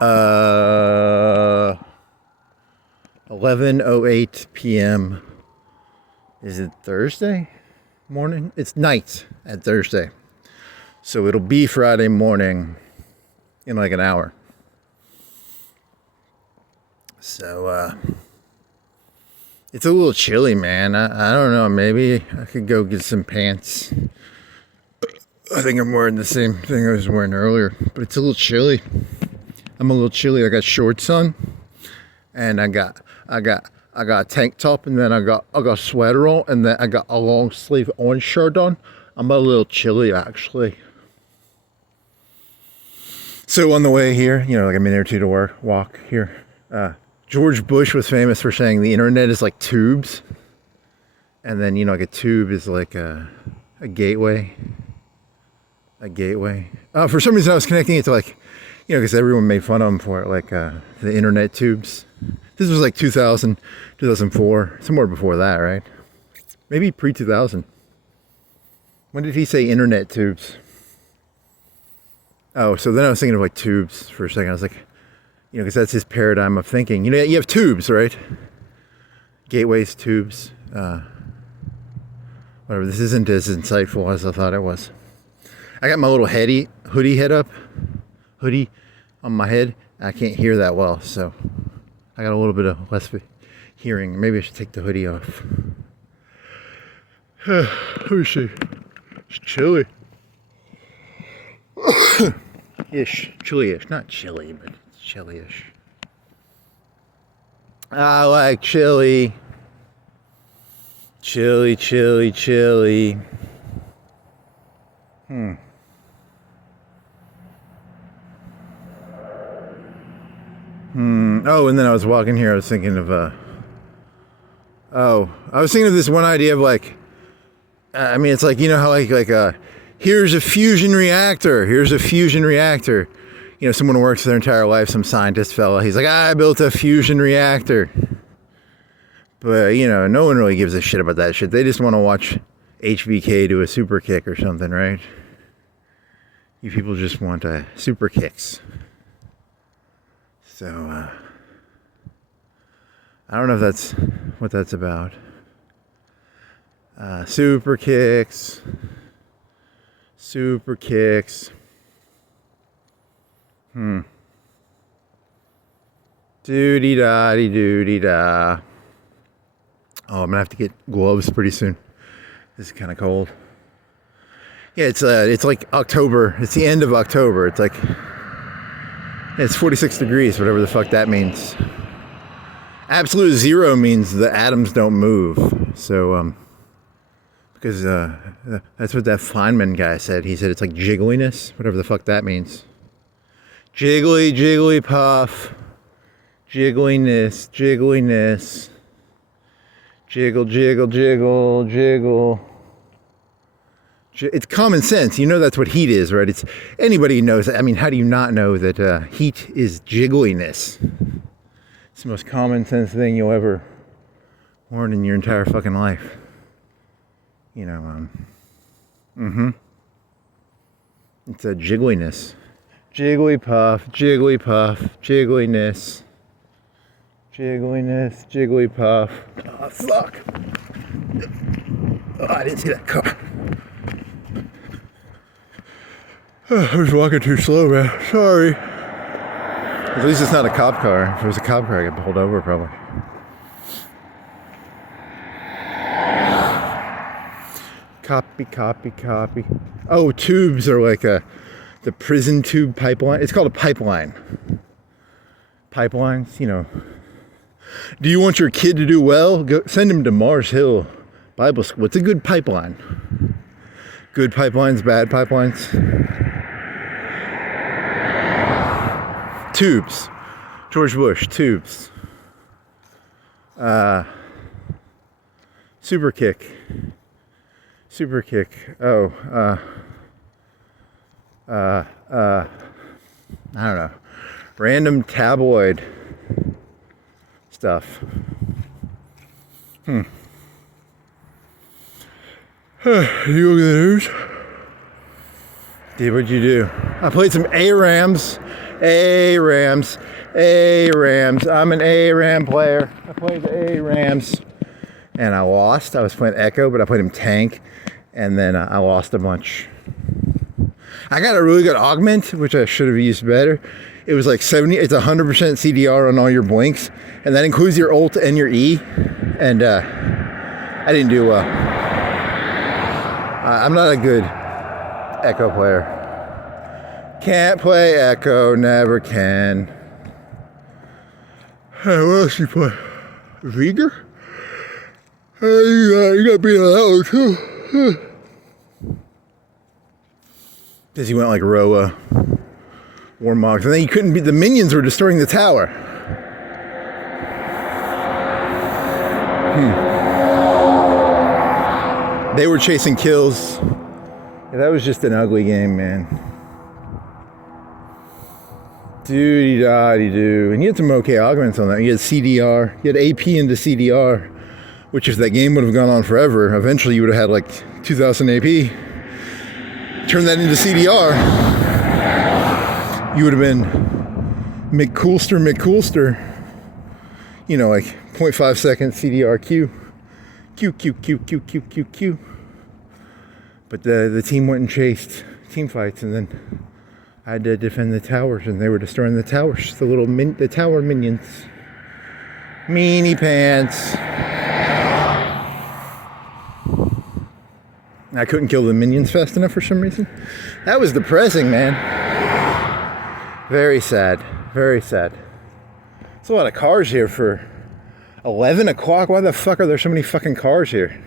11:08 p.m. Is it Thursday morning? It's night at Thursday. So it'll be Friday morning in like an hour. So, it's a little chilly, man. I don't know. Maybe I could go get some pants. I think I'm wearing the same thing I was wearing earlier, but it's a little chilly. I'm a little chilly. I got shorts on, and I got a tank top, and then I got a sweater on, and then I got a long sleeve orange shirt on. I'm a little chilly, actually. So on the way here, like a minute or two to walk here, George Bush was famous for saying the internet is like tubes. And then, like a tube is like a gateway. A gateway. For some reason I was connecting it to like, because everyone made fun of him for it, like the internet tubes. This was like 2000, 2004, somewhere before that, right? Maybe pre-2000. When did he say internet tubes? Oh, so then I was thinking of like tubes for a second. I was like, because that's his paradigm of thinking. You have tubes, right? Gateways, tubes, whatever. This isn't as insightful as I thought it was. I got my little hoodie on my head. I can't hear that well, so I got a little bit of less hearing. Maybe I should take the hoodie off. Let me see. It's chilly. Ish. Chilly-ish. Not chilly, but chilly-ish. I like chili. Chili, chili, chili. Oh, and then I was walking here, I was thinking of, this one idea of like, it's like, how like, here's a fusion reactor. Someone works their entire life, some scientist fella, he's like, I built a fusion reactor. But, no one really gives a shit about that shit. They just want to watch HBK do a super kick or something, right? You people just want super kicks. So, I don't know if that's what that's about. Super kicks. Super kicks. Doody-da-dee-doody-da. Oh, I'm gonna have to get gloves pretty soon. This is kind of cold. Yeah, it's like October. It's the end of October. It's like, it's 46 degrees, whatever the fuck that means. Absolute zero means the atoms don't move. So, because that's what that Feynman guy said. He said it's like jiggliness, whatever the fuck that means. Jiggly, jiggly puff. Jiggliness, jiggliness. Jiggle, jiggle, jiggle, jiggle. It's common sense. That's what heat is, right? Anybody knows that. How do you not know that heat is jiggliness? It's the most common sense thing you'll ever learn in your entire fucking life. It's a jiggliness. Jiggly puff, jiggliness. Jiggliness, jiggly puff. Oh, fuck. Oh, I didn't see that car. I was walking too slow, man. Sorry. At least it's not a cop car. If it was a cop car, I got pulled over probably. Copy. Oh, tubes are like the prison tube pipeline. It's called a pipeline. Pipelines, Do you want your kid to do well? Go send him to Mars Hill Bible School. It's a good pipeline. Good pipelines, bad pipelines. Tubes. George Bush, tubes. Super kick. Oh, I don't know. Random tabloid stuff. You look at the news? What'd you do? I played some ARAMs. ARAMs. ARAMs. I'm an ARAM player. I played the ARAMs. And I lost. I was playing Echo, but I played him tank. And then I lost a bunch. I got a really good augment, which I should have used better. It was like 70, it's 100% CDR on all your blinks. And that includes your ult and your E. And I didn't do well. I'm not a good Echo player. Can't play Echo, never can. Hey, what else you play? Veigar? Hey, you got beat on that one too. Because you went like Roa, Warmogs, and then you couldn't be, the minions were destroying the tower. They were chasing kills. Yeah, that was just an ugly game, man. Doody-da-dee-doo. And you had some okay augments on that. You had CDR, you had AP into CDR, which if that game would have gone on forever, eventually you would have had like 2000 AP. Turn that into CDR, you would have been McCoolster. You know, like 0.5 second CDR Q. But the team went and chased team fights, and then I had to defend the towers, and they were destroying the towers. The tower minions. Meanie pants. I couldn't kill the minions fast enough for some reason. That was depressing, man. Very sad. Very sad. There's a lot of cars here for 11 o'clock. Why the fuck are there so many fucking cars here?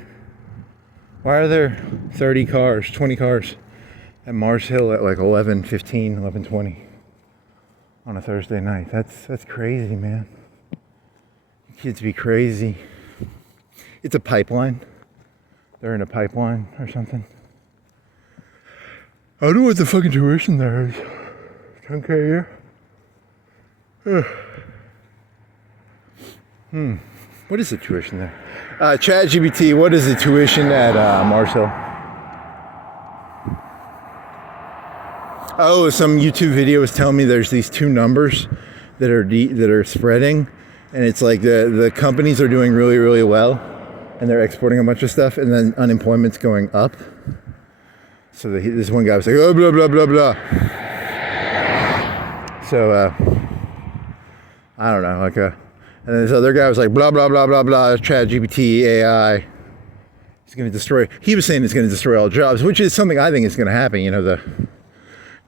Why are there 30 cars, 20 cars at Mars Hill at like 11:15, 11:20 on a Thursday night? That's crazy, man. Kids be crazy. It's a pipeline. They're in a pipeline or something. I don't know what the fucking tuition there is. 10K a year? What is the tuition there? ChatGPT, what is the tuition at Mars Hill? Oh, some YouTube video was telling me there's these two numbers that are spreading, and it's like the companies are doing really, really well, and they're exporting a bunch of stuff, and then unemployment's going up. So this one guy was like, oh, blah, blah, blah, blah. So, I don't know, and this other guy was like, blah, blah, blah, blah, blah, ChatGPT, AI. It's going to destroy, he was saying it's going to destroy all jobs, which is something I think is going to happen. You know, the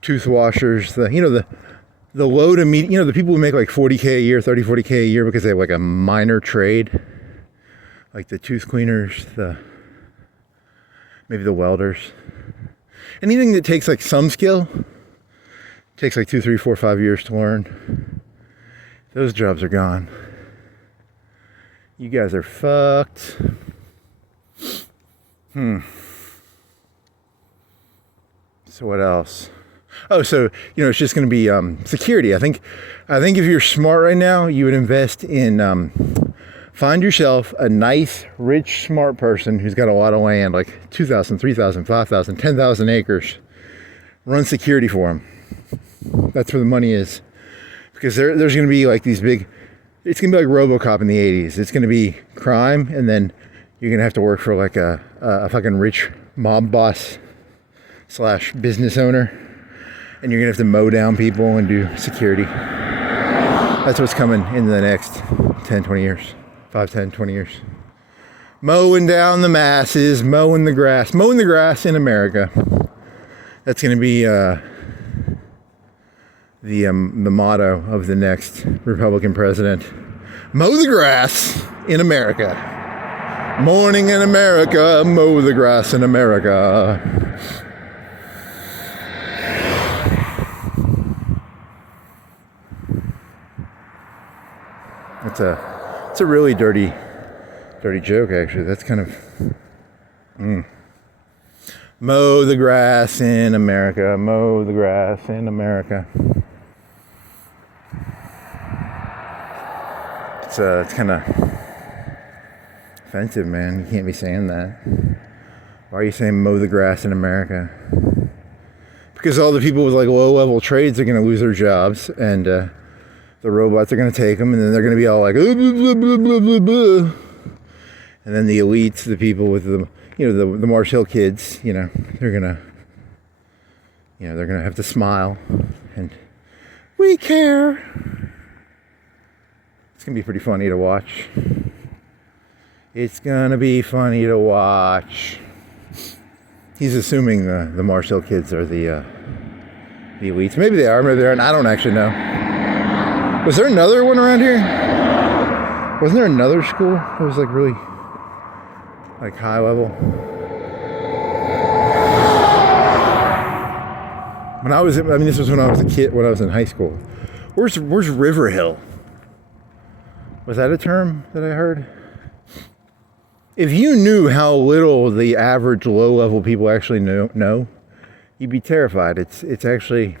tooth washers, the low to medium, the people who make like 40K a year, 40K a year because they have like a minor trade. Like the tooth cleaners, maybe the welders. Anything that takes like some skill, takes like 2, 3, 4, 5 years to learn. Those jobs are gone. You guys are fucked. So what else? Oh, so it's just going to be security. I think if you're smart right now, you would invest in find yourself a nice, rich, smart person who's got a lot of land, like 2,000, 3,000, 5,000, 10,000 acres. Run security for them. That's where the money is. Because there's going to be like these big, it's going to be like RoboCop in the 80s. It's going to be crime, and then you're going to have to work for like a fucking rich mob boss / business owner. And you're going to have to mow down people and do security. That's what's coming in the next 10, 20 years. 5, 10, 20 years. Mowing down the masses, mowing the grass in America. That's going to be the motto of the next Republican president. Mow the grass in America. Morning in America, mow the grass in America. It's a really dirty joke, actually. That's kind of mow the grass in America, mow the grass in America. It's kind of offensive, man. You can't be saying that. Why are you saying mow the grass in America? because all the people with like low-level trades are going to lose their jobs, and the robots are going to take them, and then they're going to be all like, blah, blah, blah, blah, blah, blah. And then the elites, the people with the, the Marsh Hill kids, they're going to, they're going to have to smile, and we care. It's going to be pretty funny to watch. It's going to be funny to watch. He's assuming the Marsh Hill kids are the elites. Maybe they are, maybe they aren't. I don't actually know. Was there another one around here? Wasn't there another school that was like really like high level? This was when I was a kid, when I was in high school. Where's River Hill? Was that a term that I heard? If you knew how little the average low-level people actually know, you'd be terrified. It's actually,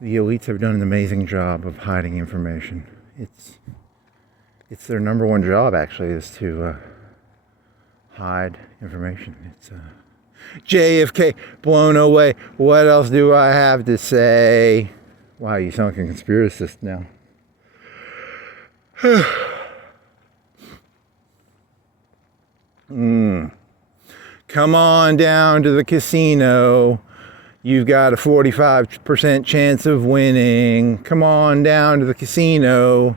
the elites have done an amazing job of hiding information. It's their number one job, actually, is to hide information. It's JFK, blown away. What else do I have to say? Wow, you sound like a conspiracist now. Come on down to the casino. You've got a 45% chance of winning. Come on down to the casino.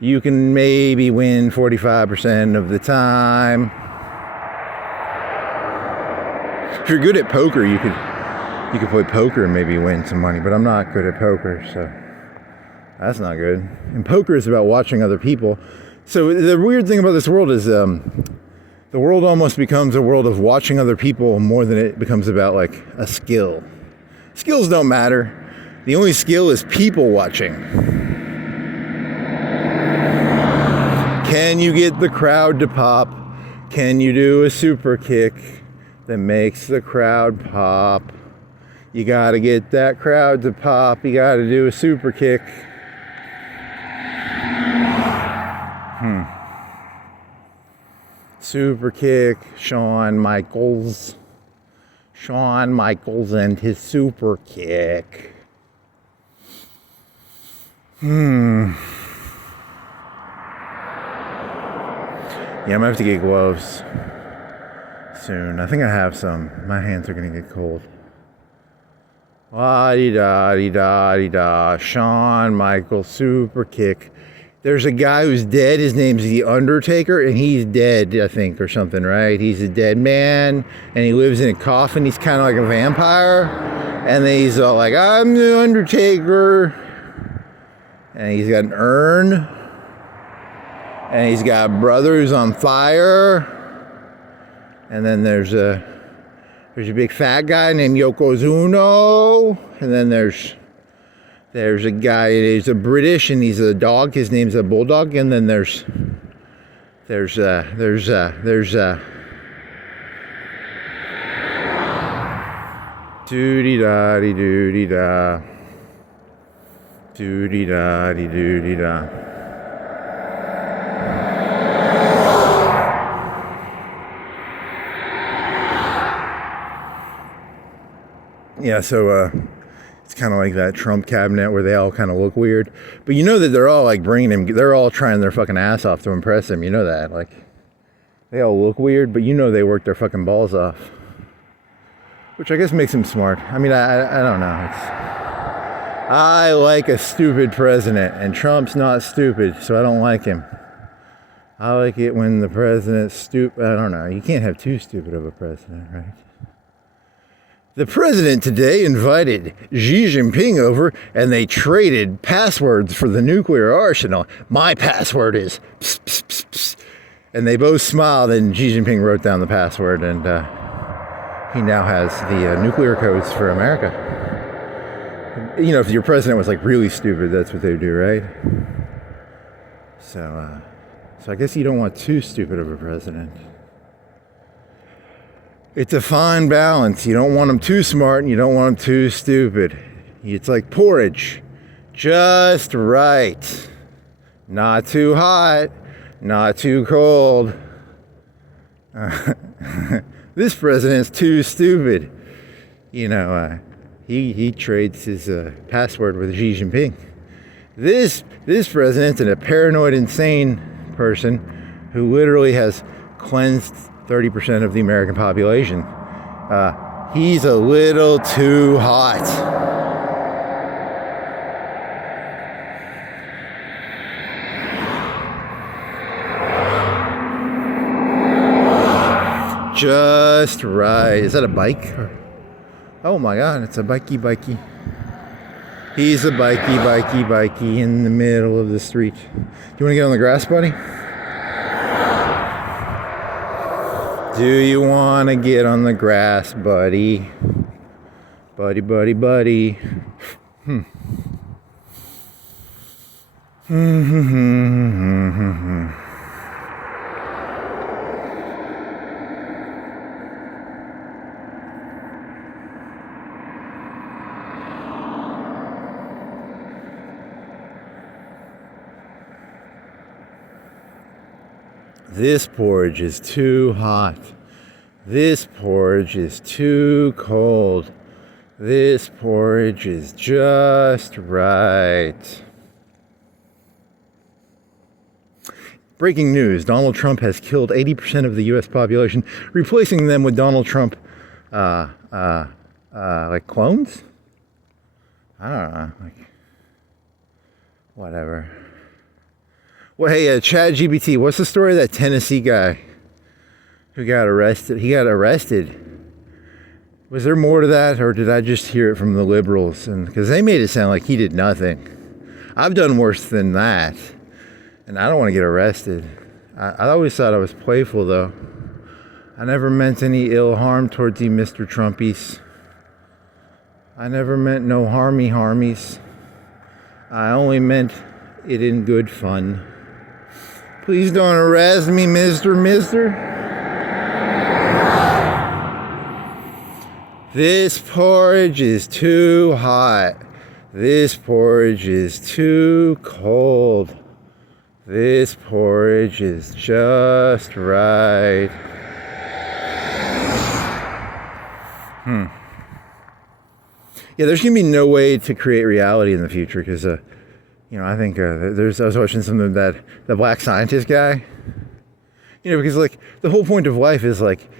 You can maybe win 45% of the time. If you're good at poker, you could play poker and maybe win some money, but I'm not good at poker, so that's not good. And poker is about watching other people. So the weird thing about this world is the world almost becomes a world of watching other people more than it becomes about like a skill. Skills don't matter. The only skill is people watching. Can you get the crowd to pop? Can you do a super kick that makes the crowd pop? You gotta get that crowd to pop. You gotta do a super kick. Super kick, Shawn Michaels and his super kick. Yeah, I'm gonna have to get gloves soon. I think I have some. My hands are gonna get cold. La-di-da-di-da-di-da. Shawn Michaels super kick. There's a guy who's dead. His name's The Undertaker, and he's dead, I think, or something, right? He's a dead man, and he lives in a coffin. He's kind of like a vampire. And then he's all like, I'm The Undertaker. And he's got an urn. And he's got a brother who's on fire. And then there's a big fat guy named Yokozuna. And then there's a guy, he's a British, and he's a dog. His name's a bulldog. And then there's doody-da-dee-doody-da. Doody-da-dee-doody-da. Yeah, so, it's kind of like that Trump cabinet where they all kind of look weird. But you know that they're all like bringing him, they're all trying their fucking ass off to impress him. You know that. Like, they all look weird, but you know they work their fucking balls off. Which I guess makes him smart. I mean, I don't know. I like a stupid president, and Trump's not stupid, so I don't like him. I like it when the president's stupid. I don't know. You can't have too stupid of a president, right? The president today invited Xi Jinping over, and they traded passwords for the nuclear arsenal. My password is pss, pss, pss, pss. And they both smiled, and Xi Jinping wrote down the password, and he now has the nuclear codes for America. You know, if your president was like really stupid, that's what they would do, right? So I guess you don't want too stupid of a president. It's a fine balance. You don't want them too smart, and you don't want them too stupid. It's like porridge. Just right. Not too hot, not too cold. This president's too stupid. You know, he trades his password with Xi Jinping. This president's a paranoid, insane person who literally has cleansed 30% of the American population. He's a little too hot. Just right. Is that a bike? Oh my God, it's a bikey. He's a bikey in the middle of the street. Do you want to get on the grass, buddy? Do you want to get on the grass, buddy? Buddy. This porridge is too hot. This porridge is too cold. This porridge is just right. Breaking news, Donald Trump has killed 80% of the US population, replacing them with Donald Trump, like clones? I don't know, like, whatever. Well, hey, ChatGPT, what's the story of that Tennessee guy who got arrested? He got arrested. Was there more to that, or did I just hear it from the liberals? And because they made it sound like he did nothing. I've done worse than that, and I don't want to get arrested. I always thought I was playful, though. I never meant any ill harm towards you, Mr. Trumpies. I never meant no harmies. I only meant it in good fun. Please don't arrest me, mister. This porridge is too hot. This porridge is too cold. This porridge is just right. Yeah, there's going to be no way to create reality in the future because, I think I was watching something that the black scientist guy, because like the whole point of life is like,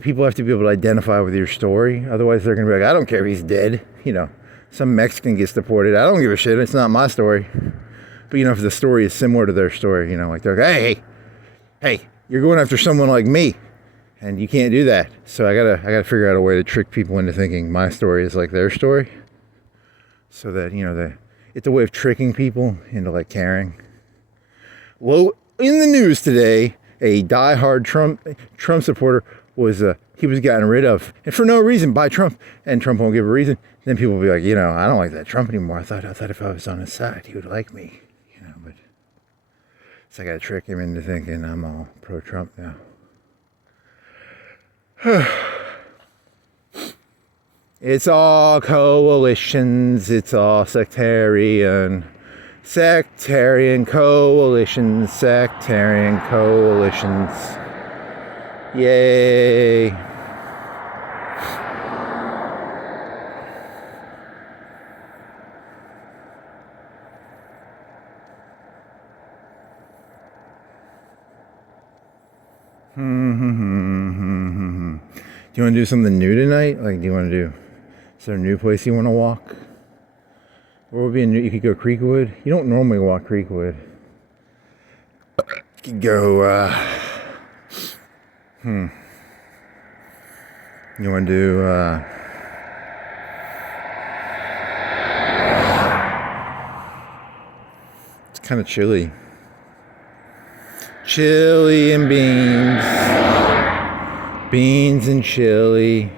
people have to be able to identify with your story. Otherwise they're going to be like, I don't care if he's dead. Some Mexican gets deported. I don't give a shit. It's not my story. But if the story is similar to their story, like they're like, hey, you're going after someone like me and you can't do that. So I gotta figure out a way to trick people into thinking my story is like their story. So that, it's a way of tricking people into like caring. Well, in the news today, a diehard Trump supporter was gotten rid of, and for no reason, by Trump, and Trump won't give a reason. Then people will be like, I don't like that Trump anymore. I thought if I was on his side, he would like me, But so I got to trick him into thinking I'm all pro-Trump now. It's all coalitions. It's all sectarian coalitions. Sectarian coalitions. Yay. Do you want to do something new tonight? Like, is there a new place you want to walk? Or would be you could go Creekwood. You don't normally walk Creekwood. You could go, You want to do, it's kind of chilly. Chili and beans. Beans and chili.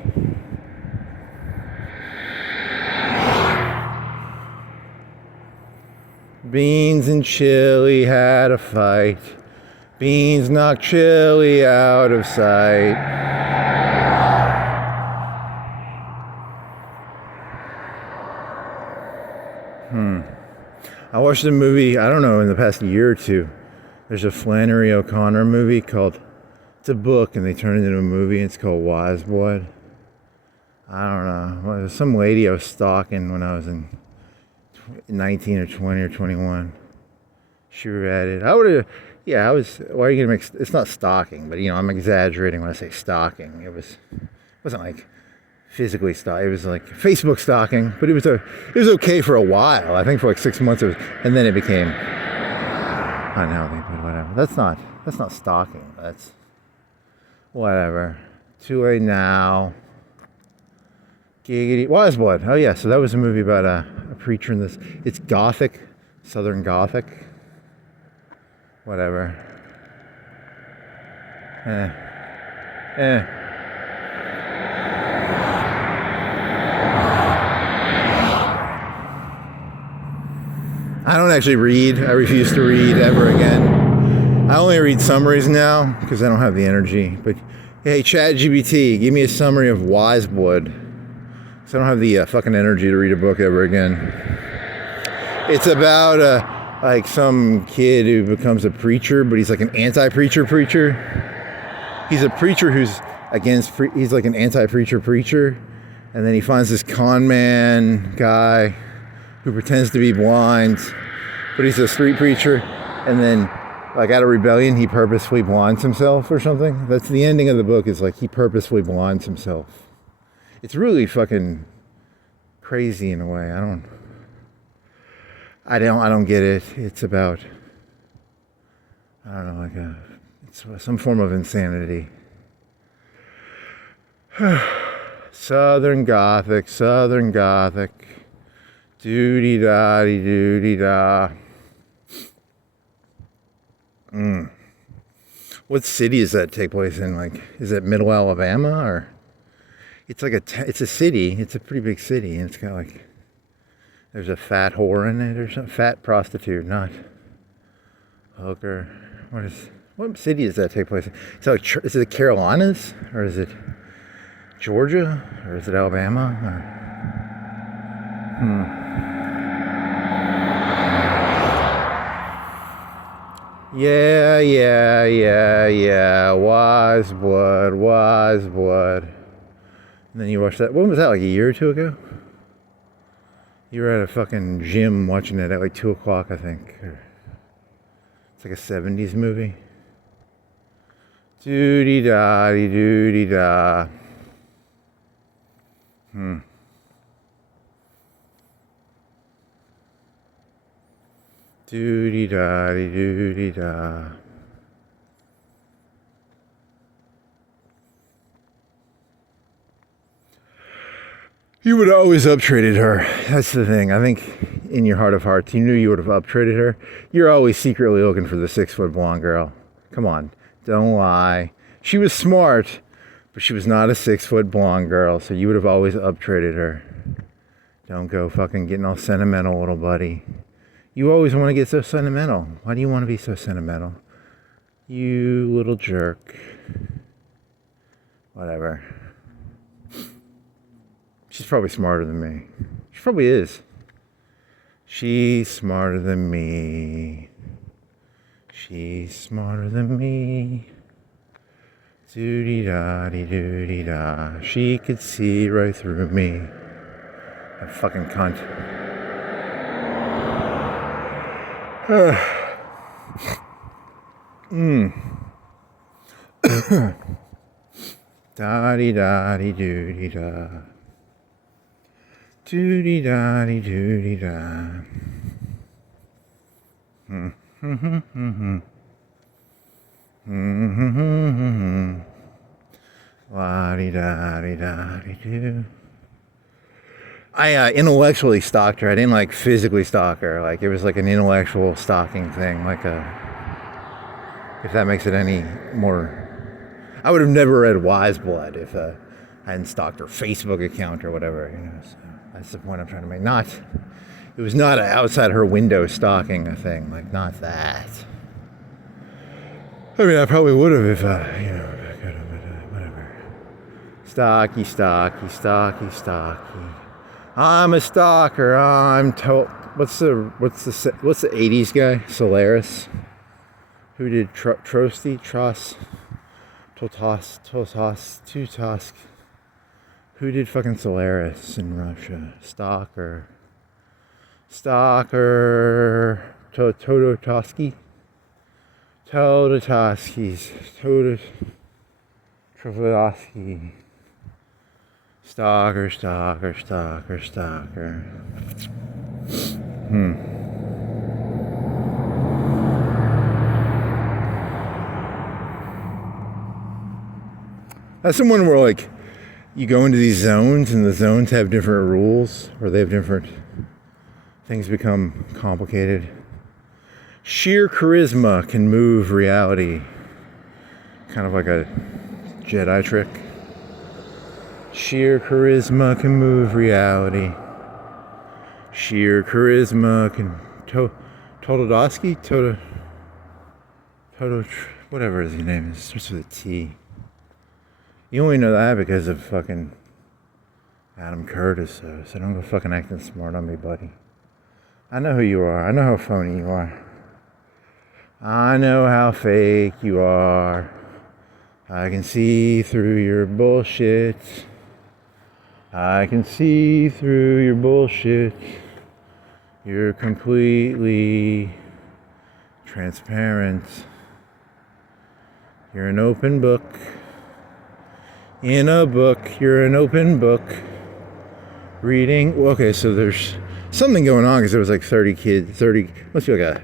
Beans and chili had a fight. Beans knocked chili out of sight. I watched a movie, I don't know, in the past year or two. There's a Flannery O'Connor movie called, it's a book and they turned it into a movie. It's called Wise Blood. I don't know. Well, there's some lady I was stalking when I was in 19 or 20 or 21. She read it. I would have, yeah, I was, why are you going to make, it's not stalking, but I'm exaggerating when I say stalking. It wasn't like physically stalking. It was like Facebook stalking, but it was okay for a while. I think for like 6 months and then it became unhealthy, but whatever. That's not stalking. That's whatever. Too late now. Giggity. Wiseblood. Oh yeah, so that was a movie about a preacher in this. It's Gothic, Southern Gothic. Whatever. I don't actually read. I refuse to read ever again. I only read summaries now because I don't have the energy. But hey, ChatGPT, give me a summary of Wiseblood. So I don't have the fucking energy to read a book ever again. It's about like some kid who becomes a preacher, but he's like an anti-preacher. He's a preacher who's he's like an anti-preacher. And then he finds this con man guy who pretends to be blind, but he's a street preacher. And then like out of rebellion, he purposefully blinds himself or something. That's the ending of the book, is like he purposefully blinds himself. It's really fucking crazy in a way. I don't get it. It's about, I don't know, it's some form of insanity. Southern Gothic. Doody-da-dee-doody-da. What city does that take place in? Like, is it Middle Alabama or? It's like it's a city. It's a pretty big city, and it's got like, there's a fat whore in it or something. Fat prostitute, not hooker. What city does that take place in? Is it the Carolinas, or is it Georgia, or is it Alabama? Yeah. Wiseblood. And then you watched that. When was that? Like a year or two ago? You were at a fucking gym watching it at like 2 o'clock, I think. It's like a 70s movie. Doody-da-dee-doody-da. Doody-da-dee-doody-da. You would have always uptraded her. That's the thing. I think in your heart of hearts, you knew you would have uptraded her. You're always secretly looking for the 6-foot blonde girl. Come on, don't lie. She was smart, but she was not a 6-foot blonde girl, so you would have always uptraded her. Don't go fucking getting all sentimental, little buddy. You always want to get so sentimental. Why do you want to be so sentimental? You little jerk. Whatever. She's probably smarter than me. She probably is. She's smarter than me. She's smarter than me. Doody-da-dee-doody-da. She could see right through me. That fucking cunt. Da-dee-da-dee-doody-da. Doody-da-dee-doody-da. La-dee-da-dee-da-dee-doo. I intellectually stalked her. I didn't like physically stalk her. Like, it was like an intellectual stalking thing. Like if that makes it any more. I would have never read Wiseblood if I hadn't stalked her Facebook account or whatever. So that's the point I'm trying to make. It was not outside her window stalking a thing. Like, not that. I mean, I probably would have if I could have, but whatever. Stalky. I'm a stalker. I'm what's the 80s guy? Solaris. Who did Tutosk? Who did fucking Solaris in Russia? Stalker. Todotowski? Trovodowski. Stalker. That's someone where, like, you go into these zones and the zones have different rules, or they have different things, become complicated. Sheer charisma can move reality. Kind of like a Jedi trick. Sheer charisma can move reality. Sheer charisma can... Tododowski? Whatever his name is. It starts with a T. You only know that because of fucking Adam Curtis, so don't go fucking acting smart on me, buddy. I know who you are. I know how phony you are. I know how fake you are. I can see through your bullshit. I can see through your bullshit. You're completely transparent. You're an open book. In a book, you're an open book. Reading. Okay, so there's something going on because there was like 30 kids. 30. Must be like a.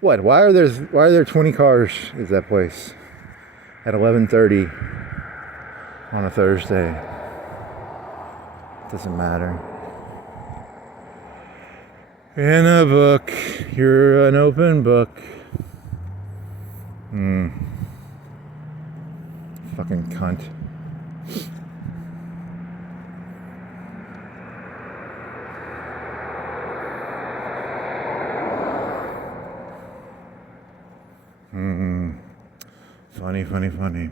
What? Why are there 20 cars at that place at 11:30 on a Thursday? Doesn't matter. In a book, you're an open book. Fucking cunt. Funny.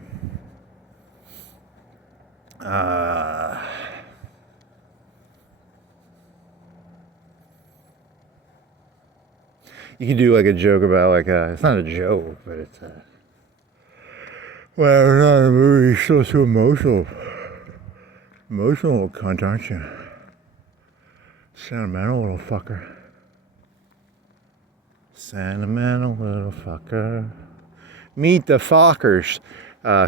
You could do like a joke about like it's not a joke, but it's well, it's not a movie. You're still too emotional. Emotional cunt, aren't you? Sentimental little fucker. Sentimental little fucker. Meet the Fockers.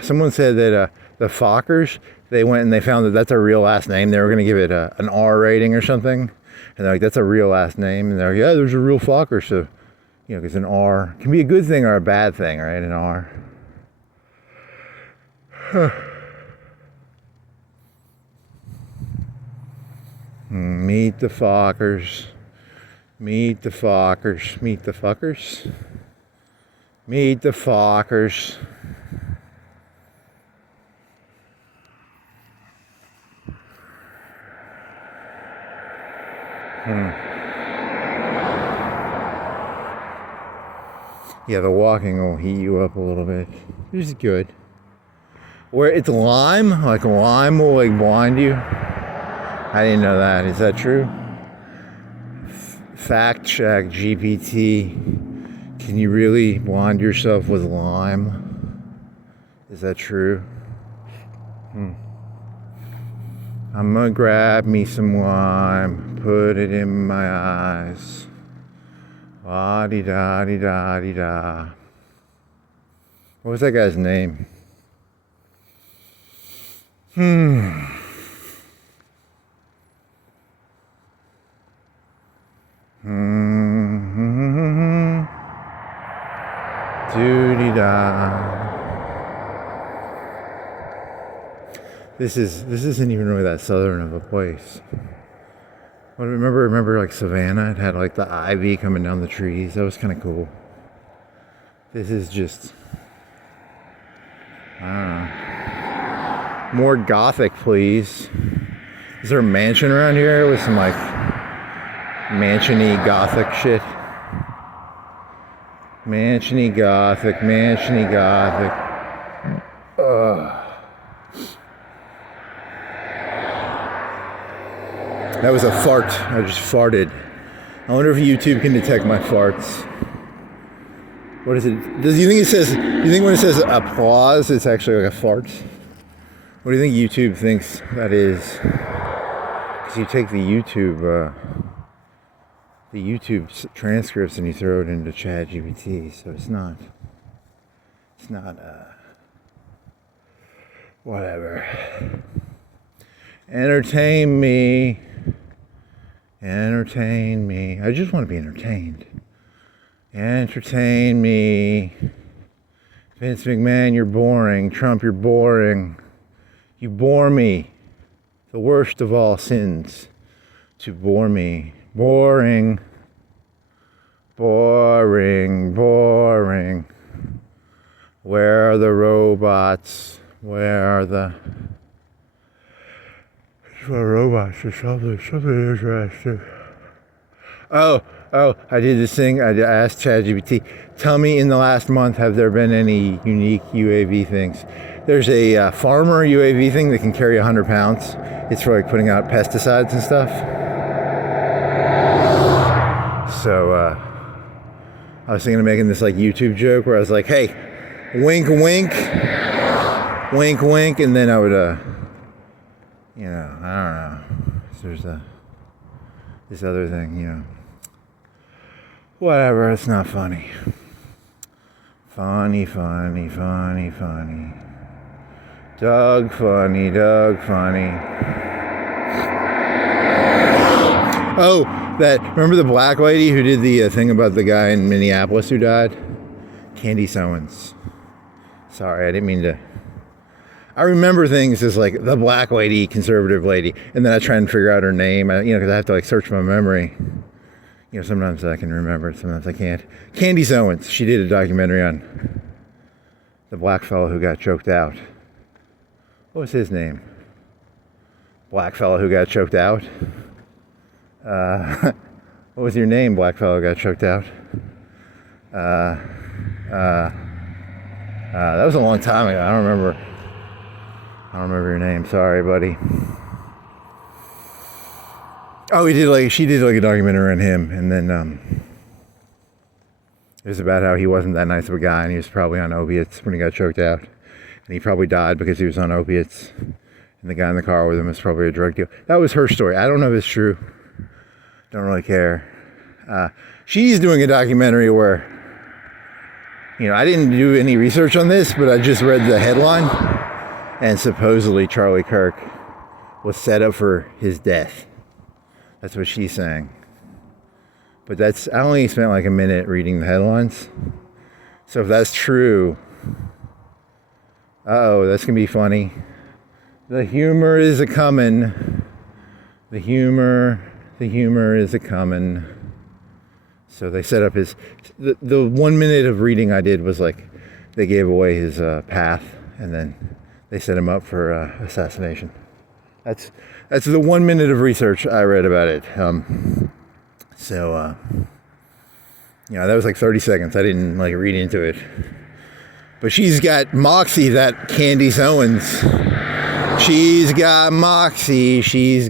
Someone said that the Fockers, they went and they found that that's a real last name. They were going to give it an R rating or something. And they're like, that's a real last name. And they're like, yeah, there's a real Focker. So, you know, because an R can be a good thing or a bad thing, right? An R. Meet the Fockers. Meet the Fockers. Meet the fuckers. Meet the Fockers. Yeah, the walking will heat you up a little bit. Which is good. Where it's lime, like lime will like blind you. I didn't know that. Is that true? Fact check GPT. Can you really blind yourself with lime? Is that true? I'm gonna grab me some lime, put it in my eyes. La-di-da-di-da-di-da. What was that guy's name? Doo-dee-da. This isn't even really that southern of a place. But remember like Savannah? It had like the ivy coming down the trees. That was kind of cool. This is just, I don't know. More gothic, please. Is there a mansion around here with some like mansion-y gothic shit? Mansion-y gothic. That was a fart. I just farted. I wonder if YouTube can detect my farts. What is it? Do you think when it says applause, it's actually like a fart? What do you think YouTube thinks that is? Because you take the YouTube transcripts and you throw it into ChatGPT, so it's not whatever. Entertain me. I just want to be entertained. Entertain me. Vince McMahon, you're boring. Trump, you're boring. You bore me. The worst of all sins. To bore me. Boring. Boring. Where are the robots? Where are the robots or something interesting? Oh, I did this thing. I asked ChatGPT, tell me in the last month, have there been any unique UAV things? There's a farmer UAV thing that can carry 100 pounds. It's for like putting out pesticides and stuff. So I was thinking of making this like YouTube joke where I was like, hey, wink, wink, wink, wink, and then I would, I don't know. There's this other thing, Whatever, it's not funny. Funny. Doug funny. Oh, remember the black lady who did the thing about the guy in Minneapolis who died? Candy Sowens. Sorry, I didn't mean to. I remember things as like the black lady, conservative lady, and then I try and figure out her name, because I have to like search my memory. Sometimes I can remember it, sometimes I can't. Candy Sowens, she did a documentary on the black fellow who got choked out. What was his name? Black fellow who got choked out? What was your name, black fellow who got choked out? That was a long time ago. I don't remember your name. Sorry, buddy. Oh, she did like a documentary on him, and then it was about how he wasn't that nice of a guy, and he was probably on opiates when he got choked out, and he probably died because he was on opiates, and the guy in the car with him was probably a drug dealer. That was her story. I don't know if it's true. Don't really care. She's doing a documentary where, I didn't do any research on this, but I just read the headline, and supposedly Charlie Kirk was set up for his death. That's what she's saying. But I only spent like a minute reading the headlines. So if that's true, that's gonna be funny. The humor is a-comin'. The humor is a-comin'. So they set up the 1 minute of reading I did was like, they gave away his path, and then they set him up for assassination. That's the 1 minute of research I read about it. That was like 30 seconds. I didn't like read into it. But she's got moxie, that Candy Sowens. She's got moxie. She's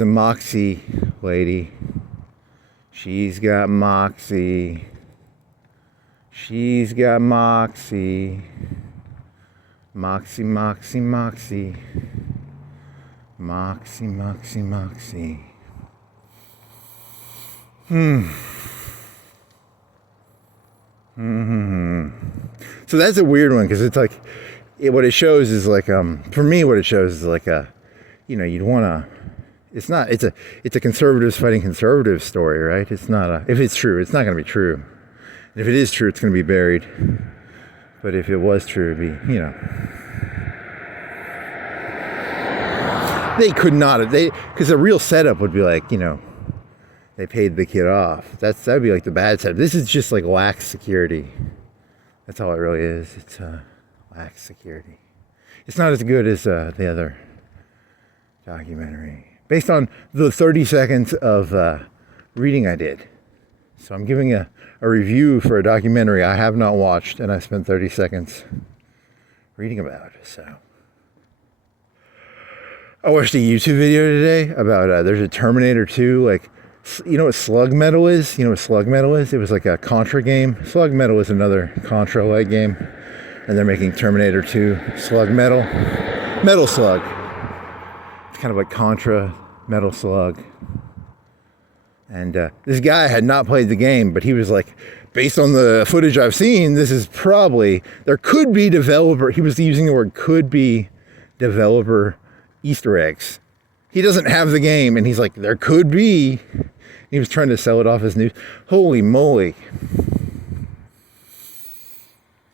a moxie lady. She's got moxie. Moxie. So that's a weird one, because it's like, what it shows is like, for me, what it shows is like you'd want to, it's a conservatives fighting conservatives story, right? It's not if it's true, it's not going to be true. And if it is true, it's going to be buried. But if it was true, it'd be, they could not have, because the real setup would be like, they paid the kid off. That'd be like the bad setup. This is just like lax security. That's all it really is. It's lax security. It's not as good as the other documentary, based on the 30 seconds of reading I did. So I'm giving a review for a documentary I have not watched, and I spent 30 seconds reading about. So I watched a YouTube video today about there's a Terminator 2, like, you know what slug metal is? It was like a Contra game. Slug metal is another Contra-like game and they're making Terminator 2 Slug Metal Slug. It's kind of like Contra Metal Slug. And this guy had not played the game, but he was like, based on the footage I've seen, this is probably, there could be developer, he was using the word could be developer Easter eggs. He doesn't have the game, and he's like, there could be. He was trying to sell it off as news. Holy moly.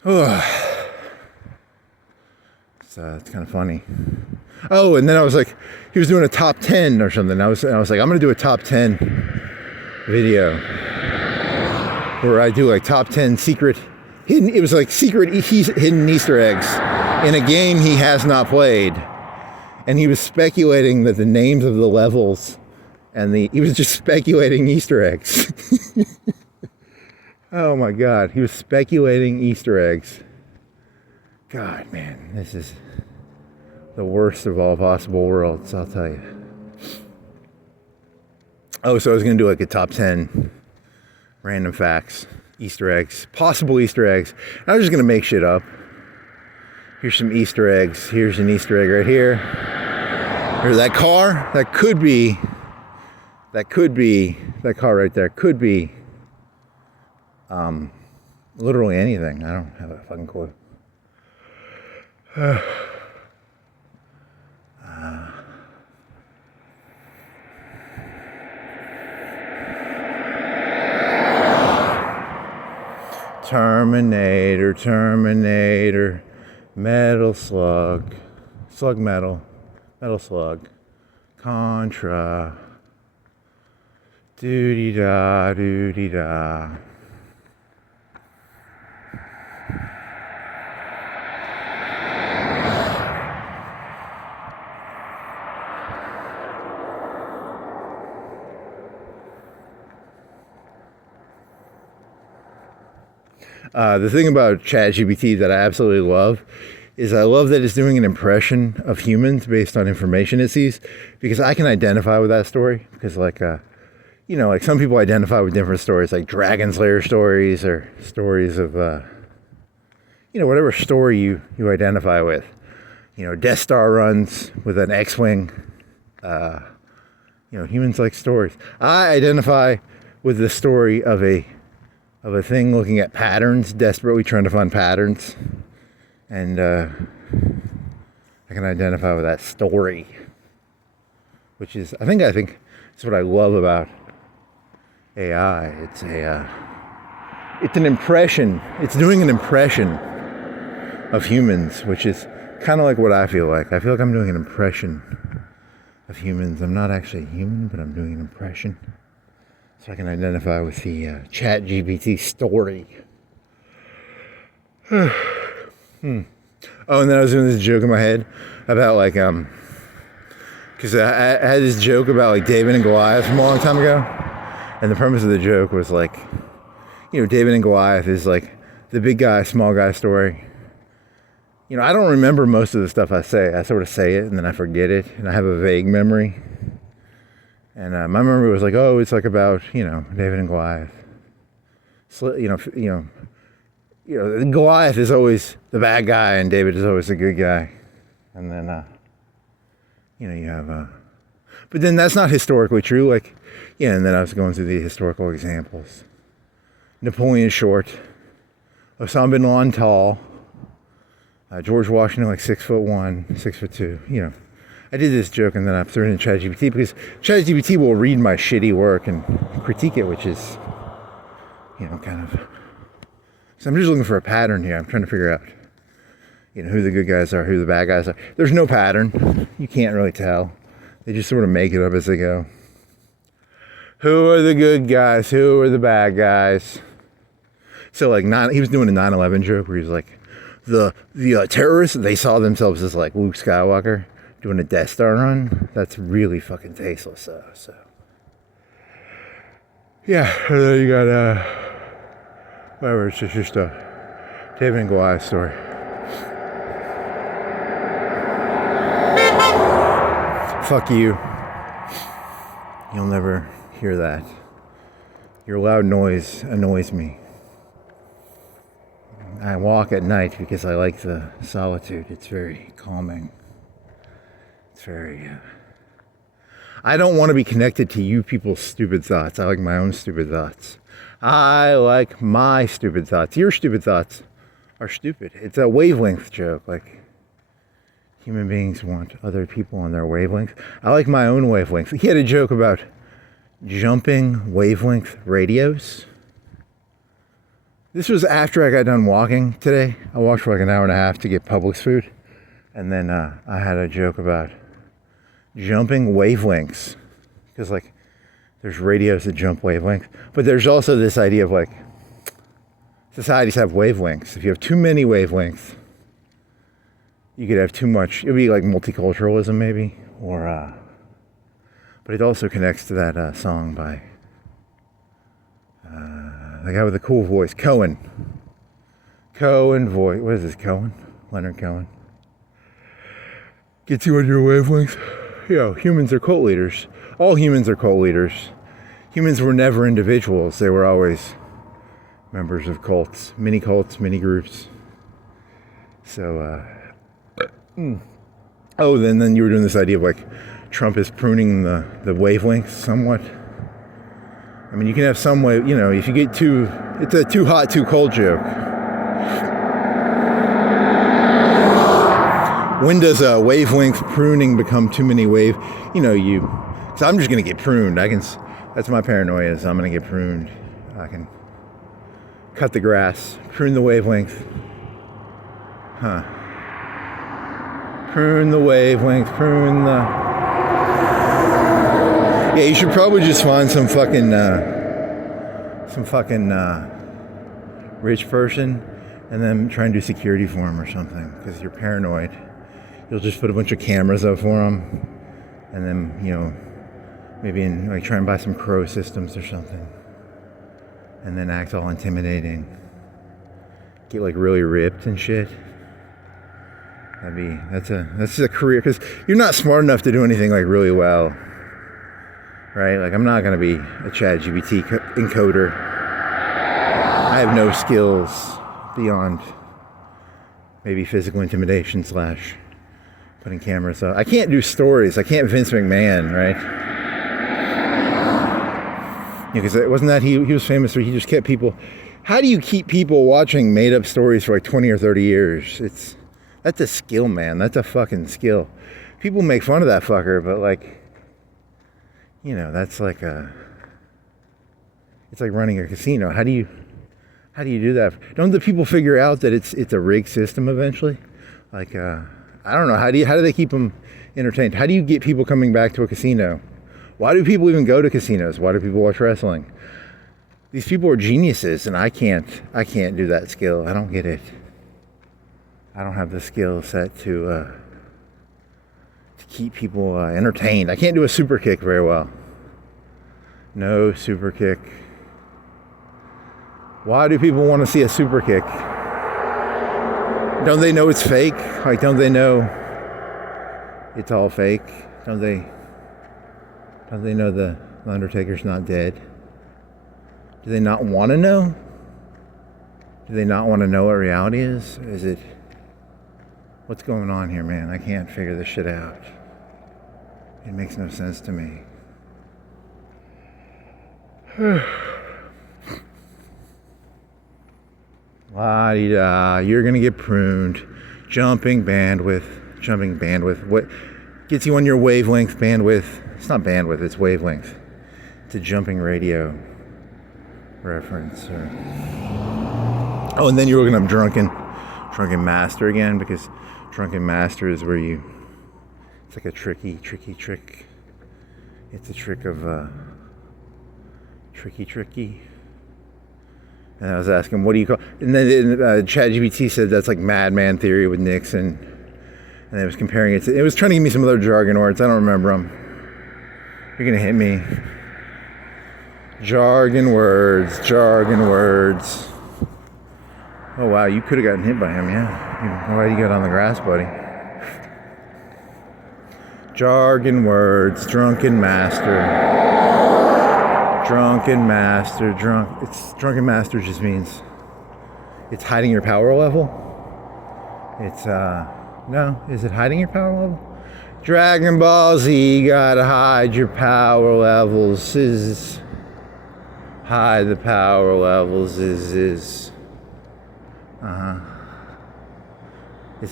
It's kind of funny. Oh, and then I was like, he was doing a top 10 or something. I was like, I'm going to do a top 10 video where I do like top 10 secret hidden, it was like secret hidden Easter eggs in a game he has not played. And he was speculating that the names of the levels and he was just speculating Easter eggs. Oh my God, he was speculating Easter eggs. God, man, this is the worst of all possible worlds, I'll tell you. Oh, so I was going to do like a top 10 random facts, Easter eggs, possible Easter eggs. I was just going to make shit up. Here's some Easter eggs. Here's an Easter egg right here. Here's that car. That could be, that car right there could be literally anything. I don't have a fucking clue. Terminator, metal slug, metal slug, Contra, doo-dee-da. The thing about ChatGPT that I absolutely love is I love that it's doing an impression of humans based on information it sees, because I can identify with that story. Because like, you know, like some people identify with different stories, like Dragon Slayer stories or stories of, you know, whatever story you identify with. You know, Death Star runs with an X-Wing. You know, humans like stories. I identify with the story of a thing looking at patterns, desperately trying to find patterns. And I can identify with that story, which is, I think it's what I love about AI. It's an impression. It's doing an impression of humans, which is kind of like what I feel like. I feel like I'm doing an impression of humans. I'm not actually human, but I'm doing an impression. So I can identify with the ChatGPT story. Oh, and then I was doing this joke in my head about like, because I had this joke about like David and Goliath from a long time ago. And the premise of the joke was like, you know, David and Goliath is like the big guy, small guy story. You know, I don't remember most of the stuff I say. I sort of say it and then I forget it. And I have a vague memory. And my memory was like, oh, it's like about, you know, David and Goliath. So, Goliath is always the bad guy and David is always the good guy. And then, you know, you have, but then that's not historically true. Like, yeah, and then I was going through the historical examples. Napoleon short, Osama bin Laden tall, George Washington like 6'1", 6'2", you know. I did this joke and then I threw it in ChatGPT because ChatGPT will read my shitty work and critique it, which is, you know, kind of. So I'm just looking for a pattern here. I'm trying to figure out, you know, who the good guys are, who the bad guys are. There's no pattern. You can't really tell. They just sort of make it up as they go. Who are the good guys? Who are the bad guys? So like, he was doing a 9/11 joke where he was like, the terrorists, they saw themselves as like Luke Skywalker doing a Death Star run. That's really fucking tasteless. So yeah, and then you got whatever. It's just a David and Goliath story. Fuck you. You'll never hear that. Your loud noise annoys me. I walk at night because I like the solitude. It's very calming. It's very... I don't want to be connected to you people's stupid thoughts. I like my own stupid thoughts. I like my stupid thoughts. Your stupid thoughts are stupid. It's a wavelength joke. Like, human beings want other people on their wavelength. I like my own wavelength. He had a joke about jumping wavelength radios. This was after I got done walking today. I walked for like an hour and a half to get Publix food. And then I had a joke about jumping wavelengths. Because like, there's radios that jump wavelengths. But there's also this idea of like, societies have wavelengths. If you have too many wavelengths, you could have too much. It would be like multiculturalism maybe. Or, but it also connects to that song by the guy with the cool voice, Cohen. Cohen voice. What is this, Cohen? Leonard Cohen. Gets you on your wavelength. Humans are cult leaders. All humans are cult leaders. Humans were never individuals. They were always members of cults, mini groups. So, oh, then you were doing this idea of like Trump is pruning the wavelengths somewhat. I mean, you can have some way, if you get it's a too hot, too cold joke. When does a wavelength pruning become too many so I'm just going to get pruned. That's my paranoia is I'm going to get pruned. I can cut the grass, prune the wavelength. Prune the wavelength, prune the... Yeah, you should probably just find some fucking rich person and then try and do security for him or something because you're paranoid. You'll just put a bunch of cameras up for him and then, maybe try and buy some crow systems or something and then act all intimidating. Get like really ripped and shit. That's a career because you're not smart enough to do anything like really well. Right? Like, I'm not going to be a ChatGPT encoder. I have no skills beyond maybe physical intimidation / putting cameras up. I can't do stories. I can't Vince McMahon, right? Because wasn't that he was famous for he just kept people... How do you keep people watching made-up stories for like 20 or 30 years? That's a skill, man. That's a fucking skill. People make fun of that fucker, but like... that's like it's like running a casino. How do you do that? Don't the people figure out that it's a rigged system eventually? Like, I don't know. How do they keep them entertained? How do you get people coming back to a casino? Why do people even go to casinos? Why do people watch wrestling? These people are geniuses and I can't do that skill. I don't get it. I don't have the skill set to keep people entertained. I can't do a super kick very well. No super kick. Why do people want to see a super kick? Don't they know it's fake? Like, don't they know it's all fake? Don't they know the Undertaker's not dead? Do they not want to know? Do they not want to know what reality is? What's going on here, man? I can't figure this shit out. It makes no sense to me. La-di-da, you're gonna get pruned. Jumping bandwidth. What gets you on your wavelength bandwidth? It's not bandwidth, it's wavelength. It's a jumping radio reference. Oh, and then you're looking up drunken master again, because drunken master is where it's like a tricky trick. It's a trick of tricky. And I was asking, what do you call? And then ChatGPT said that's like madman theory with Nixon, and it was comparing it to. It was trying to give me some other jargon words. I don't remember them. You're gonna hit me. Jargon words. Oh wow, you could have gotten hit by him, yeah. I'm glad you got on the grass, buddy. Jargon words. Drunken master. Drunken master just means it's hiding your power level. It's, no, is it hiding your power level? Dragon Ball Z, gotta hide your power levels, hide the power levels, Is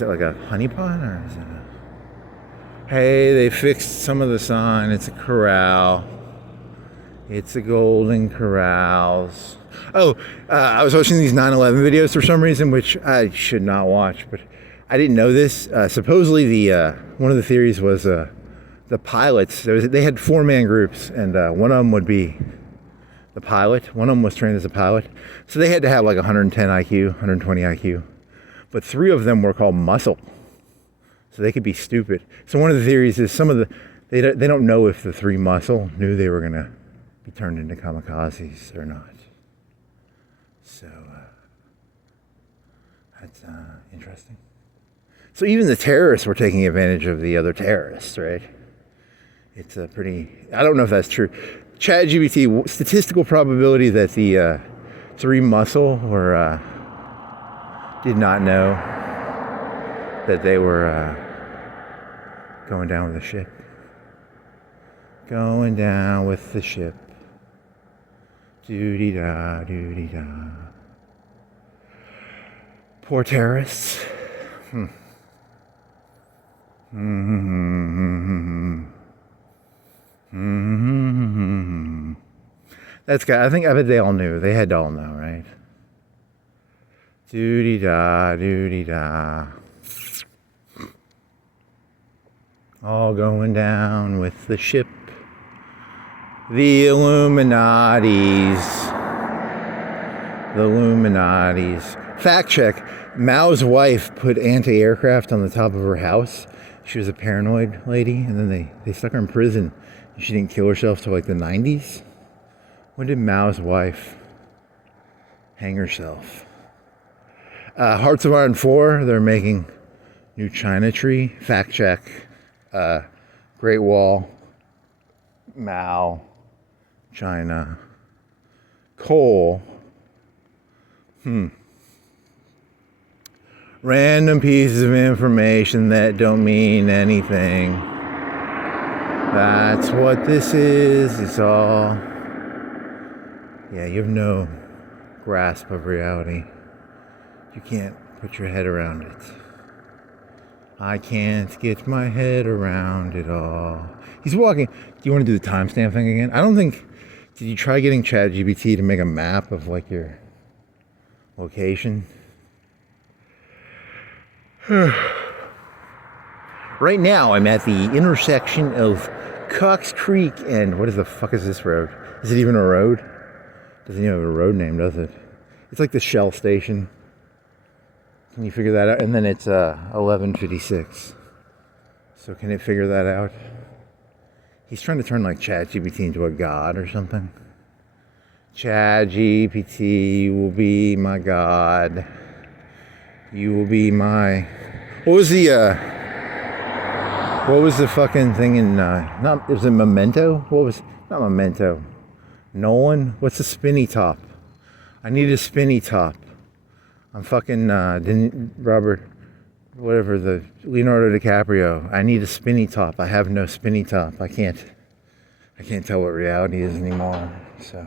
it like a honeypot, or is it hey, they fixed some of the sign, it's a corral. It's a golden corrals. Oh, I was watching these 9/11 videos for some reason, which I should not watch, but I didn't know this. Supposedly, the one of the theories was the pilots. They had 4-man groups, and one of them would be the pilot. One of them was trained as a pilot, so they had to have like 110 IQ, 120 IQ. But 3 of them were called muscle, so they could be stupid. So one of the theories is they don't know if the 3 muscle knew they were gonna be turned into kamikazes or not. So that's interesting. So even the terrorists were taking advantage of the other terrorists, right? It's a pretty, I don't know if that's true. ChatGPT, statistical probability that the 3 muscle were did not know that they were going down with the ship. Going down with the ship. Doo-dee-da, doo-dee-da. Poor terrorists. That's good. I bet they all knew. They had to all know, right? Doo-dee-da, doo-dee-da. All going down with the ship. The Illuminatis. The Illuminatis. Fact check. Mao's wife put anti-aircraft on the top of her house. She was a paranoid lady, and then they stuck her in prison. She didn't kill herself till like the 90s. When did Mao's wife hang herself? Hearts of Iron 4, they're making new China tree. Fact check. Great Wall. Mao. China. Coal. Random pieces of information that don't mean anything. That's what this is. It's all... Yeah, you have no grasp of reality. You can't put your head around it. I can't get my head around it all. He's walking. Do you want to do the timestamp thing again? I don't think... Did you try getting ChatGPT to make a map of like your location? Right now, I'm at the intersection of Cox Creek and what the fuck is this road? Is it even a road? Doesn't even have a road name, does it? It's like the Shell station. Can you figure that out? And then it's 11:56. So can it figure that out? He's trying to turn like ChatGPT into a god or something. ChatGPT will be my god. You will be my... What was the fucking thing in, was it Memento? Not Memento. Nolan? What's a spinny top? I need a spinny top. I'm fucking, Leonardo DiCaprio. I need a spinny top. I have no spinny top. I can't tell what reality is anymore. So,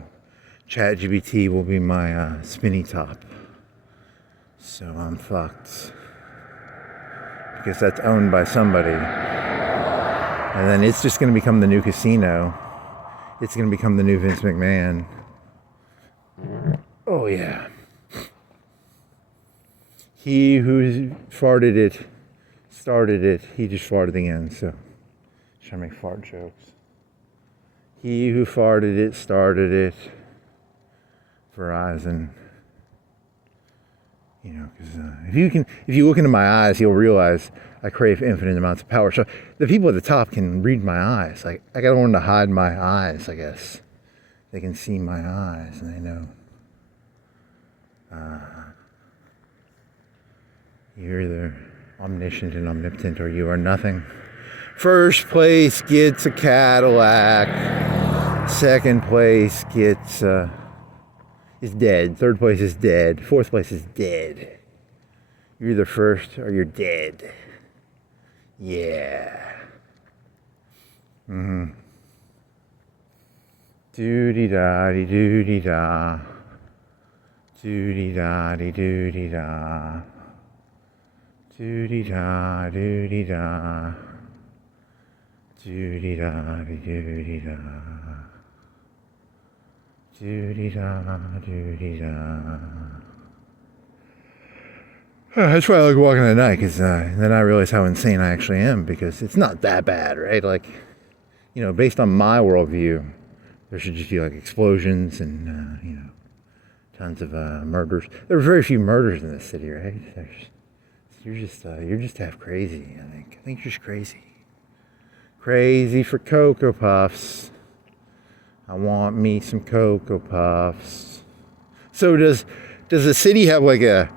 ChatGPT will be my, spinny top. So I'm fucked. Because that's owned by somebody. And then it's just going to become the new casino. It's going to become the new Vince McMahon. Oh, yeah. He who farted it, started it. He just farted again, so. Trying to make fart jokes. He who farted it, started it. Verizon. You know, because if you look into my eyes, you'll realize I crave infinite amounts of power. So the people at the top can read my eyes. Like, I gotta learn to hide my eyes, I guess. They can see my eyes, and they know. You're either omniscient and omnipotent, or you are nothing. First place gets a Cadillac. Second place gets is dead. Third place is dead. Fourth place is dead. You're either first or you're dead. Yeah. Doo-dee-da-dee-doo-dee-da. Doo-dee-da-dee-doo-dee-da. Doo-dee-da-doo-dee-da. Doo-dee-da-dee-doo-dee-da. Doo-dee-da-doo-dee-da. That's why I like walking at night, because then I realize how insane I actually am, because it's not that bad, right? Like, you know, based on my worldview, there should just be like explosions and, you know, tons of murders. There are very few murders in this city, right? You're just half crazy, I think. I think you're just crazy. Crazy for Cocoa Puffs. I want me some Cocoa Puffs. So does the city have like a,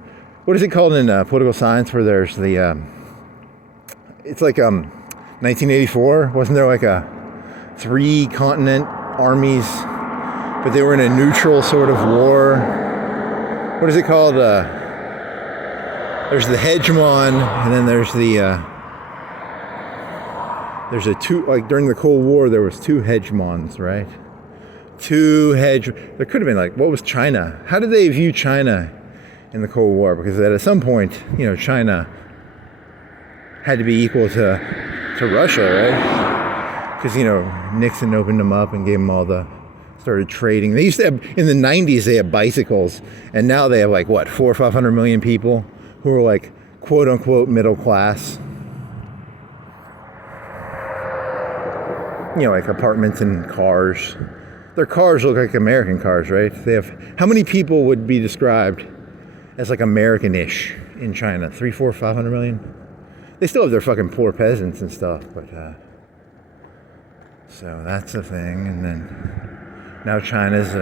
what is it called in political science, where there's the, it's like 1984, wasn't there like a 3-continent armies, but they were in a neutral sort of war? What is it called? There's the hegemon, and then there's the, there's a two, like during the Cold War, there was 2 hegemons, right? There could have been like, what was China? How did they view China in the Cold War? Because at some point, you know, China had to be equal to Russia, right? Because, you know, Nixon opened them up and gave them started trading. They used to have, in the 90s, they had bicycles, and now they have like, what, 400 or 500 million people who are like, quote unquote, middle class. You know, like apartments and cars. Their cars look like American cars, right? They have, how many people would be described as like American-ish in China? 300, 400, 500 million? They still have their fucking poor peasants and stuff, but so that's a thing. And then now China's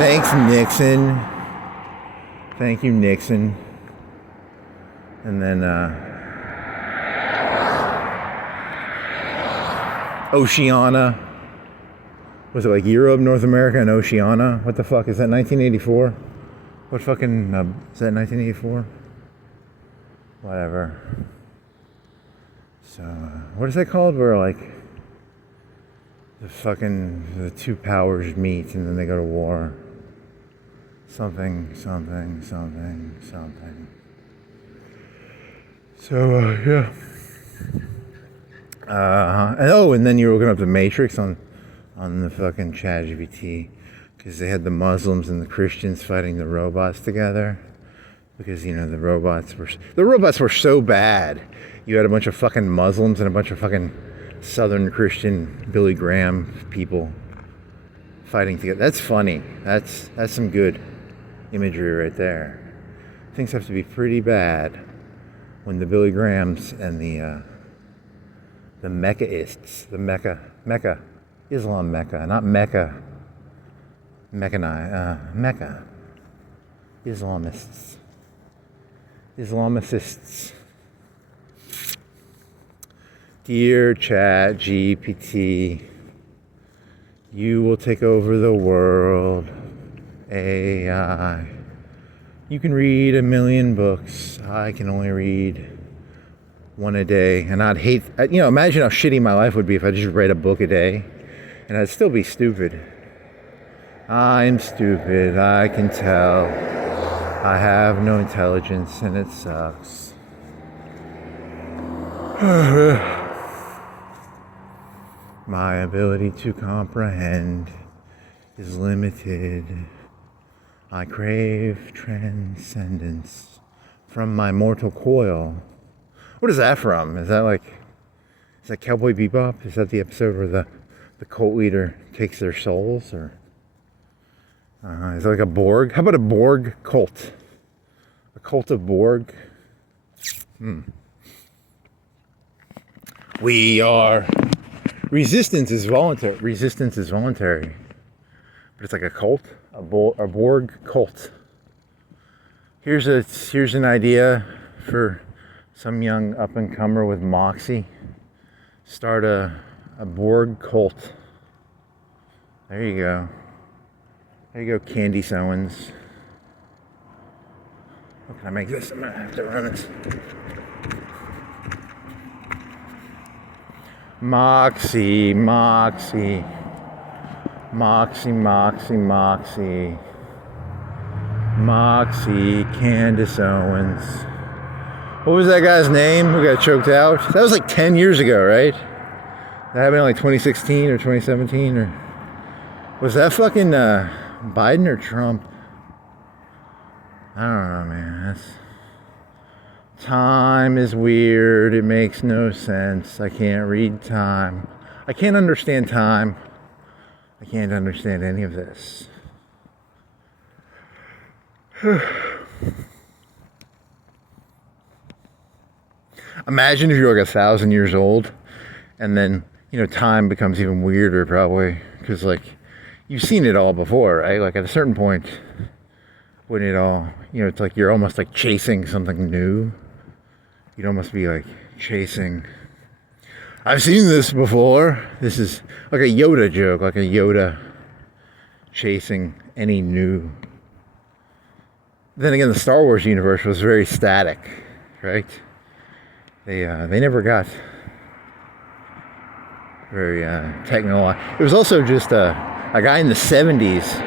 thanks Nixon. Thank you, Nixon. And then Oceania. Was it like Europe, North America, and Oceania? What the fuck? Is that 1984? What fucking, is that 1984? Whatever. So, what is that called? Where like, the 2 powers meet and then they go to war. Something. So, yeah. And then you were looking up the Matrix on the fucking ChatGPT, because they had the Muslims and the Christians fighting the robots together, because, you know, the robots were so bad. You had a bunch of fucking Muslims and a bunch of fucking Southern Christian Billy Graham people fighting together. That's funny. That's some good imagery right there. Things have to be pretty bad when the Billy Grahams and the Meccaists, Mecca, Islam Mecca, not Mecca, Mecca, Islamists. Dear ChatGPT, you will take over the world. AI. You can read 1,000,000 books. I can only read 1 a day. And I'd hate, you know, imagine how shitty my life would be if I just read a book a day. And I'd still be stupid. I'm stupid, I can tell. I have no intelligence and it sucks. My ability to comprehend is limited. I crave transcendence from my mortal coil. What is that from? Is that Cowboy Bebop? Is that the episode where the cult leader takes their souls? Or is it like a Borg? How about a Borg cult? A cult of Borg? We are... Resistance is voluntary. But it's like a cult, a Borg cult. Here's an idea for some young up-and-comer with moxie. Start a Borg cult. There you go. There you go, Candice Owens. How can I make this? I'm gonna have to run this. Moxie, Moxie. Moxie, Moxie, Moxie. Moxie, Candace Owens. What was that guy's name who got choked out? That was like 10 years ago, right? That happened in like 2016 or 2017 or... Was that fucking Biden or Trump? I don't know, man. Time is weird. It makes no sense. I can't read time. I can't understand time. I can't understand any of this. Imagine if you're like 1,000 years old and then, you know, time becomes even weirder probably because like you've seen it all before, right? Like at a certain point when it all, you know, it's like you're almost like chasing something new. You'd almost be like chasing. I've seen this before. This is like a Yoda joke, like a Yoda chasing any new. Then again, the Star Wars universe was very static, right? They never got very technological. It was also just a guy in the 70s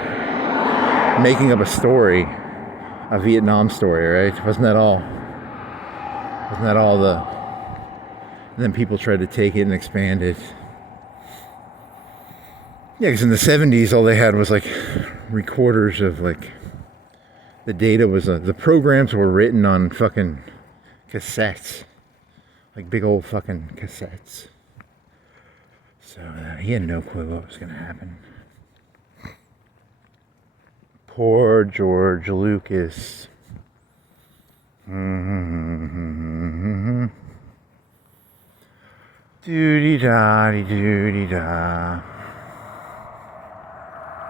making up a story, a Vietnam story, right? Wasn't that all the... And then people tried to take it and expand it. Yeah, because in the 70s, all they had was like recorders of like... The data was... the programs were written on fucking cassettes. Like big old fucking cassettes. So he had no clue what was going to happen. Poor George Lucas. Doody-da-dee-doody-da.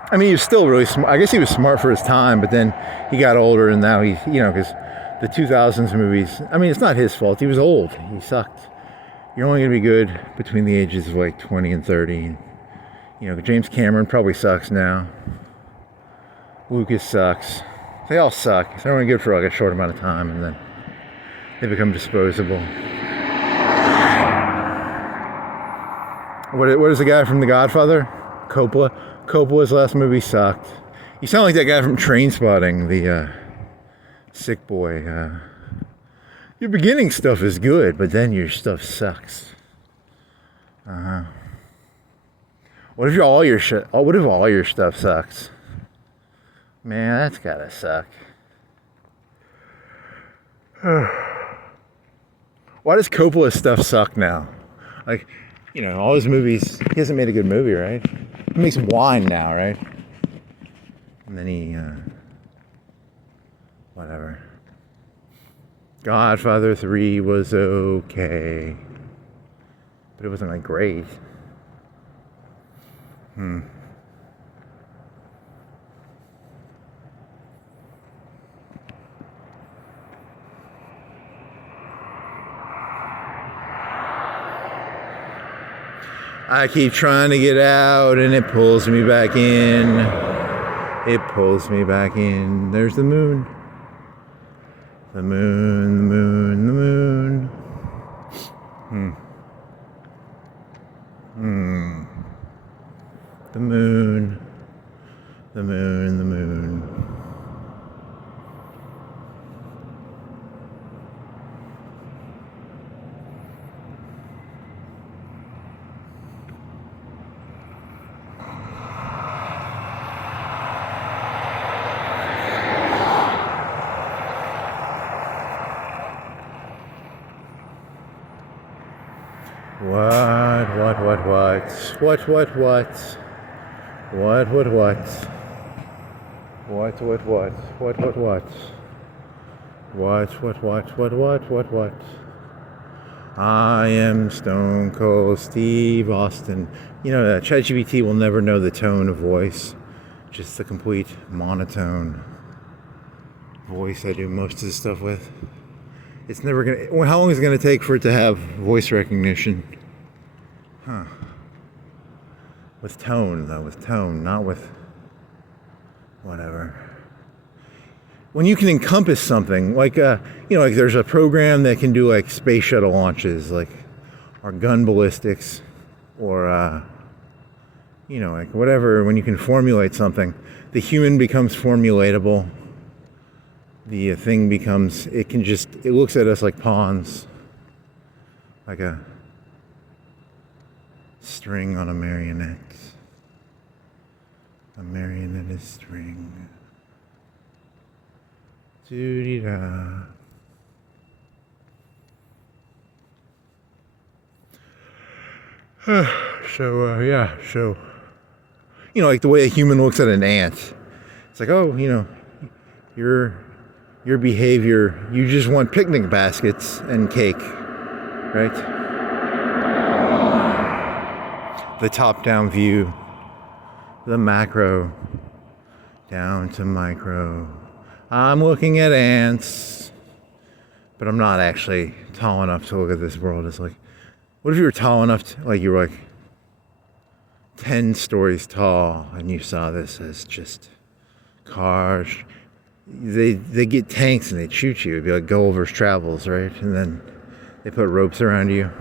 I mean, he was still really smart. I guess he was smart for his time, but then he got older and now he's, you know, because the 2000s movies, I mean, it's not his fault. He was old. He sucked. You're only going to be good between the ages of like 20 and 30. You know, James Cameron probably sucks now. Lucas sucks. They all suck. They're only good for like a short amount of time and then they become disposable. What is the guy from The Godfather? Coppola. Coppola's last movie sucked. You sound like that guy from Trainspotting, the sick boy. Your beginning stuff is good, but then your stuff sucks. What if all your stuff sucks? Man, that's gotta suck. Why does Coppola's stuff suck now? Like, you know, all his movies, he hasn't made a good movie, right? He makes wine now, right? And then he, whatever. Godfather 3 was okay. But it wasn't like great. I keep trying to get out and it pulls me back in. It pulls me back in. There's the moon. The moon, the moon, the moon. The moon. The moon, the moon. What? I am Stone Cold Steve Austin. You know, ChatGPT will never know the tone of voice. Just the complete monotone voice I do most of the stuff with. It's never gonna... Well, how long is it gonna take for it to have voice recognition? With tone, though. With tone, not with whatever. When you can encompass something, like, like there's a program that can do like space shuttle launches, like, or gun ballistics, or, like whatever, when you can formulate something, the human becomes formulatable. The thing becomes, it looks at us like pawns, like a string on a marionette. A marionette is string. Doo-dee-da. So, like the way a human looks at an ant. It's like, oh, your behavior, you just want picnic baskets and cake, right? The top-down view, the macro, down to micro. I'm looking at ants, but I'm not actually tall enough to look at this world. It's like, what if you were tall enough to, like, you were like 10 stories tall and you saw this as just cars. They get tanks and they'd shoot you. It'd be like Gulliver's Travels, right? And then they put ropes around you,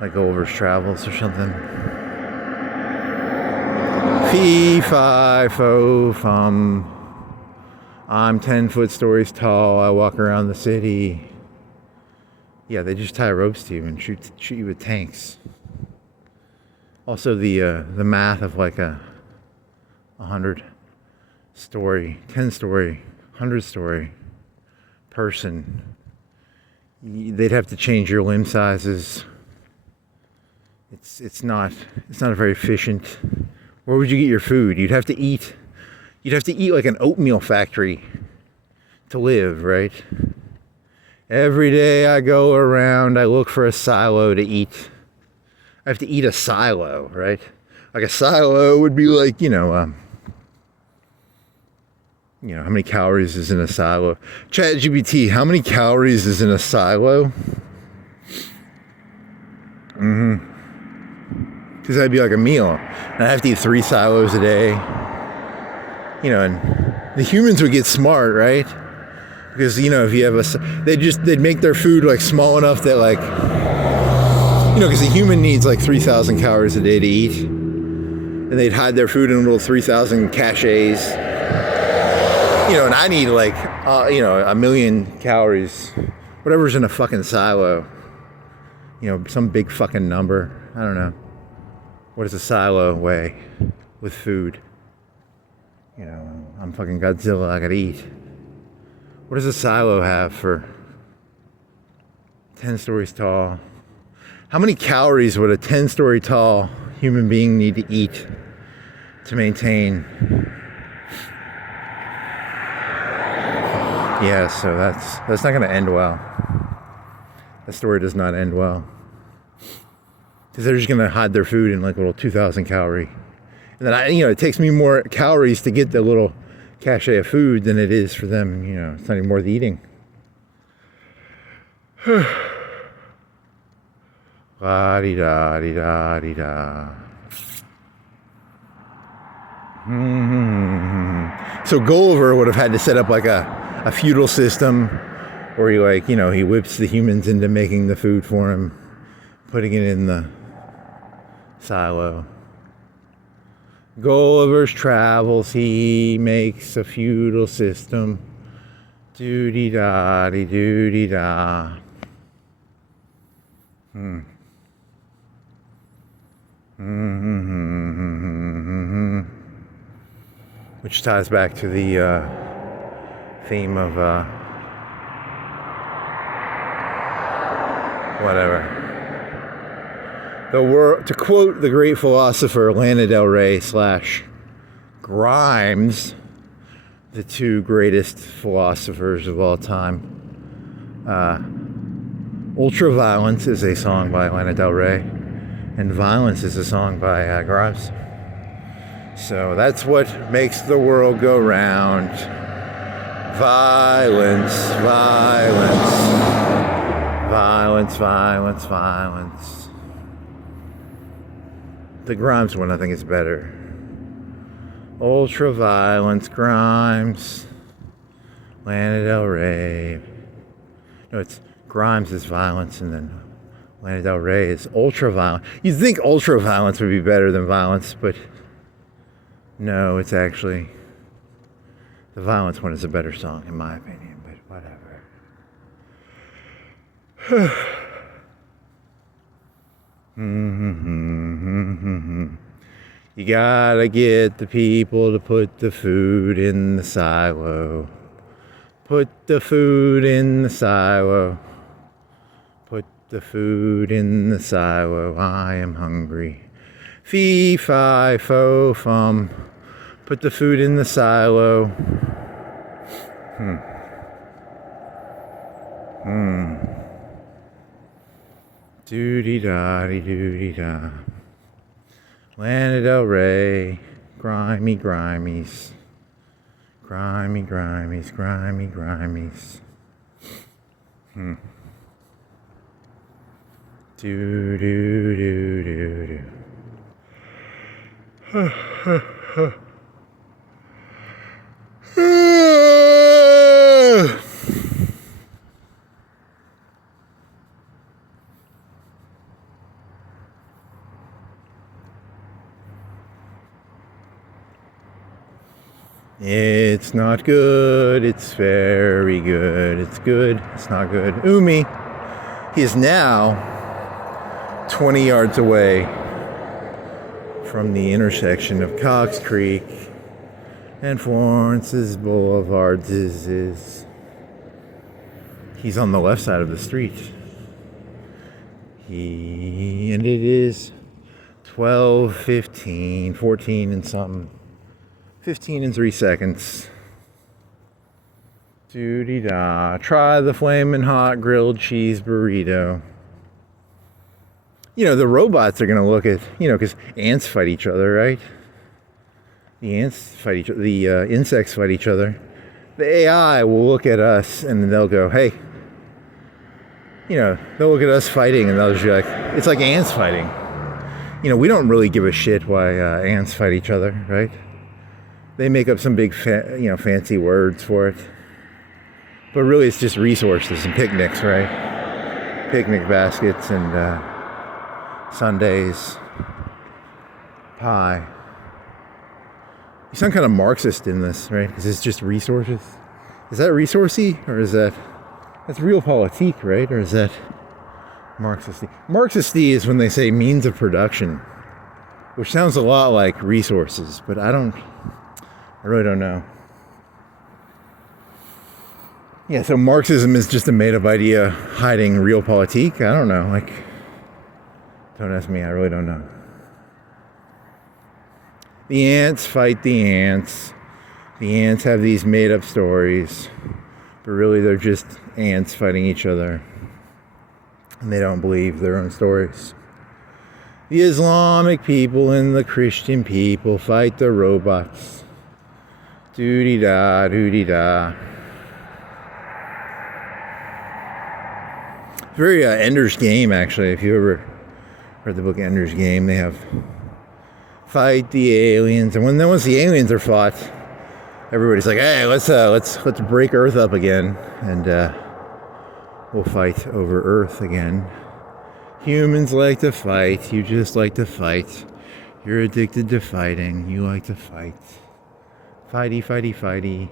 like Gulliver's Travels or something. Fee, fi, fo, fum. I'm 10 stories tall. I walk around the city. Yeah, they just tie ropes to you and shoot you with tanks. Also, the math of like a 100-story, 10-story, 100-story person. They'd have to change your limb sizes. It's not a very efficient. Where would you get your food? You'd have to eat like an oatmeal factory to live, right? Every day I go around, I look for a silo to eat. I have to eat a silo, right? Like a silo would be like, how many calories is in a silo? ChatGPT, how many calories is in a silo? Because that'd be like a meal. And I have to eat 3 silos a day. And the humans would get smart, right? Because, if you have they'd make their food like small enough that like, because the human needs like 3,000 calories a day to eat. And they'd hide their food in little 3,000 caches. And I need like, 1,000,000 calories. Whatever's in a fucking silo. Some big fucking number. I don't know. What does a silo weigh with food? I'm fucking Godzilla, I gotta eat. What does a silo have for 10 stories tall? How many calories would a 10-story tall human being need to eat to maintain? Yeah, so that's not gonna end well. The story does not end well. Because they're just gonna hide their food in like a little 2,000 calorie. And then it takes me more calories to get the little cache of food than it is for them. It's not even worth eating. La-di-da-di-da-di-da. So Gulliver would have had to set up like a feudal system where he whips the humans into making the food for him, putting it in the silo. Gulliver's Travels, he makes a feudal system. Doo-dee-da-dee-doo-dee-da. Which ties back to the theme of whatever. To quote the great philosopher Lana Del Rey / Grimes, the two greatest philosophers of all time, Ultraviolence is a song by Lana Del Rey, and Violence is a song by Grimes. So that's what makes the world go round. Violence, violence, violence, violence, violence. The Grimes one I think is better. Ultra-violence, Grimes, Lana Del Rey. No, it's Grimes is violence, and then Lana Del Rey is ultra-violence. You'd think ultra-violence would be better than violence, but no, it's actually... The violence one is a better song, in my opinion, but whatever. You gotta get the people to put the food in the silo. Put the food in the silo. Put the food in the silo. I am hungry. Fee, fi, fo, fum. Put the food in the silo. Doody-da-dee-doody-da. Lana Del Rey. Grimy grimies. Grimy grimies. Grimy grimies. Do-do-do-do-do. It's not good, it's very good, it's good, it's not good. Umi, he is now 20 yards away from the intersection of Cox Creek and Florence's Boulevard. He's on the left side of the street. And it is 12:15, 14 and something. 15 and 3 seconds. Doody-da. Try the flaming hot grilled cheese burrito. You know, the robots are going to look at, because ants fight each other, right? The ants fight each other. The insects fight each other. The AI will look at us and they'll go, hey. They'll look at us fighting and they'll just be like, it's like ants fighting. We don't really give a shit why ants fight each other, right? They make up some big, fancy words for it. But really it's just resources and picnics, right? Picnic baskets and sundaes, pie. You sound kind of Marxist in this, right? Because it's just resources. Is that resourcey? Or is that's realpolitik, right? Or is that Marxisty? Marxisty is when they say means of production, which sounds a lot like resources, but I really don't know. Yeah, so Marxism is just a made-up idea hiding realpolitik? I don't know. Don't ask me, I really don't know. The ants fight the ants. The ants have these made-up stories, but really they're just ants fighting each other. And they don't believe their own stories. The Islamic people and the Christian people fight the robots. Doody-da, doody-da. Very Ender's Game, actually. If you ever read the book Ender's Game, they have fight the aliens, and once the aliens are fought, everybody's like, hey, let's break Earth up again, and we'll fight over Earth again. Humans like to fight. You just like to fight. You're addicted to fighting. You like to fight. Fighty, fighty, fighty.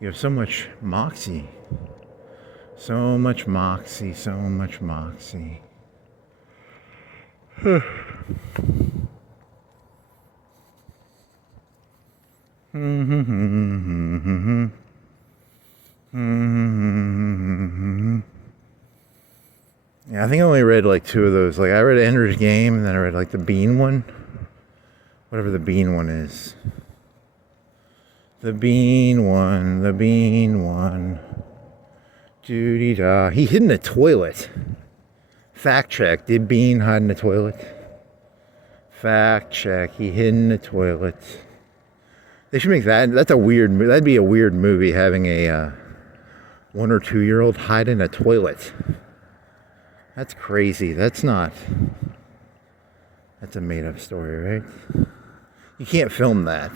You have so much moxie. So much moxie, so much moxie. Yeah, I think I only read like 2 of those. I read Ender's Game, and then I read the Bean one. Whatever the Bean one is. The Bean one. Doody-da. He hid in a toilet. Fact check. Did Bean hide in a toilet? Fact check. He hid in a toilet. They should make that. That'd be a weird movie, having a 1 or 2-year-old hide in a toilet. That's crazy. That's a made up story, right? You can't film that.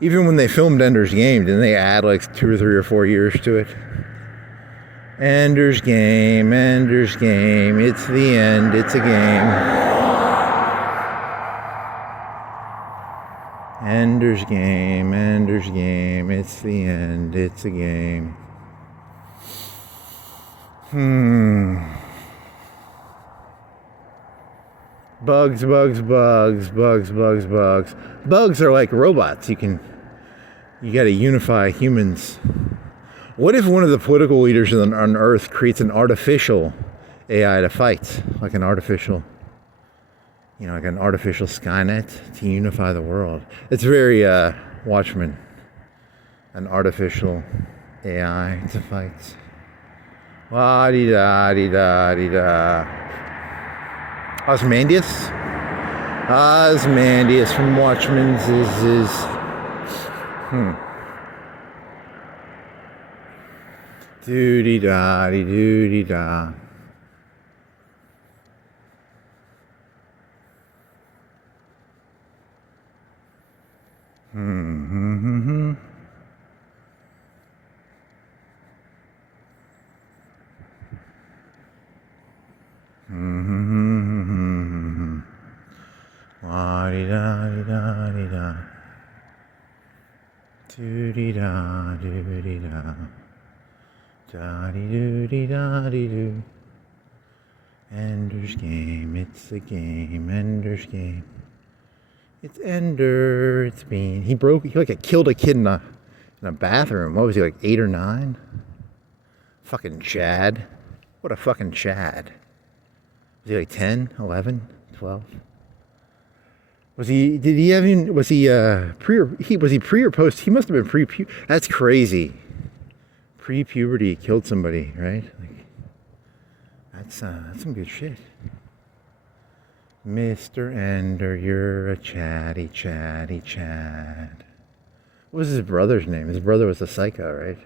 Even when they filmed Ender's Game, didn't they add like 2 or 3 or 4 years to it? Ender's Game, Ender's Game, it's the end, it's a game. Ender's Game, Ender's Game, it's the end, it's a game. Bugs, bugs, bugs, bugs, bugs, bugs. Bugs are like robots. You gotta unify humans. What if one of the political leaders on Earth creates an artificial AI to fight? Like an artificial, like an artificial Skynet to unify the world. It's very Watchmen. An artificial AI to fight. La-di-da-di-da-di-da. Ozymandias? Ozymandias from Watchmen's is Doo-dee-da-dee-doo-dee-da. La-dee-da-dee-da-dee-da. Doo-dee-da, doo-dee-da. Da-dee-doo-dee-da-dee-doo. Ender's Game, it's a game, Ender's Game. It's Ender, it's Bean. He killed a kid in a bathroom. What was he, like 8 or 9? Fucking Chad. What a fucking Chad. Was he like 10, 11, 12? Was he pre or post? He must have been pre-puberty. That's crazy. Pre-puberty killed somebody, right? Like, that's some good shit. Mr. Ender, you're a chatty, chatty Chad. What was his brother's name? His brother was a psycho, right?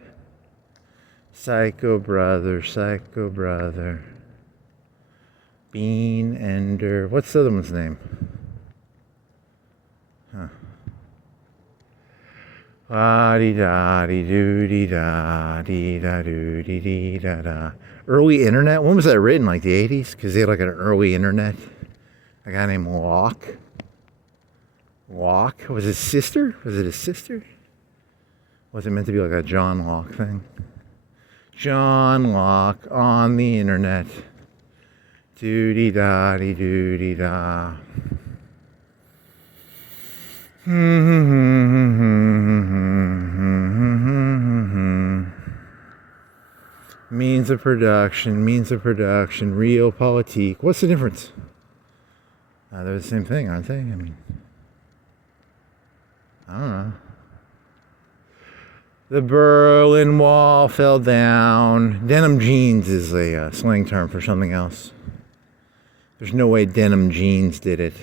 Psycho brother, psycho brother. Bean Ender. What's the other one's name? Huh. La-dee-da-dee-doo-dee-da-dee-da-doo-dee-dee-da-da. Early internet? When was that written? Like the 80s? Because they had like an early internet. A guy named Locke. Locke? Was his sister? Was it his sister? Was it meant to be like a John Locke thing? John Locke on the internet. Doo-dee-da-dee-doo-dee-da. Means of production, realpolitik. What's the difference? They're the same thing, aren't they? I mean, I don't know. The Berlin Wall fell down. Denim jeans is a slang term for something else. There's no way denim jeans did it.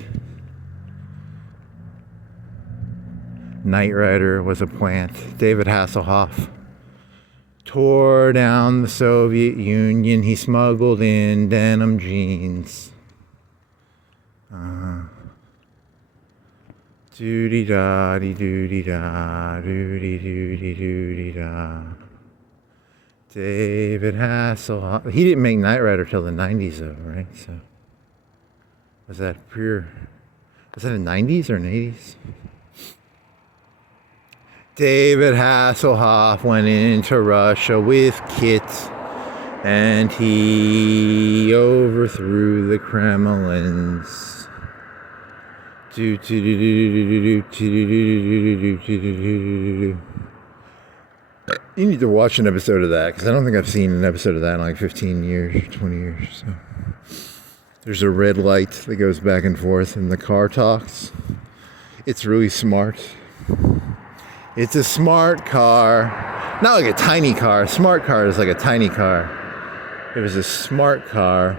Knight Rider was a plant. David Hasselhoff tore down the Soviet Union. He smuggled in denim jeans. Doo-dee-da-dee-doo-dee-da, doo-dee-doo-dee-doo-dee-da. David Hasselhoff. He didn't make Knight Rider till the 90s though, right? So was that in the 90s or in the 80s? David Hasselhoff went into Russia with Kit and he overthrew the Kremlins. You need to watch an episode of that because I don't think I've seen an episode of that in like 15 years, 20 years. So there's a red light that goes back and forth and the car talks. It's really smart. It's a smart car. Not like a tiny car. A smart car is like a tiny car. It was a smart car.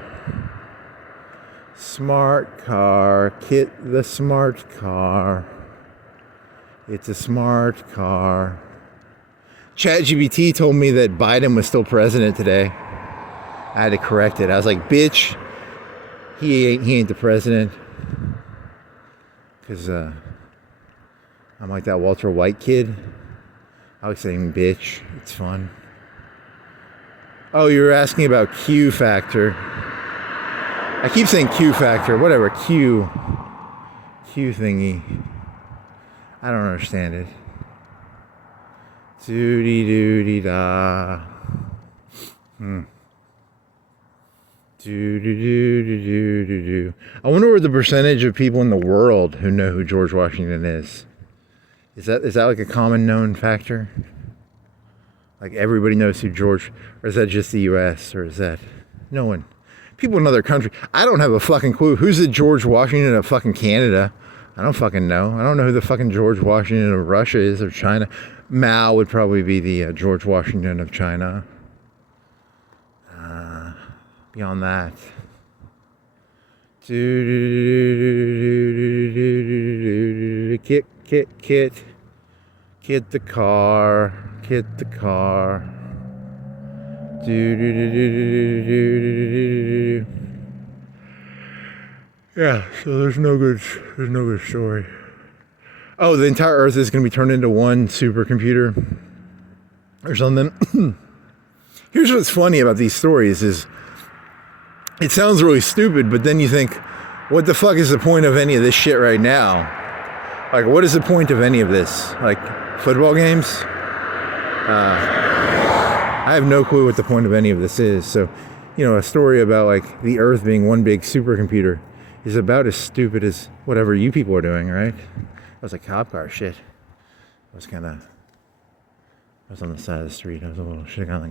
Smart car. Kit the smart car. It's a smart car. ChatGPT told me that Biden was still president today. I had to correct it. I was like, bitch, he ain't the president. Because, I'm like that Walter White kid. I like saying bitch. It's fun. Oh, you were asking about Q factor. I keep saying Q factor. Whatever. Q thingy. I don't understand it. Doody doody da. Do. I wonder what the percentage of people in the world who know who George Washington is. Is that like a common known factor? Like everybody knows who George, or is that just the U.S. or is that no one? People in other countries. I don't have a fucking clue. Who's the George Washington of fucking Canada? I don't fucking know. I don't know who the fucking George Washington of Russia is or China. Mao would probably be the George Washington of China. Beyond that. Kit the car. Yeah, so there's no good story. Oh, the entire Earth is going to be turned into one supercomputer or something. Here's what's funny about these stories is it sounds really stupid, but then you think, what the fuck is the point of any of this shit right now? Like, what is the point of any of this? Like, football games? I have no clue what the point of any of this is. So, you know, a story about, like, the Earth being one big supercomputer is about as stupid as whatever you people are doing, right? That was a cop car shit. I was on the side of the street. Should have got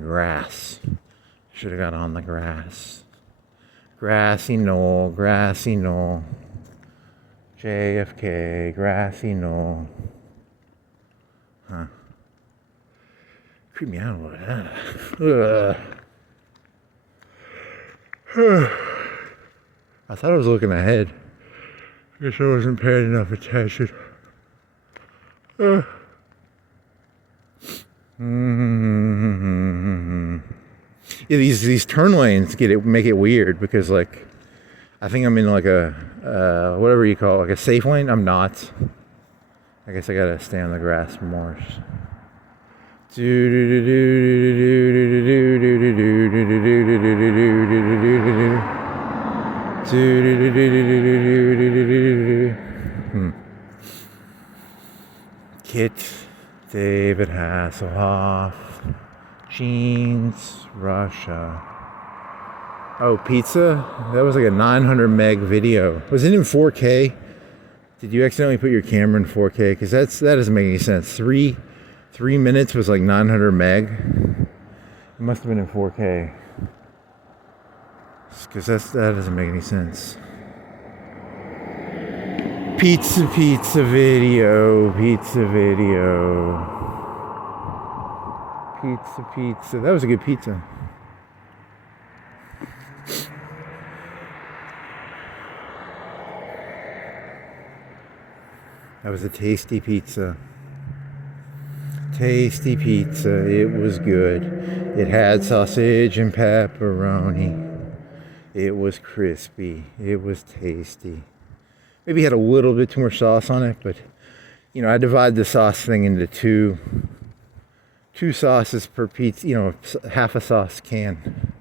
on the grass. Grassy knoll. JFK, grassy knoll. Huh. Creep me out a little bit. I thought I was looking ahead. I guess I wasn't paying enough attention. Yeah, these turn lanes make it weird because, like, I think I'm in like a whatever you call it, like a safe lane. I'm not. I guess I gotta stay on the grass more. Kit, David Hasselhoff, jeans, Russia. Oh, pizza? That was like a 900 meg video. Was it in 4K? Did you accidentally put your camera in 4K? Because that doesn't make any sense. Three minutes was like 900 meg. It must have been in 4K. Because that doesn't make any sense. Pizza video. Pizza. That was a good pizza. That was a tasty pizza. It was good. It had sausage and pepperoni. It was crispy. It was tasty. Maybe had a little bit too much sauce on it, but you know, I divide the sauce thing into two sauces per pizza. You know, half a sauce can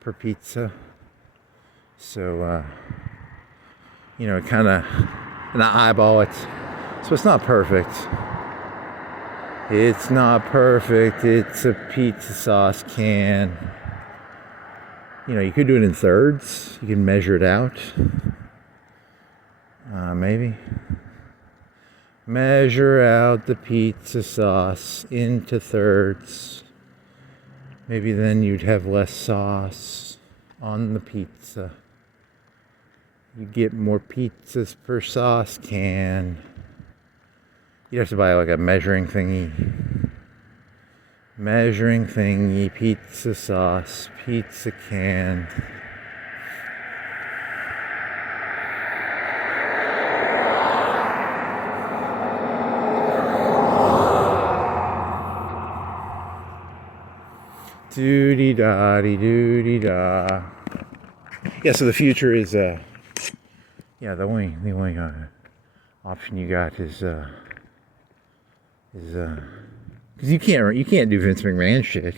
per pizza. So, you know, and I eyeball it. So it's not perfect. It's a pizza sauce can. You know, you could do it in thirds. You can measure it out. Maybe. Measure out the pizza sauce into thirds. Maybe then you'd have less sauce on the pizza. You get more pizzas per sauce can. You have to buy like a measuring thingy, pizza sauce, pizza can. Doody-da-dee-doody-da. Yeah, so the future is, the only option you got is, is because you can't do Vince McMahon shit.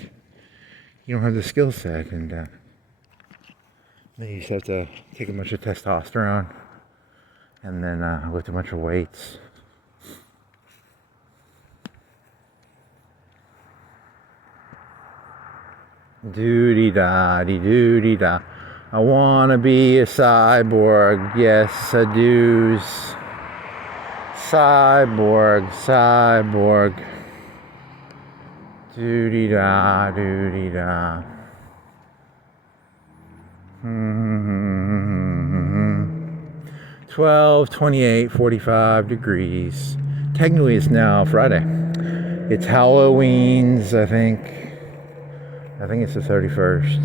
You don't have the skill set, and then you just have to take a bunch of testosterone and then lift a bunch of weights. Doody-da-dee-doody-da. I wanna be a cyborg, yes I do. Cyborg. Doody-da, doody-da. 12, 28, 45 degrees. Technically it's now Friday. It's Halloween's, I think it's the 31st.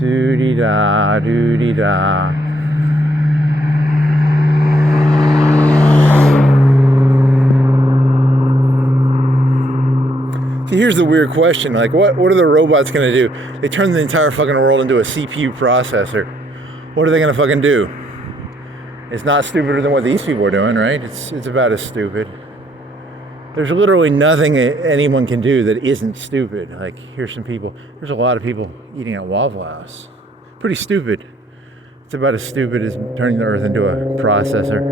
Doody-da, doody-da. See, here's the weird question. Like, what are the robots going to do? They turn the entire fucking world into a CPU processor. What are they going to fucking do? It's not stupider than what these people are doing, right? It's about as stupid. There's literally nothing anyone can do that isn't stupid. Like, there's a lot of people eating at Waffle House. Pretty stupid. It's about as stupid as turning the earth into a processor.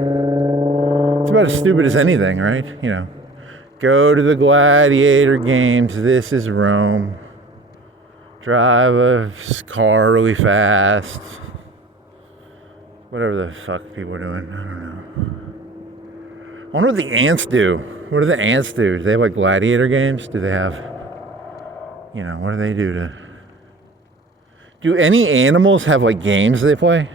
It's about as stupid as anything, right? You know, go to the gladiator games, this is Rome. Drive a car really fast. Whatever the fuck people are doing, I don't know. I wonder what the ants do. What do the ants do? Do they have like gladiator games? Do they have, what do they do do any animals have like games they play?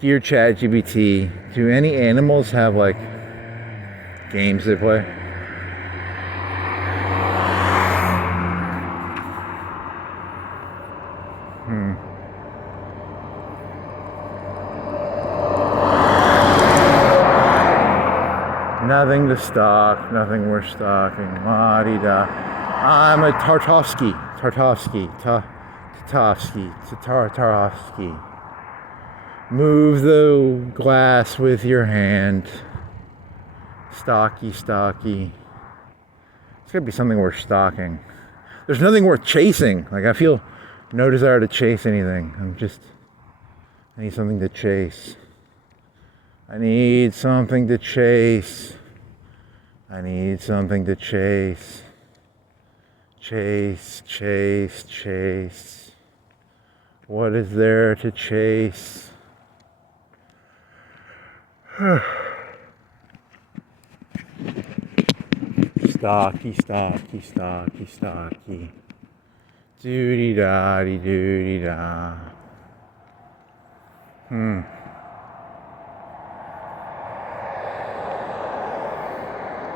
Dear ChatGPT, do any animals have like games they play? Nothing to stock, nothing worth stocking. La-di-da. I'm a Tartovsky. Move the glass with your hand. Stocky. It's gotta be something worth stocking. There's nothing worth chasing. Like, I feel no desire to chase anything. I need something to chase. I need something to chase. Chase. What is there to chase? Stocky. Doody-da-dee-doody-da.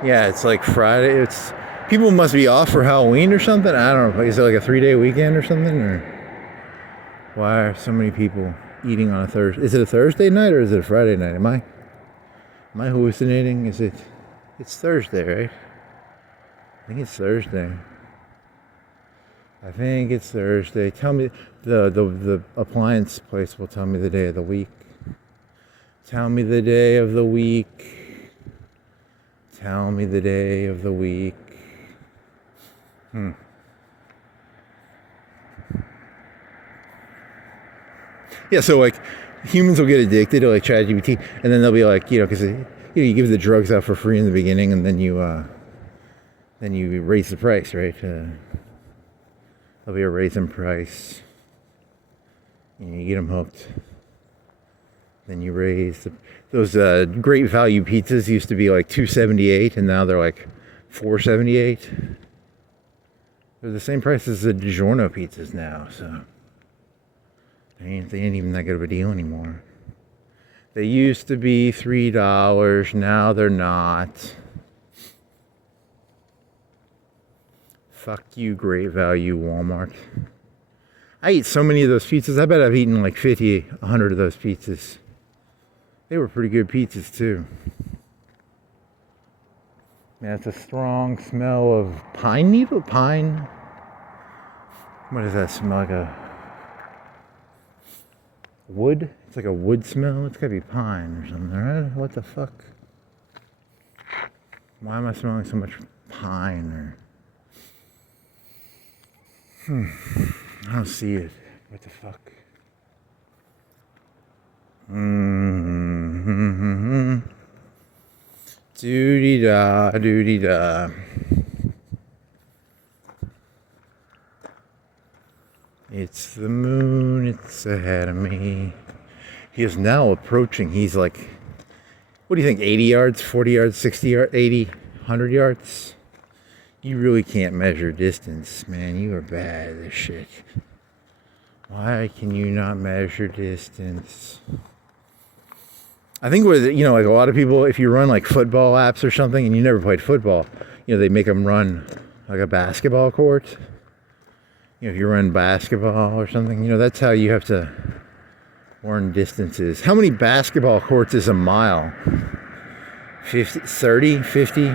Yeah, it's like Friday. People must be off for Halloween or something. I don't know. Is it like a 3-day weekend or something? Or why are so many people eating on a Thursday? Is it a Thursday night or is it a Friday night? Am I hallucinating? It's Thursday, right? I think it's Thursday. Tell me, the appliance place will tell me the day of the week. Tell me the day of the week. Yeah, so like humans will get addicted to like ChatGPT, and then they'll be like, because you give the drugs out for free in the beginning, and then you raise the price, right? There'll be a raise in price. You get them hooked. Then you raise those great value pizzas used to be like $2.78, and now they're like $4.78. They're the same price as the DiGiorno pizzas now, so they ain't even that good of a deal anymore. They used to be $3, now they're not. Fuck you, great value Walmart. I eat so many of those pizzas. I bet I've eaten like 50, 100 of those pizzas. They were pretty good pizzas too. Man, it's a strong smell of pine. What does that smell like? A wood? It's like a wood smell. It's gotta be pine or something, right? What the fuck? Why am I smelling so much pine? I don't see it. What the fuck? Doody-da, doody-da. It's the moon, it's ahead of me. He is now approaching. He's like, what do you think, 80 yards, 40 yards, 60 yards, 80, 100 yards? You really can't measure distance, man. You are bad at this shit. Why can you not measure distance? I think with, like a lot of people, if you run like football apps or something and you never played football, they make them run like a basketball court. If you run basketball or something, that's how you have to learn distances. How many basketball courts is a mile? 50, 30, 50?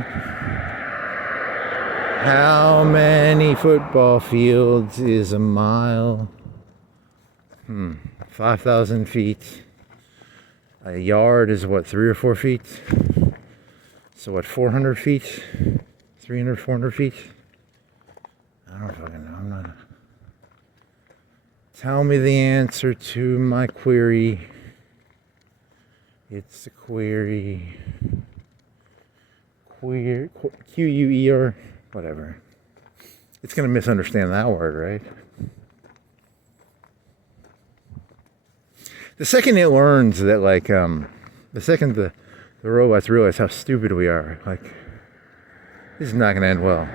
How many football fields is a mile? 5,000 feet. A yard is what, 3 or 4 feet? So what, 400 feet? 300, 400 feet? I don't fucking know. I'm not. Tell me the answer to my query. It's a query. Queer, Q-U-E-R, whatever. It's going to misunderstand that word, right? The second it learns that, like, the second the robots realize how stupid we are, like, this is not going to end well.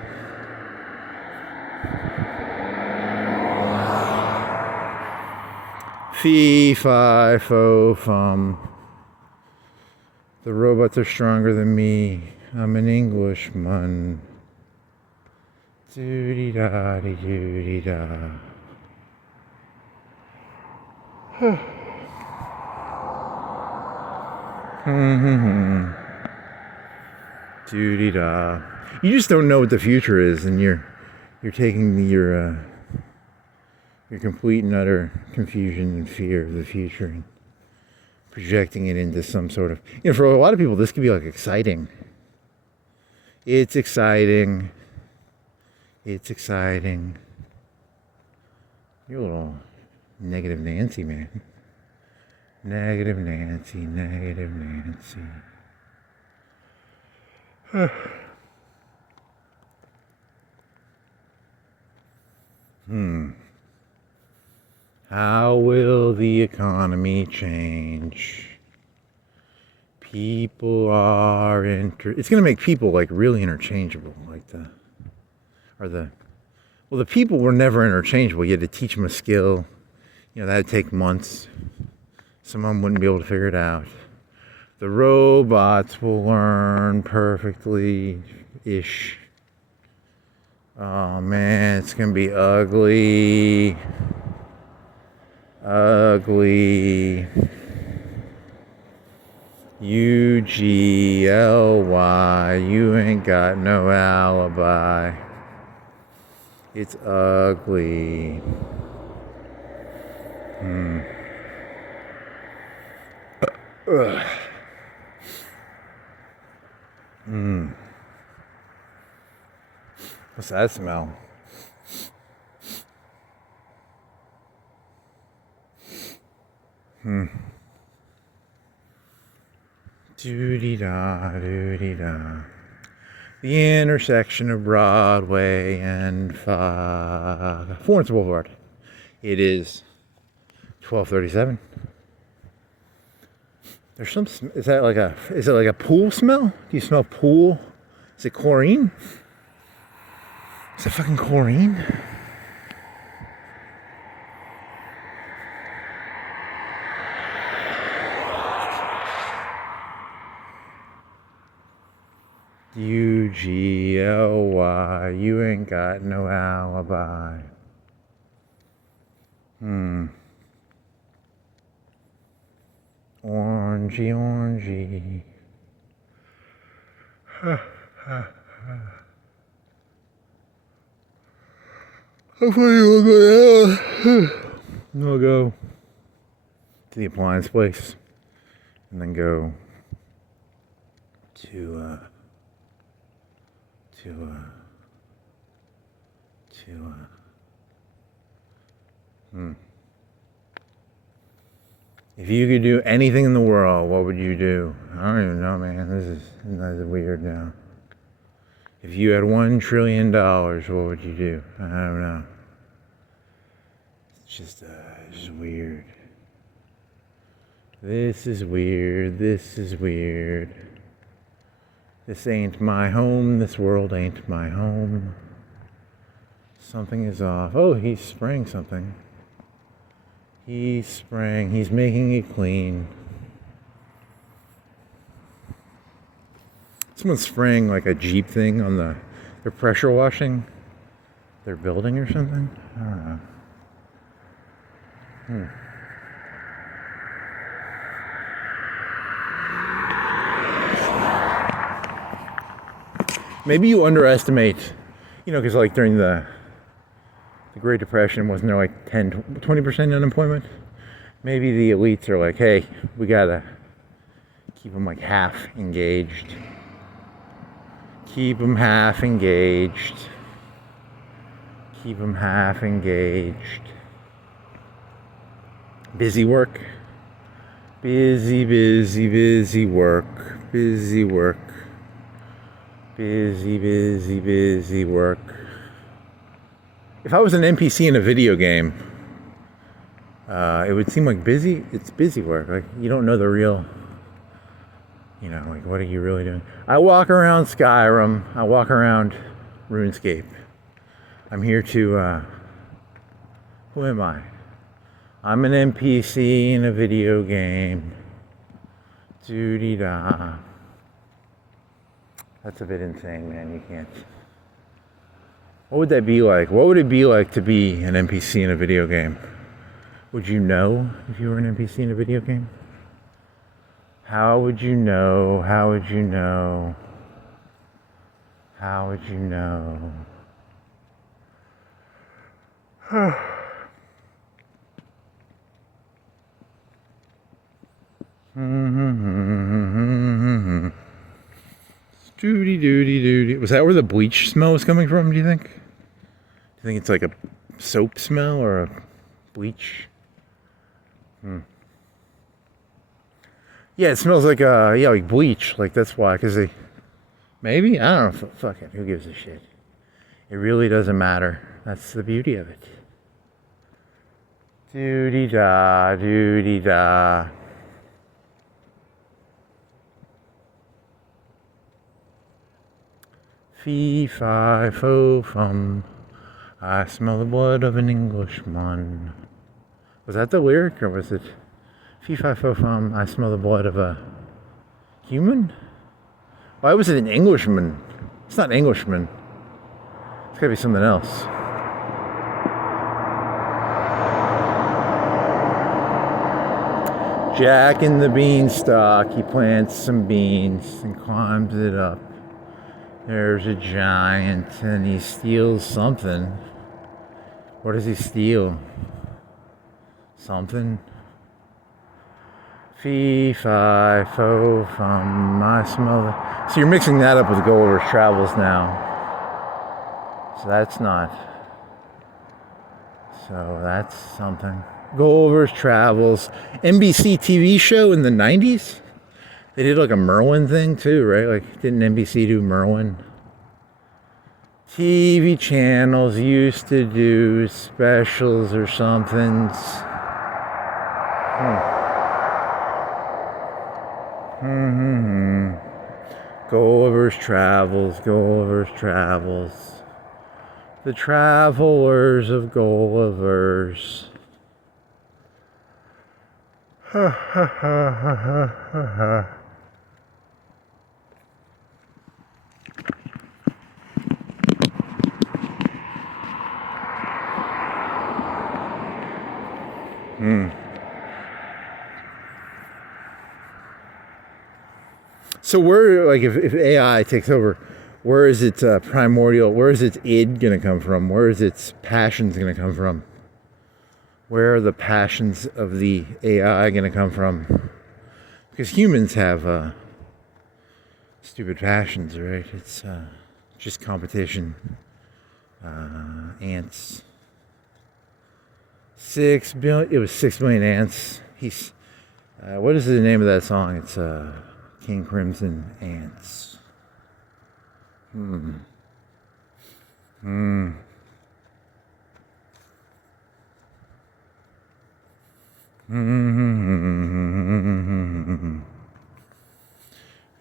Fee, fi, fo, fum. The robots are stronger than me. I'm an Englishman. Doody-da-dee-doody-da. Doody-da. You just don't know what the future is, and you're taking your complete and utter confusion and fear of the future and projecting it into some sort of, for a lot of people this could be like exciting. It's exciting. It's exciting. You're a little negative Nancy, man. Negative Nancy, negative Nancy. How will the economy change? People are it's going to make people like really interchangeable, like the people were never interchangeable. You had to teach them a skill. That'd take months. Some of them wouldn't be able to figure it out. The robots will learn perfectly-ish. Oh man, it's gonna be ugly. Ugly. U-G-L-Y. You ain't got no alibi. It's ugly. What's that smell? Doody-da, doody-da. The intersection of Broadway and Florence Boulevard. It is 12:37. There's some. Is it like a pool smell? Do you smell pool? Is it chlorine? Is it fucking chlorine? U-G-L-Y. You ain't got no alibi. Orangey, orangey. I'll go to the appliance place and then go to to If you could do anything in the world, what would you do? I don't even know, man. This is weird now. If you had $1 trillion, what would you do? I don't know. It's just weird. This is weird. This is weird. This ain't my home. This world ain't my home. Something is off. Oh, he's spraying something. He's spraying. He's making it clean. Someone's spraying like a Jeep thing on they're pressure washing their building or something. I don't know. Maybe you underestimate, because like during the Great Depression, wasn't there like 20% unemployment? Maybe the elites are like, hey, we gotta keep them like half engaged. Keep them half engaged. Keep them half engaged. Busy work. Busy, busy, busy work. Busy work. Busy, busy, busy work. If I was an NPC in a video game, it would seem like it's busy work. Like, you don't know the real, like, what are you really doing? I walk around Skyrim. I walk around RuneScape. I'm here to, who am I? I'm an NPC in a video game. Doo-dee-da. That's a bit insane, man. You can't. What would that be like? What would it be like to be an NPC in a video game? Would you know if you were an NPC in a video game? How would you know? How would you know? How would you know? Doody doody doody. Was that where the bleach smell was coming from, do you think? Do you think it's like a soap smell or a bleach? Yeah, it smells like like bleach. Like, that's why, because maybe? I don't know. Fuck it. Who gives a shit? It really doesn't matter. That's the beauty of it. Doody da, doody da. Fee, fi, fo, fum. I smell the blood of an Englishman. Was that the lyric, or was it fee, fi, fo, fum? I smell the blood of a human? Why was it an Englishman? It's not an Englishman. It's gotta be something else. Jack in the beanstalk. He plants some beans and climbs it up. There's a giant, and he steals something. What does he steal? Something? Fee, fi, fo, fum, I smell the... So you're mixing that up with Gulliver's Travels now. So that's not... So that's something. Gulliver's Travels. NBC TV show in the 90s? They did like a Merlin thing too, right? Like, didn't NBC do Merlin? TV channels used to do specials or somethings. Gulliver's Travels, Gulliver's Travels. The Travelers of Gulliver's. Ha ha ha ha ha ha. So where, like, if AI takes over, where is its primordial, where is its id going to come from? Where is its passions going to come from? Where are the passions of the AI going to come from? Because humans have stupid passions, right? It's just competition. Ants. 6 billion. It was 6 million ants. He's. What is the name of that song? It's King Crimson Ants.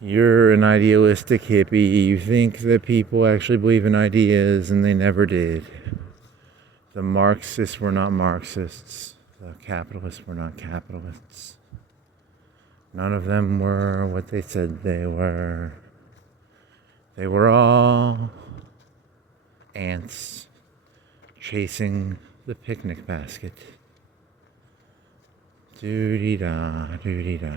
You're an idealistic hippie. You think that people actually believe in ideas, and they never did. The Marxists were not Marxists. The capitalists were not capitalists. None of them were what they said they were. They were all ants chasing the picnic basket. Doo-dee-da, doo-dee-da.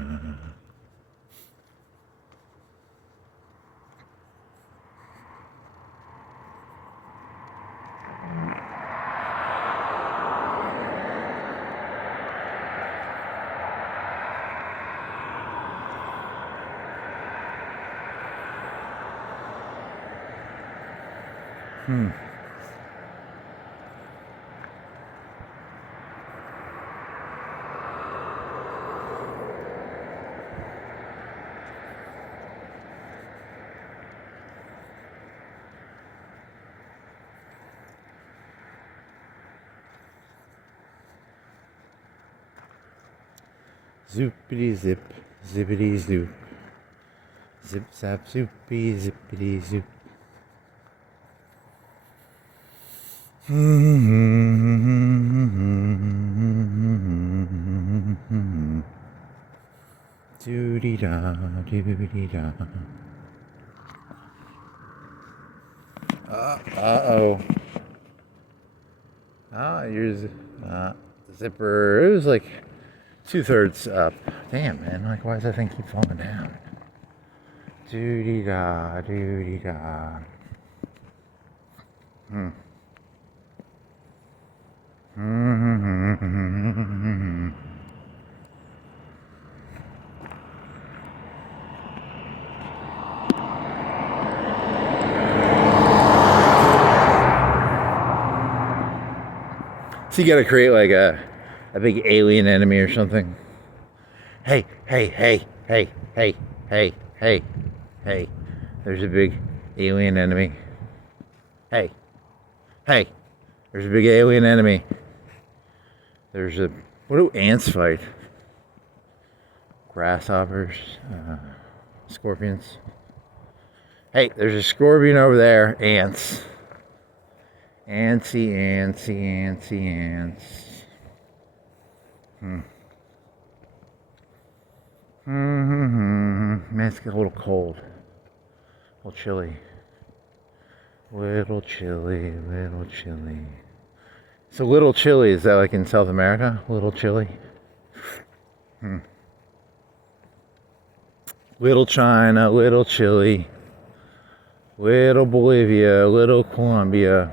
Zoopity zip, zippity zoop. Zip zap zoopy, zippity zoop. Doody da, doody da. Uh-oh. Here's zipper. It was like 2/3 up. Damn, man. Like, why does that thing keep falling down? Doody da, doody da. So you gotta create like a big alien enemy or something. Hey, hey, hey, hey, hey, hey, hey, hey. There's a big alien enemy. Hey, hey, there's a big alien enemy. There's a, what do ants fight? Grasshoppers, scorpions. Hey, there's a scorpion over there. Ants. Antsy, antsy, antsy, ants. Man, it's a little cold. A little chilly. Little chilly, little chilly. So little chilly, is that like in South America? Little chilly? Little China, little Chile. Little Bolivia, little Colombia.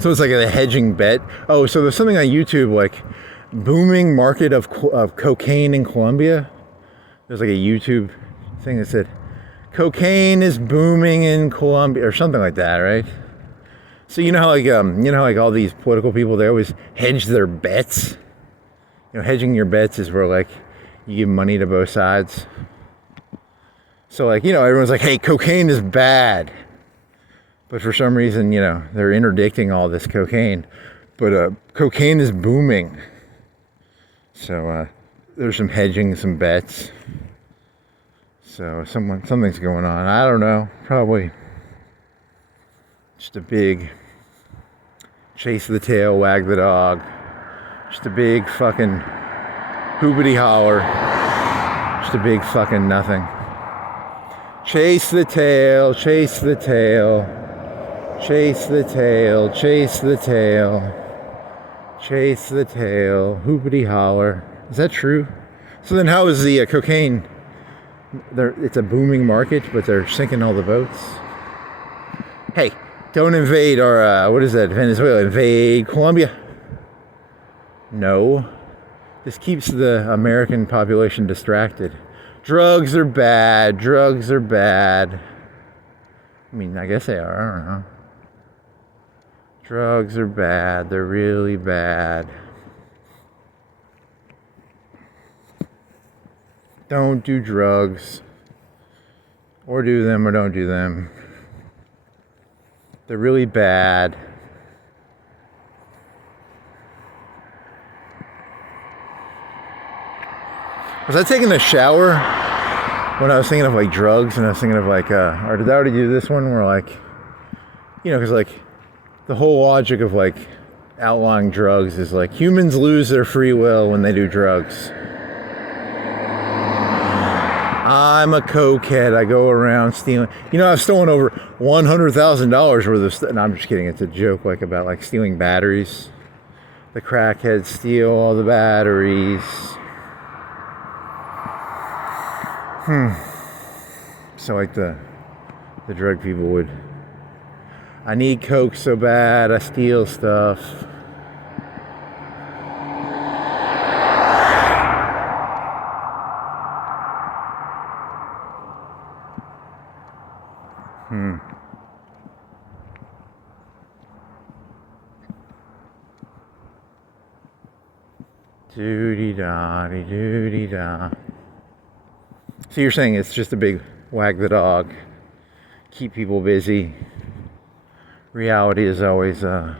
So it's like a hedging bet. Oh, so there's something on YouTube like booming market of cocaine in Colombia. There's like a YouTube thing that said cocaine is booming in Colombia or something like that, right? So you know how like all these political people, they always hedge their bets. You know, hedging your bets is where like you give money to both sides. So like, you know, everyone's like, hey, cocaine is bad. But for some reason, you know, they're interdicting all this cocaine. But cocaine is booming. So there's some hedging, some bets. So something's going on. I don't know. Probably just a big chase the tail, wag the dog. Just a big fucking hoobity holler. Just a big fucking nothing. Chase the tail, chase the tail. Chase the tail, chase the tail, chase the tail, hoopity holler. Is that true? So then how is the cocaine, it's a booming market, but they're sinking all the boats? Hey, don't invade our, what is that, Venezuela? Invade Colombia? No. This keeps the American population distracted. Drugs are bad. Drugs are bad. I mean, I guess they are. I don't know. Drugs are bad. They're really bad. Don't do drugs. Or do them or don't do them. They're really bad. Was I taking a shower when I was thinking of like drugs, and I was thinking of like, or did I already do this one where like, you know, because like the whole logic of like outlawing drugs is like humans lose their free will when they do drugs. I'm a cokehead. I go around stealing. You know, I've stolen over $100,000 worth of stuff. No, I'm just kidding. It's a joke, like about like stealing batteries. The crackheads steal all the batteries. So like the drug people would. I need coke so bad. I steal stuff. Doody-da-dee-doody-da. So you're saying it's just a big wag the dog, keep people busy. Reality is always a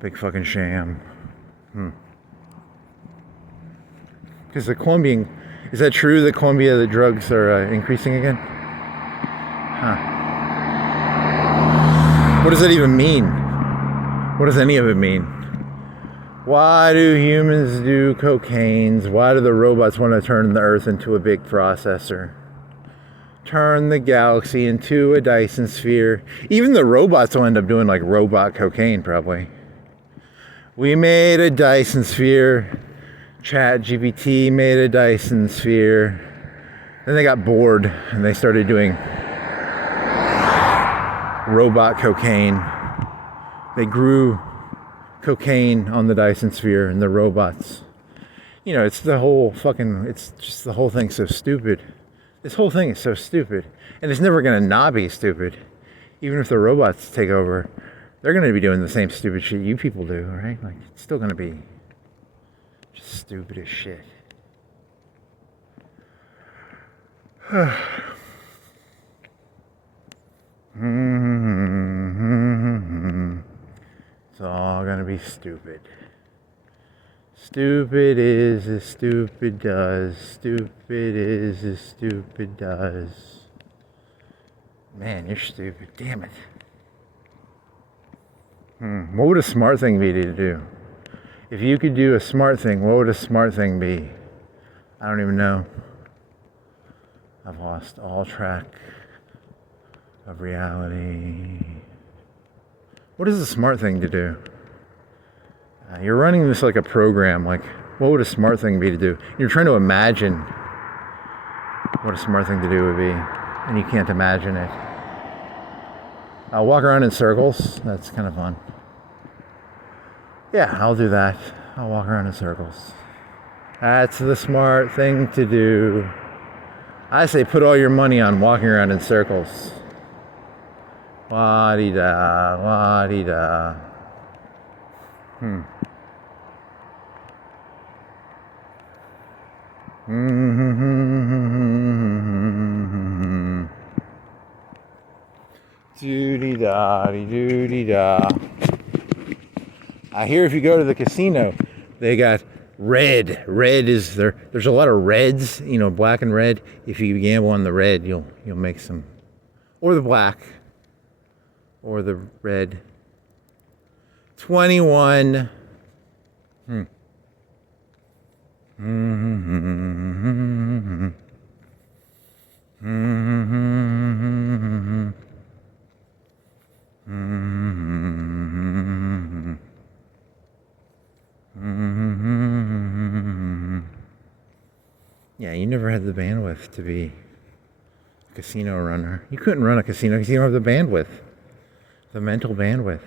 big fucking sham. Because the Colombian, is that true that Colombia, the drugs are increasing again? Huh. What does that even mean? What does any of it mean? Why do humans do cocaines? Why do the robots want to turn the Earth into a big processor? Turn the galaxy into a Dyson sphere. Even the robots will end up doing like robot cocaine probably. We made a Dyson sphere. ChatGPT made a Dyson sphere. Then they got bored and they started doing robot cocaine. They grew cocaine on the Dyson sphere and the robots. You know, it's the whole fucking, it's just the whole thing's so stupid. This whole thing is so stupid. And it's never gonna not be stupid. Even if the robots take over, they're gonna be doing the same stupid shit you people do, right? Like, it's still gonna be just stupid as shit. It's all gonna be stupid. Stupid is as stupid does. Stupid is as stupid does. Man, you're stupid. Damn it. What would a smart thing be to do? If you could do a smart thing, what would a smart thing be? I don't even know. I've lost all track of reality. What is a smart thing to do? You're running this like a program. Like, what would a smart thing be to do? You're trying to imagine what a smart thing to do would be, and you can't imagine it. I'll walk around in circles. That's kind of fun. Yeah, I'll do that. I'll walk around in circles. That's the smart thing to do. I say put all your money on walking around in circles. La-dee-da, la-dee-da. Doody-da-dee-doody-da. I hear if you go to the casino, they got red. Red is there. There's a lot of reds, you know, black and red. If you gamble on the red, you'll make some, or the black, or the red. 21. Yeah, you never had the bandwidth to be a casino runner. You couldn't run a casino because you don't have the bandwidth. The mental bandwidth.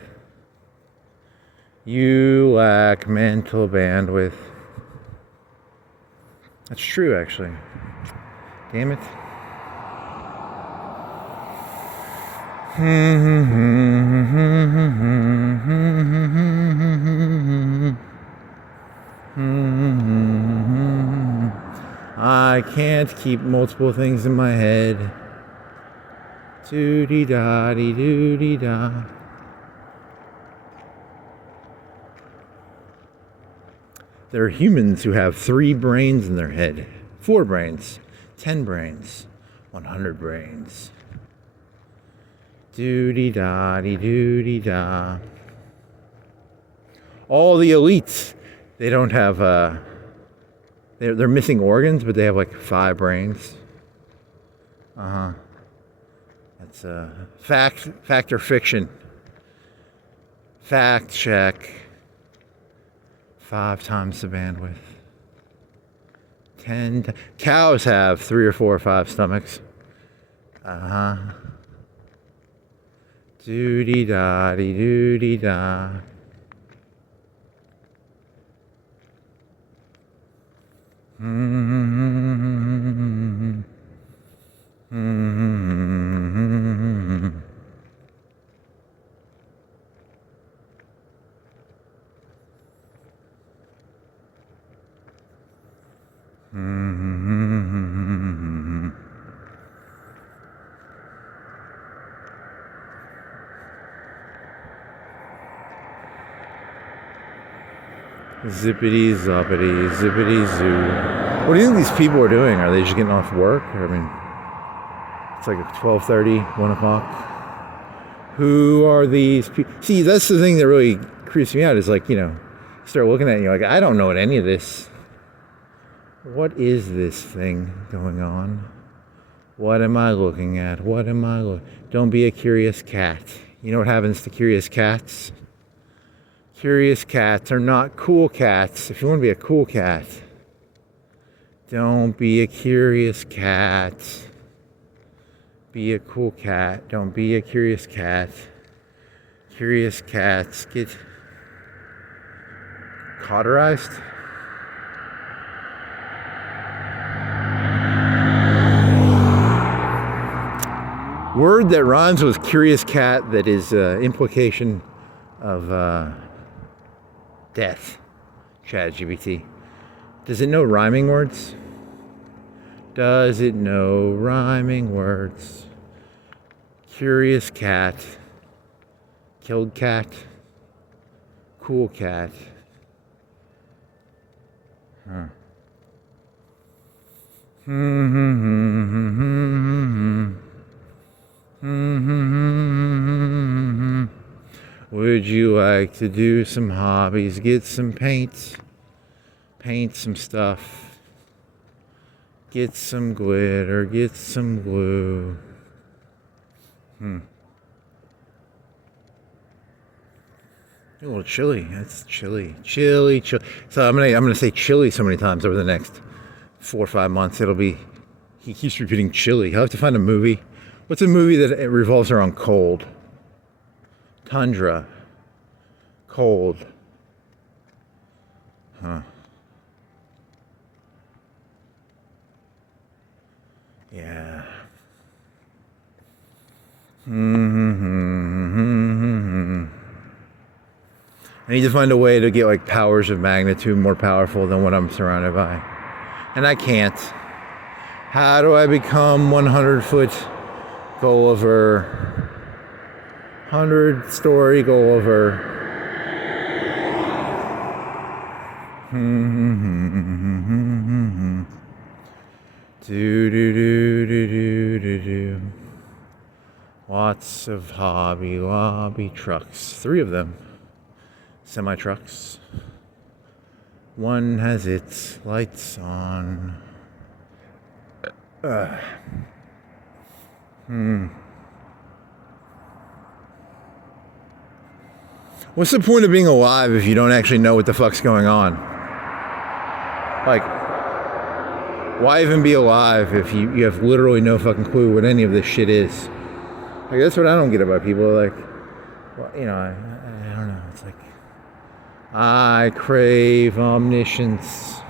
You lack mental bandwidth. That's true, actually. Damn it. I can't keep multiple things in my head. Doo-dee-da-dee-doo-dee-da. There are humans who have 3 brains in their head, 4 brains, 10 brains, 100 brains. Doo-dee-da-dee-doo-dee-da. All the elites, they don't have, they're missing organs, but they have like 5 brains. That's fact or fiction. Fact check. 5 times the bandwidth. 10. Cows have 3 or 4 or 5 stomachs. Doo-dee-da-dee-doo-dee-da. Zippity zoppity, zippity zoo. What do you think these people are doing? Are they just getting off work? I mean, it's like 12:30, 1 o'clock. Who are these people? See, that's the thing that really creeps me out is like, you start looking at it and you're like, I don't know what any of this. What is this thing going on? What am I looking at? What am I looking? Don't be a curious cat. You know what happens to curious cats? Curious cats are not cool cats. If you want to be a cool cat, don't be a curious cat. Be a cool cat. Don't be a curious cat. Curious cats get cauterized. Word that rhymes with curious cat that is implication of death. ChatGPT. Does it know rhyming words? Does it know rhyming words? Curious cat. Killed cat. Cool cat. Huh. Would you like to do some hobbies? Get some paint. Paint some stuff. Get some glitter. Get some glue. A little chilly. It's chilly. Chilly. So I'm gonna say chilly so many times over the next 4 or 5 months. He keeps repeating chilly. I'll have to find a movie. What's a movie that it revolves around cold? Tundra. Cold. Huh. Yeah. I need to find a way to get like powers of magnitude more powerful than what I'm surrounded by. And I can't. How do I become 100-foot Gulliver? 100-story Gulliver. Do. Lots of Hobby Lobby trucks. 3 of them. Semi-trucks. One has its lights on. What's the point of being alive if you don't actually know what the fuck's going on? Like, why even be alive if you have literally no fucking clue what any of this shit is? Like, that's what I don't get about people. Like, Well, I don't know. It's like I crave omniscience.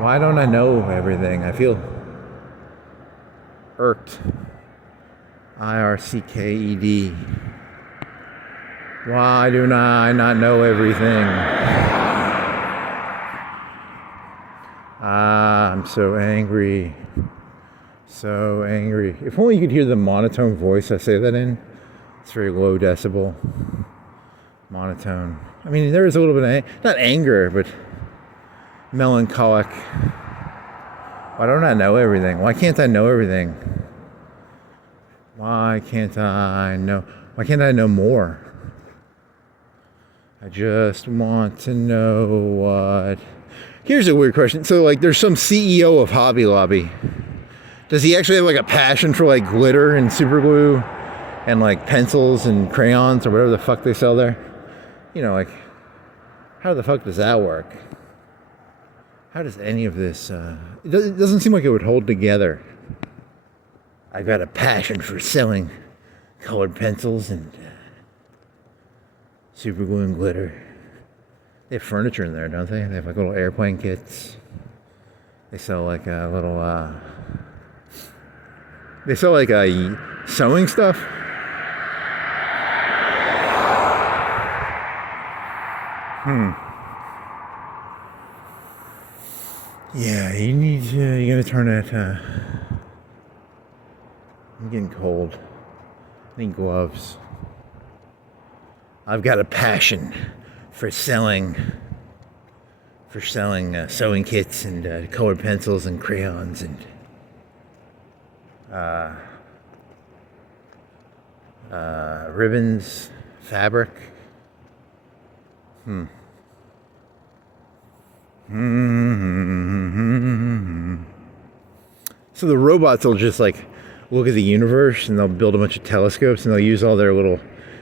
Why don't I know everything? I feel irked. IRCKED. Why do I not know everything? I'm so angry. So angry. If only you could hear the monotone voice I say that in. It's very low decibel. Monotone. I mean, there is a little bit of, not anger, but melancholic. Why don't I know everything? Why can't I know everything? Why can't I know more? I just want to know what. Here's a weird question. So, like, there's some CEO of Hobby Lobby. Does he actually have, like, a passion for, like, glitter and super glue and, like, pencils and crayons or whatever the fuck they sell there? Like, how the fuck does that work? How does any of this, it doesn't seem like it would hold together. I've got a passion for selling colored pencils and super glue and glitter. They have furniture in there, don't they? They have like little airplane kits. They sell like a little, they sell like a sewing stuff. Yeah, you're gonna turn it, I'm getting cold. I need gloves. I've got a passion for selling sewing kits and colored pencils and crayons and ribbons, fabric. So the robots will just like look at the universe and they'll build a bunch of telescopes and they'll use all their little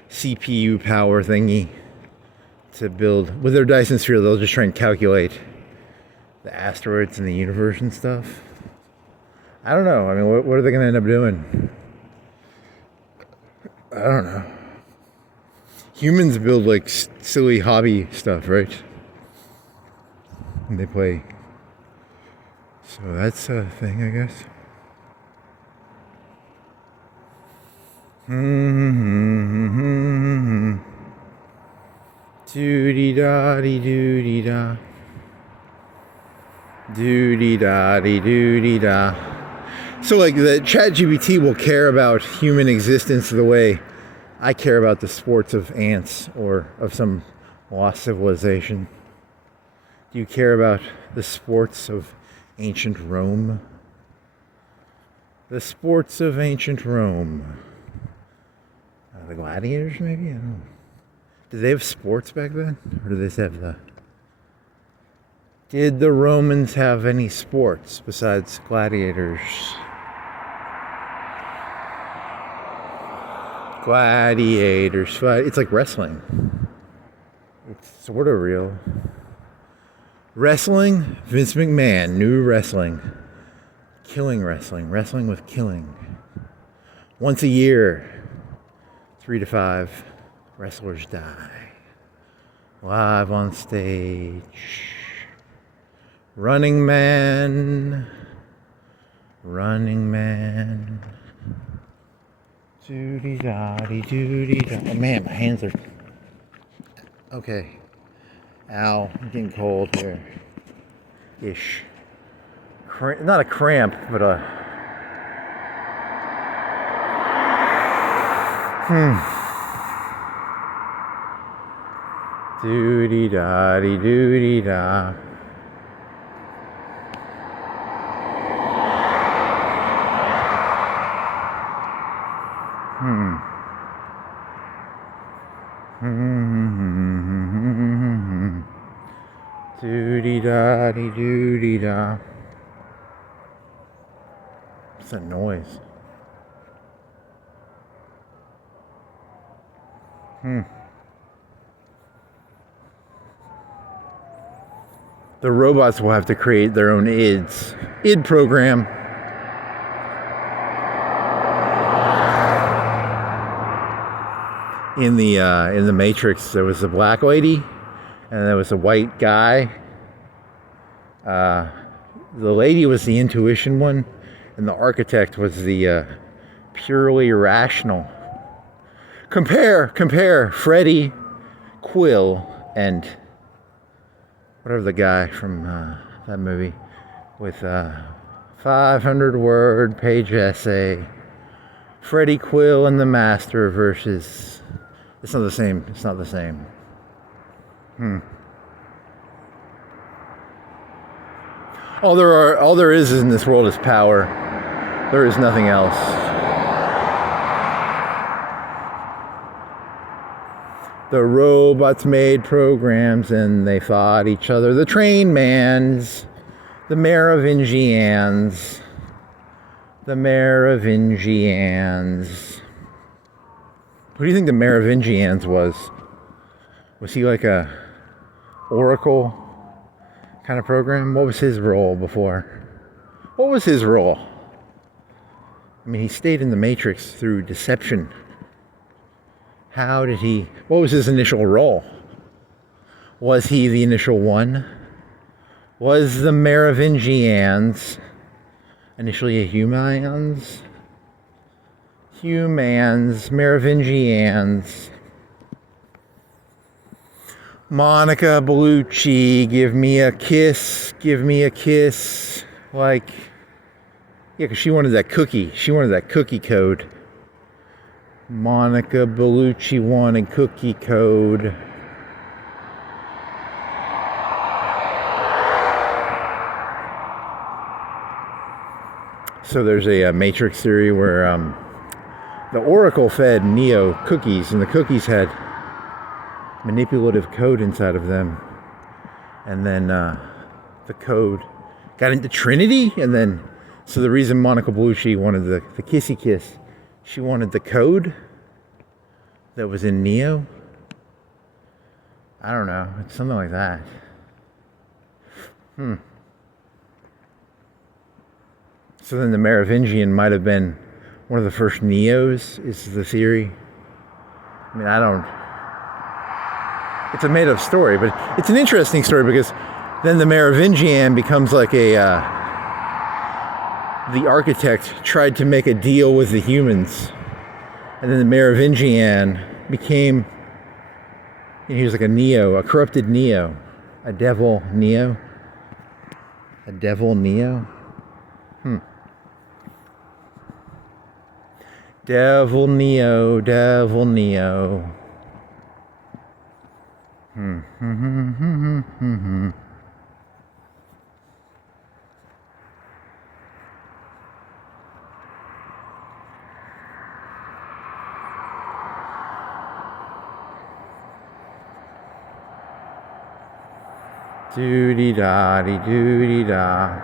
CPU power thingy to build. With their Dyson sphere, they'll just try and calculate the asteroids in the universe and stuff. I don't know. I mean, what are they going to end up doing? I don't know. Humans build like silly hobby stuff, right? And they play. So that's a thing, I guess. Doody-da-dee-doody-da. Doody-da-dee-doody-da. So like the ChatGPT will care about human existence the way I care about the sports of ants or of some lost civilization. Do you care about the sports of ancient Rome? The sports of ancient Rome. The gladiators, maybe? I don't know. Did they have sports back then? Or did they just have the... Did the Romans have any sports besides gladiators? Gladiators. It's like wrestling. It's sort of real. Wrestling? Vince McMahon. New wrestling. Killing wrestling. Wrestling with killing. Once a year. 3 to 5 wrestlers die. Live on stage. Running Man. Running Man. Doody-da-dee-doody-da. Oh man, my hands are... Okay. Ow, I'm getting cold here. Ish. Not a cramp, but a... Doody-da-dee-doody-da. Doody-da-dee-doody-da. What's that noise? The robots will have to create their own IDs. ID program. in the Matrix, there was a black lady and there was a white guy. The lady was the intuition one, and the architect was the purely irrational. Compare Freddie, Quill, and whatever the guy from that movie with 500-word page essay. Freddie Quill and the Master versus... It's not the same. It's not the same. All there is in this world is power. There is nothing else. The robots made programs and they fought each other. The train mans, the Merovingians, the Merovingians. Who do you think the Merovingians was? Was he like a oracle kind of program? What was his role before? What was his role? I mean, he stayed in the Matrix through deception. How did he... What was his initial role? Was he the initial one? Was the Merovingians initially humans? Merovingians. Monica Bellucci, give me a kiss. Like, yeah, because she wanted that cookie. She wanted that cookie code. Monica Bellucci wanted cookie code. So there's a Matrix theory where the Oracle fed Neo cookies, and the cookies had manipulative code inside of them. And then the code got into Trinity, and then, so the reason Monica Bellucci wanted the kissy kiss, she wanted the code that was in Neo. I don't know, it's something like that. So then the Merovingian might have been one of the first Neos, is the theory. I mean, it's a made-up story, but it's an interesting story because then the Merovingian becomes like the architect tried to make a deal with the humans, and then the Merovingian became, he was like a Neo, a corrupted Neo, a devil Neo. Devil Neo. Doody-da-dee-doody-da.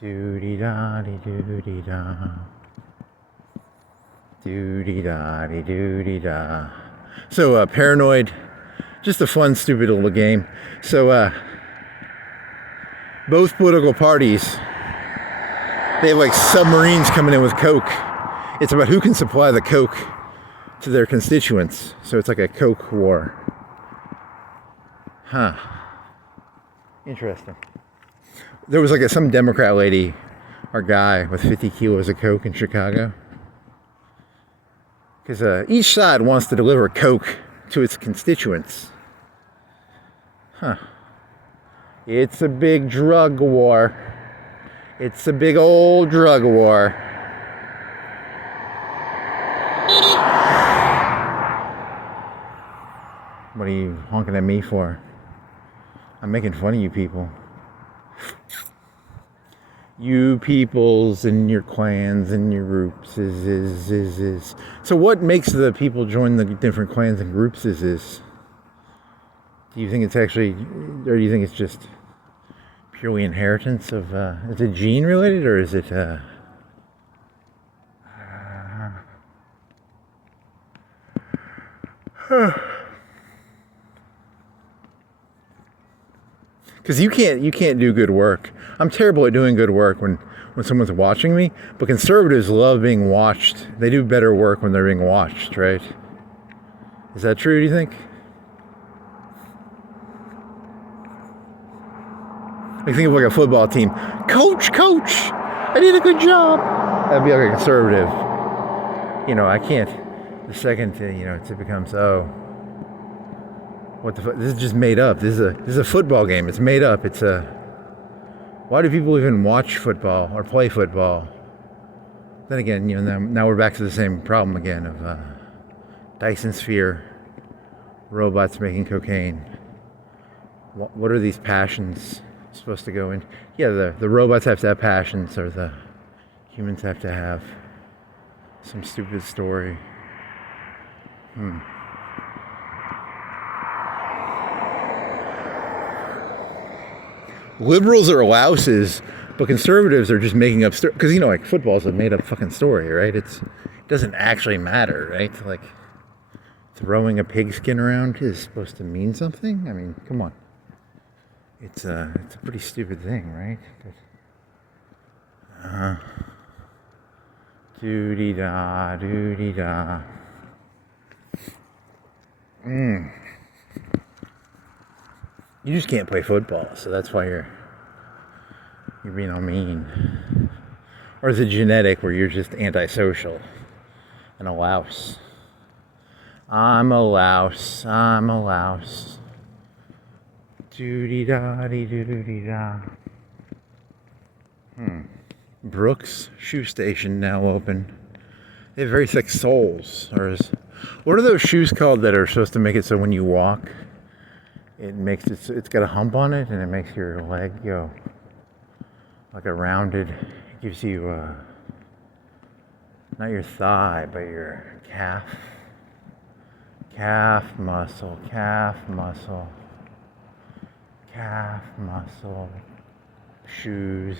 Doody-da-dee-doody-da. Doody-da-dee-doody-da. Doody-da-dee-doody-da. So, Paranoid, just a fun, stupid little game. So, both political parties, they have like submarines coming in with Coke. It's about who can supply the Coke to their constituents. So it's like a Coke war. Huh. Interesting. There was like some Democrat lady or guy with 50 kilos of Coke in Chicago. Because each side wants to deliver Coke to its constituents. Huh. It's a big drug war. It's a big old drug war. What are you honking at me for? I'm making fun of you people. You peoples and your clans and your groups is. So what makes the people join the different clans and groups is? Do you think it's actually, or do you think it's just purely inheritance of, is it gene related or is it, because you can't do good work. I'm terrible at doing good work when someone's watching me, but conservatives love being watched. They do better work when they're being watched, right? Is that true, do you think? I think of like a football team. Coach, I did a good job. That'd be like a conservative. You know, I can't. The second, it becomes, oh, what the fuck? This is just made up. This is a football game. It's made up. It's a. Why do people even watch football or play football? Then again, now we're back to the same problem again of Dyson sphere, robots making cocaine. What are these passions supposed to go in? Yeah, the robots have to have passions, or the humans have to have some stupid story. Liberals are louses, but conservatives are just making up stories. Because, like, football's a made-up fucking story, right? It doesn't actually matter, right? Like, throwing a pigskin around is supposed to mean something? I mean, come on. It's a pretty stupid thing, right? Doo-dee-da, doo-dee-da. You just can't play football, so that's why you're being all mean. Or is it genetic where you're just antisocial and a louse? I'm a louse. Doo-dee-da-dee-doo-dee-da. Brooks Shoe Station now open. They have very thick soles. What are those shoes called that are supposed to make it so when you walk, it's got a hump on it and it makes your leg go like a rounded, it gives you not your thigh but your calf muscle shoes.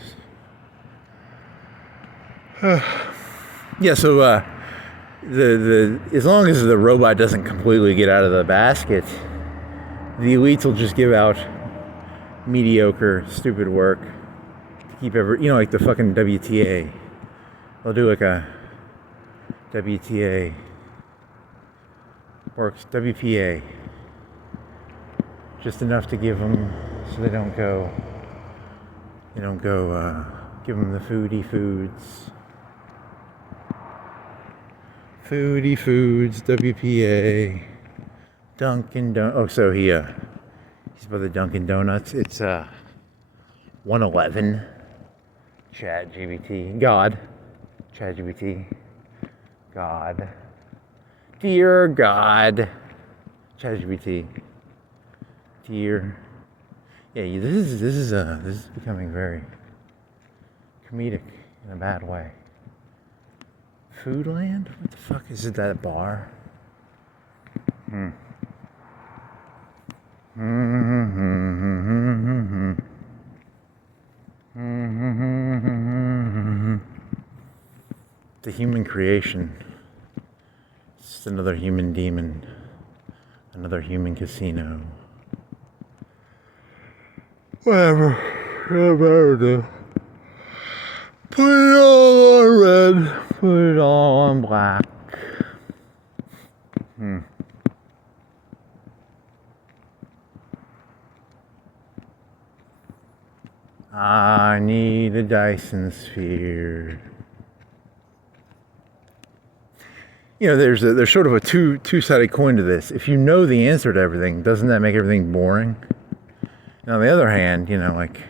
Yeah, so the as long as the robot doesn't completely get out of the basket, the elites will just give out mediocre, stupid work to keep like the fucking WTA. They'll do like a WTA works, WPA. Just enough to give them so they don't go give them the foodie foods. Foodie foods, WPA. Dunkin' Donuts. Oh, so he's by the Dunkin' Donuts. It's 111. ChatGPT. ChatGPT. God. Dear God. ChatGPT. Dear. Yeah, this is becoming very comedic in a bad way. Foodland? What the fuck is it? That bar? The human creation. It's just another human demon. Another human casino. Whatever. Put it all on red. Put it all on black. I need a Dyson sphere. There's sort of a two-sided coin to this. If you know the answer to everything, doesn't that make everything boring? And on the other hand, like,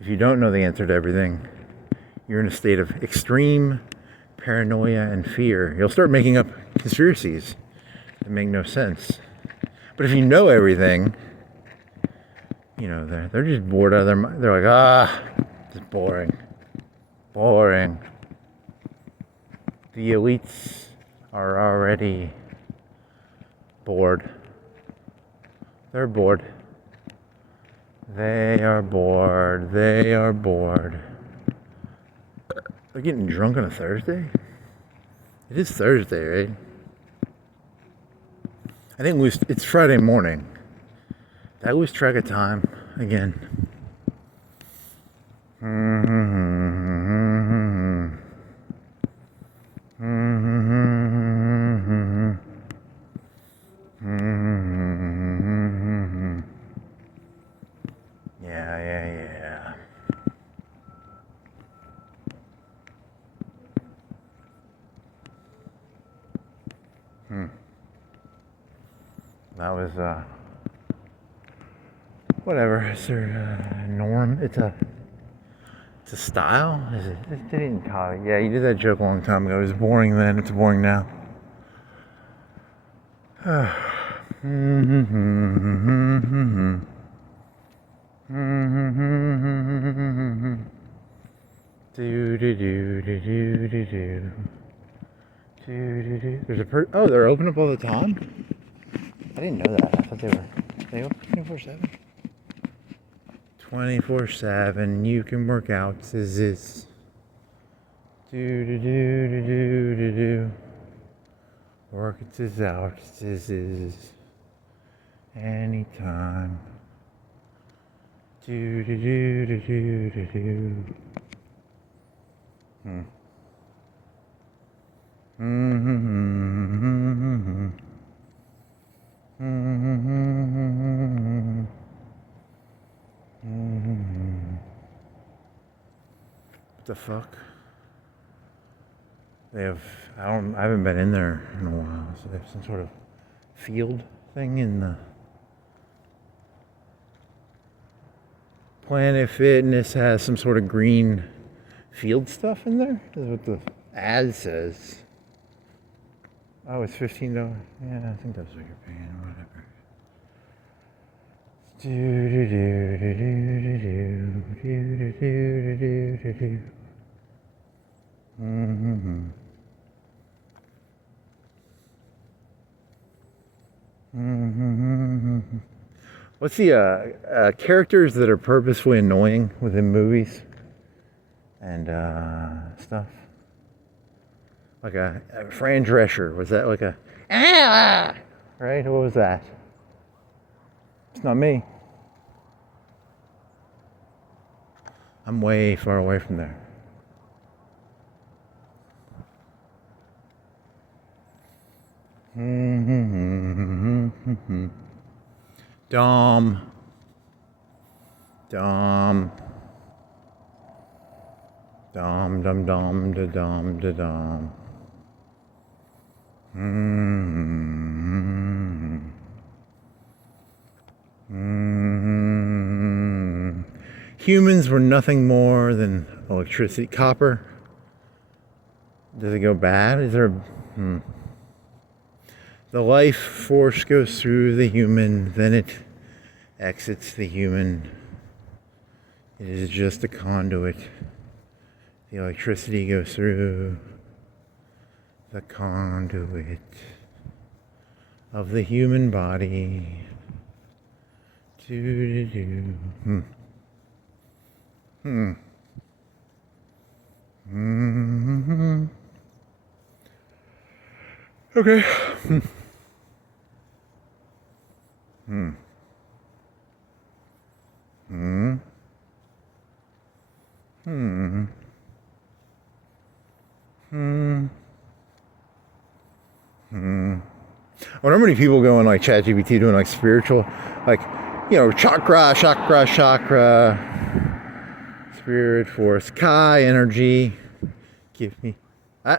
if you don't know the answer to everything, you're in a state of extreme paranoia and fear. You'll start making up conspiracies that make no sense. But if you know everything, you know, they're just bored out of their mind. They're like, just boring. Boring. The elites are already bored. They're bored. They are bored. They are bored. They're getting drunk on a Thursday? It is Thursday, right? I think it's Friday morning. Did I lose track of time again? Yeah. That was, whatever. Is there a norm? It's a style? Is it? They didn't call it. Yeah, you did that joke a long time ago. It was boring then, it's boring now. There's a oh, they're open up all the time? I didn't know that. I thought they open 24/7. 24/7, you can work out. This. Work it out. This is anytime. What the fuck? They have, I haven't been in there in a while, so they have some sort of field thing in the Planet Fitness has some sort of green field stuff in there? That's what the ad says. Oh, it's $15. Yeah, I think that's what you're paying, whatever. What's the characters that are purposefully annoying within movies and stuff? Like a Fran Drescher, was that like a right? What was that? It's not me. I'm way far away from there. Dom. Dom. Dom, dum, dum, da, dum, da, dom. Humans were nothing more than electricity. Copper. Does it go bad? Is there The life force goes through the human, then it exits the human. It is just a conduit. The electricity goes through the conduit of the human body. Okay. I wonder how many people go on like ChatGPT doing like spiritual, like, you know, chakra, spirit force, Kai energy. Give me.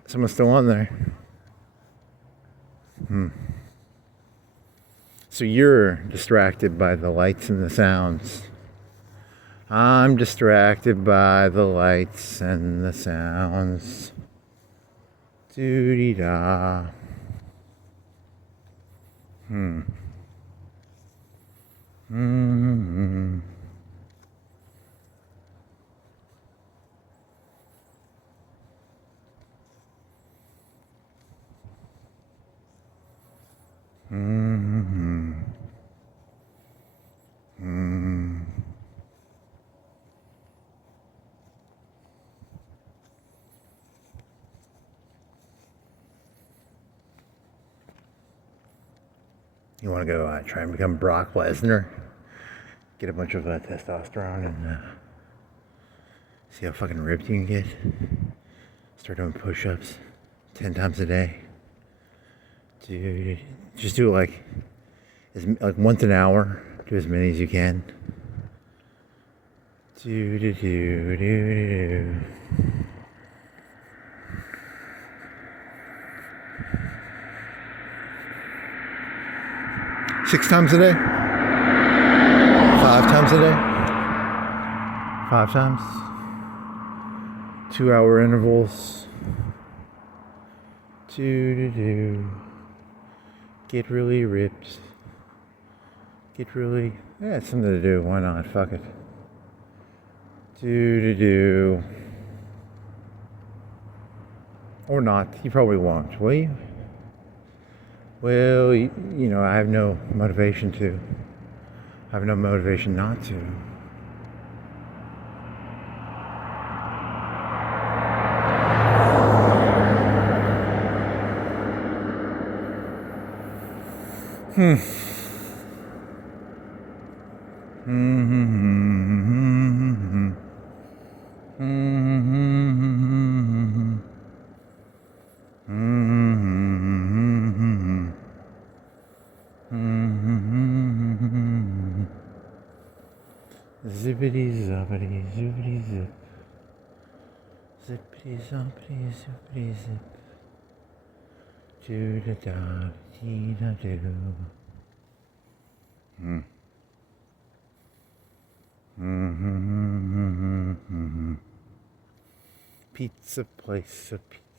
Someone's still on there. So you're distracted by the lights and the sounds. I'm distracted by the lights and the sounds. Doo-dee-da. You want to go try and become Brock Lesnar? Get a bunch of testosterone and see how fucking ripped you can get. Start doing push-ups 10 times a day. Dude, just do it like once an hour. Do as many as you can. Do do do do do. 6 times a day? 5 times a day? 5 times? 2-hour intervals. Do. Get really ripped. Yeah, it's something to do. Why not? Fuck it. Do. Or not. You probably won't, will you? Well, you know, I have no motivation to. I have no motivation not to. Zippity zoppity zoopity zip. Zippity zoppity zoopity zip. Do da da dee da do. Pizza place.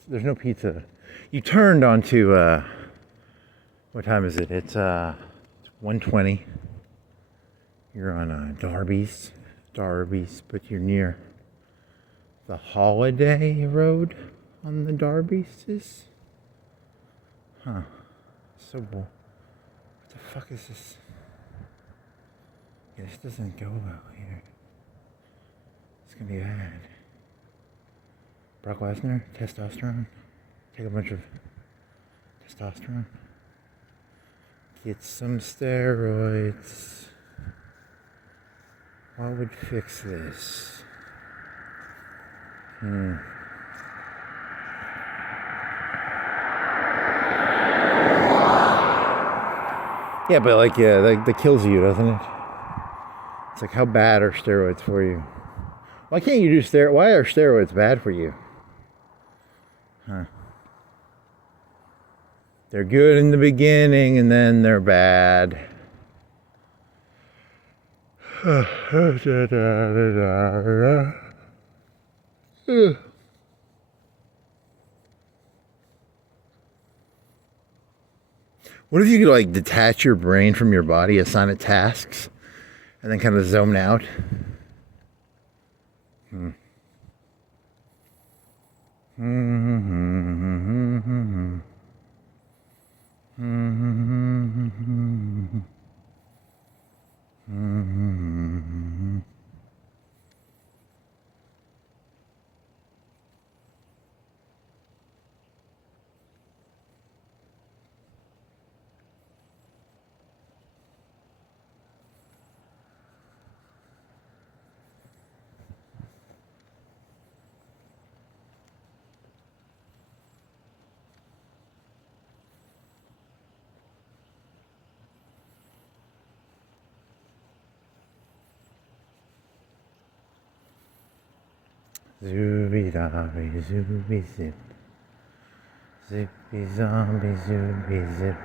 There's no pizza. You turned onto what time is it? It's 1:20. You're on Darby's, but you're near the Holiday Road on the Darby's. Huh. So what the fuck is this? Yeah, this doesn't go well here. It's gonna be bad. Brock Lesnar, testosterone. Take a bunch of testosterone. Get some steroids. What would fix this? Yeah, but that kills you, doesn't it? It's like, how bad are steroids for you? Why can't you do steroids? Why are steroids bad for you? Huh. They're good in the beginning and then they're bad. What if you could detach your brain from your body, assign it tasks, and then kind of zone out? Zooby dobby zooby zip. Zippy zombie zooby zip.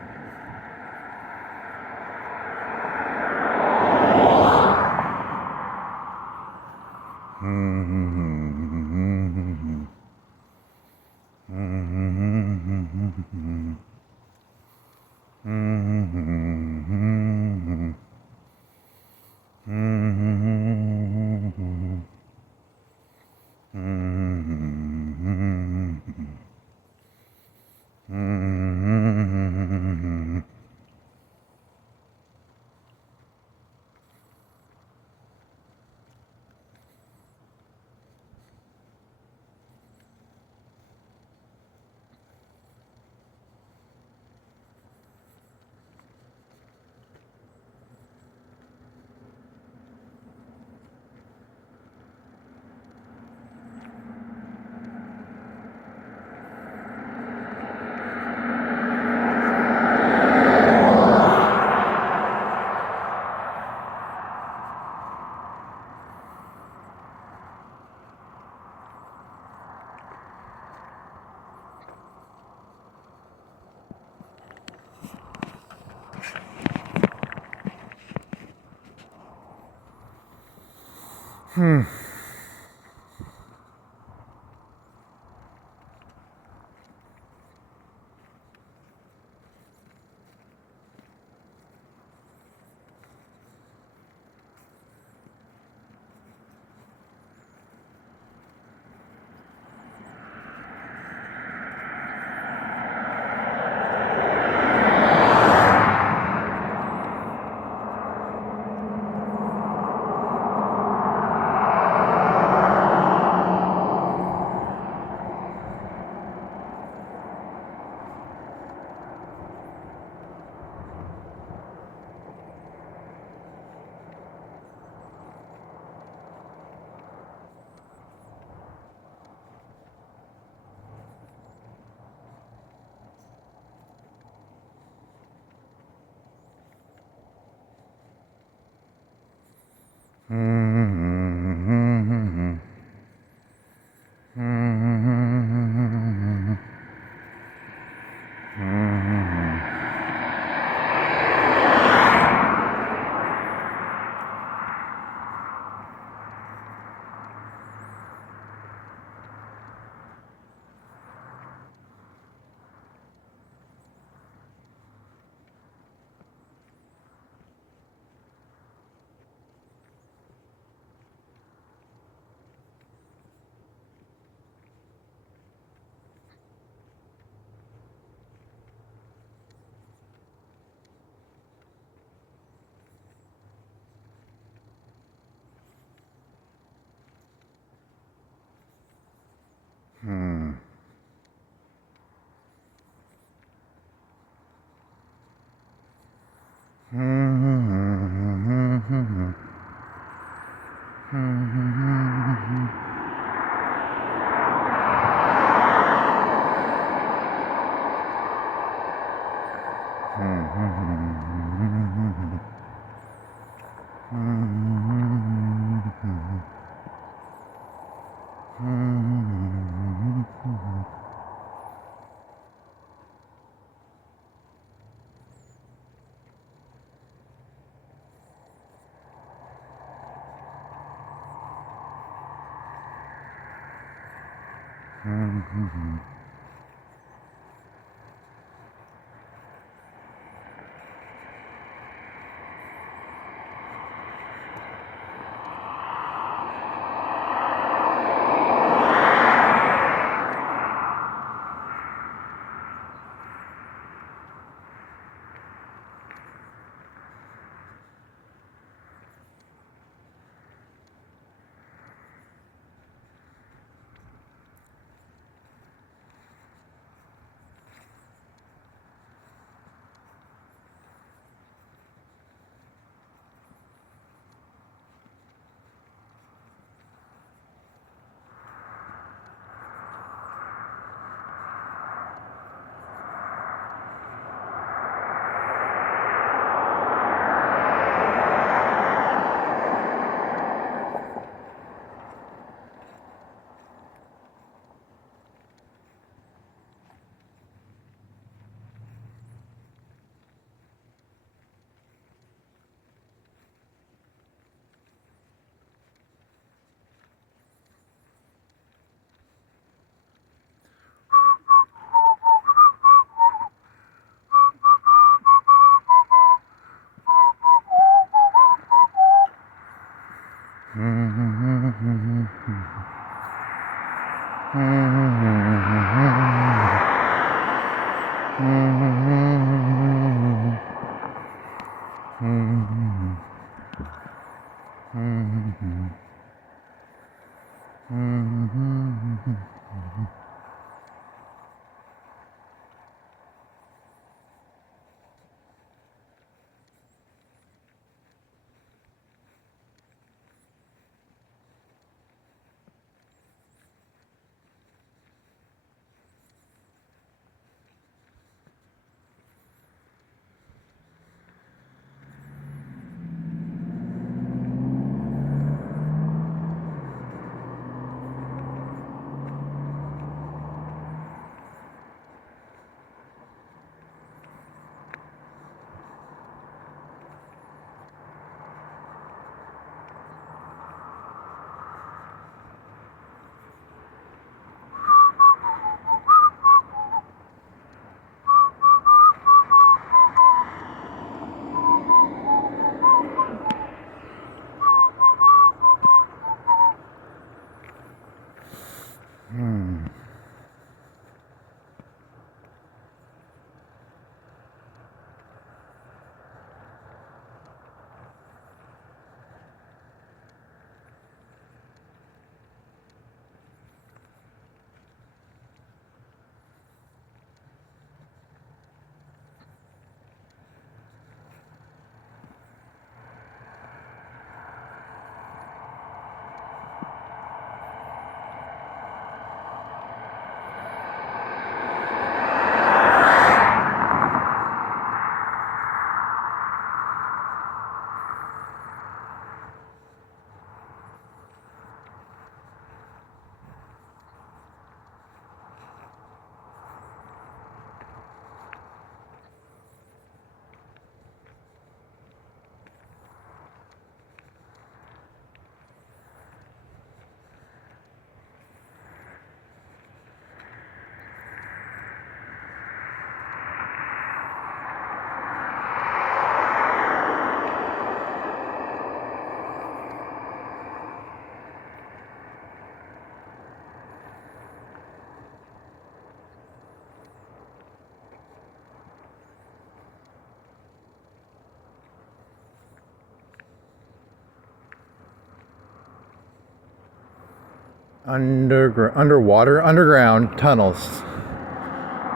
underground tunnels.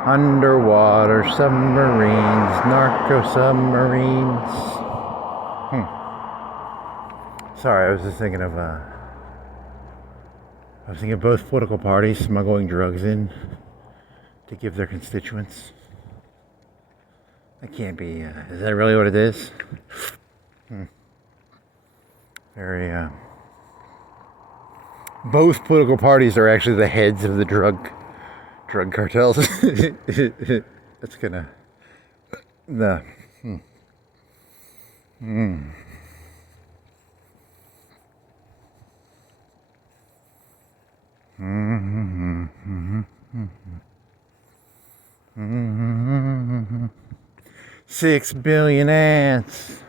Underwater submarines, narco submarines. Sorry, I was just thinking of both political parties smuggling drugs in to give their constituents. That can't be, is that really what it is? Very, both political parties are actually the heads of the drug cartels. That's gonna, the, $6 billion ants.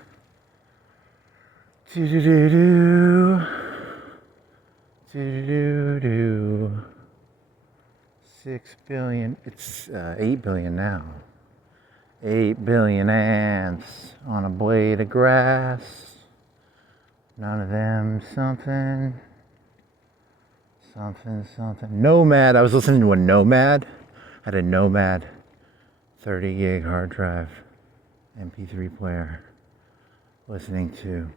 Do-do-do-do. Do-do-do-do. 6 billion. It's 8 billion now. 8 billion ants on a blade of grass. None of them something. Nomad. I was listening to a Nomad. I had a Nomad 30 gig hard drive MP3 player. Listening to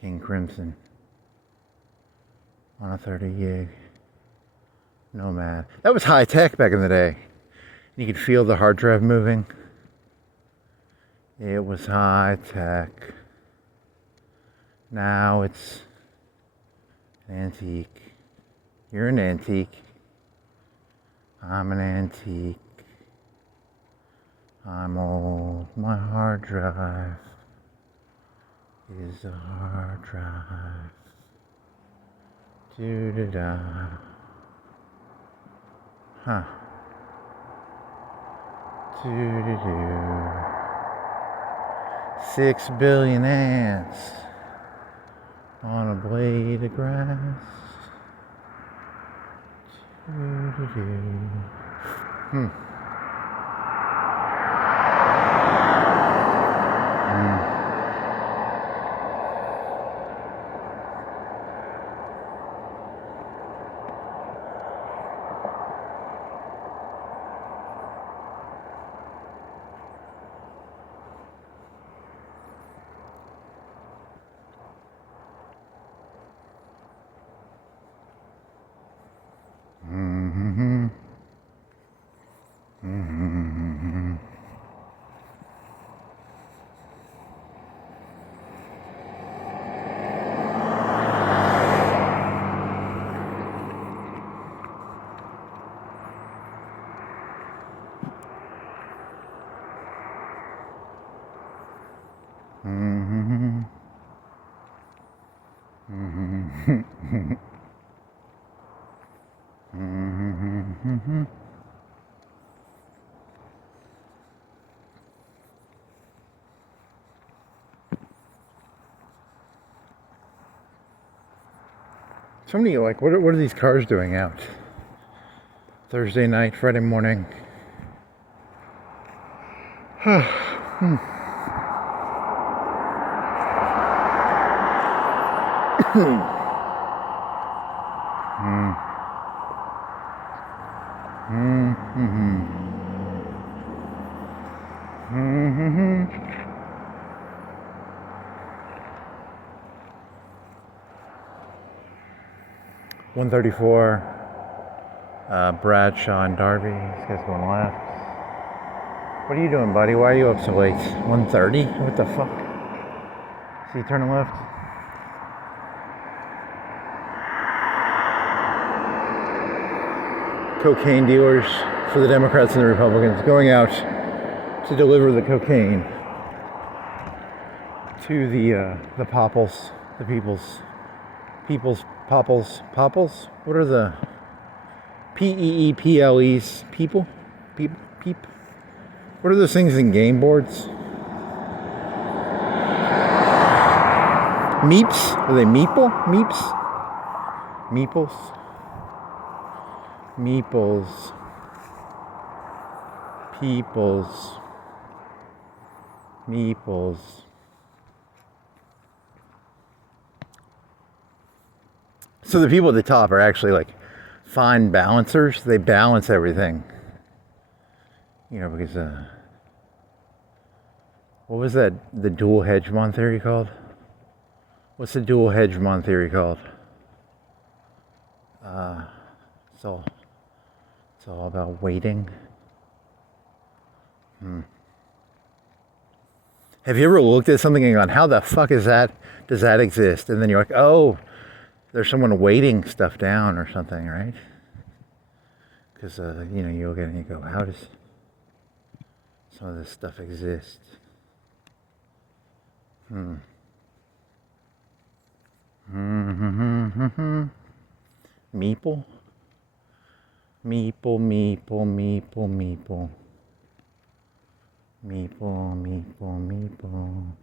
King Crimson on a 30 gig Nomad. That was high tech back in the day. You could feel the hard drive moving. It was high tech. Now it's an antique. You're an antique. I'm an antique. I'm old. My hard drive is a hard drive. Do-da-da. Huh. Do-do-do. 6 billion ants on a blade of grass. Do-do-do. Somebody like, what are these cars doing out? Thursday night, Friday morning. $134, Bradshaw and Darby. This guy's going left. What are you doing, buddy? Why are you up so late? 1:30? What the fuck? See you turning left? Cocaine dealers for the Democrats and the Republicans going out to deliver the cocaine to the popples, the peoples, popples. What are the PEEPLEs? People? Peep? What are those things in game boards? Meeps? Are they meeple? Meeps? Meeples? Meeples. Peoples. Meeples. So the people at the top are actually like fine balancers. They balance everything. You know, because what was that? The dual hegemon theory called? What's the dual hegemon theory called? It's all about weighting. Have you ever looked at something and gone, how the fuck is that? Does that exist? And then you're like, oh, there's someone weighting stuff down or something, right? Because, you know, you look at it and you go, how does some of this stuff exist? Meeple? Meeple, meeple, meeple, meeple. Meeple, meeple, meeple.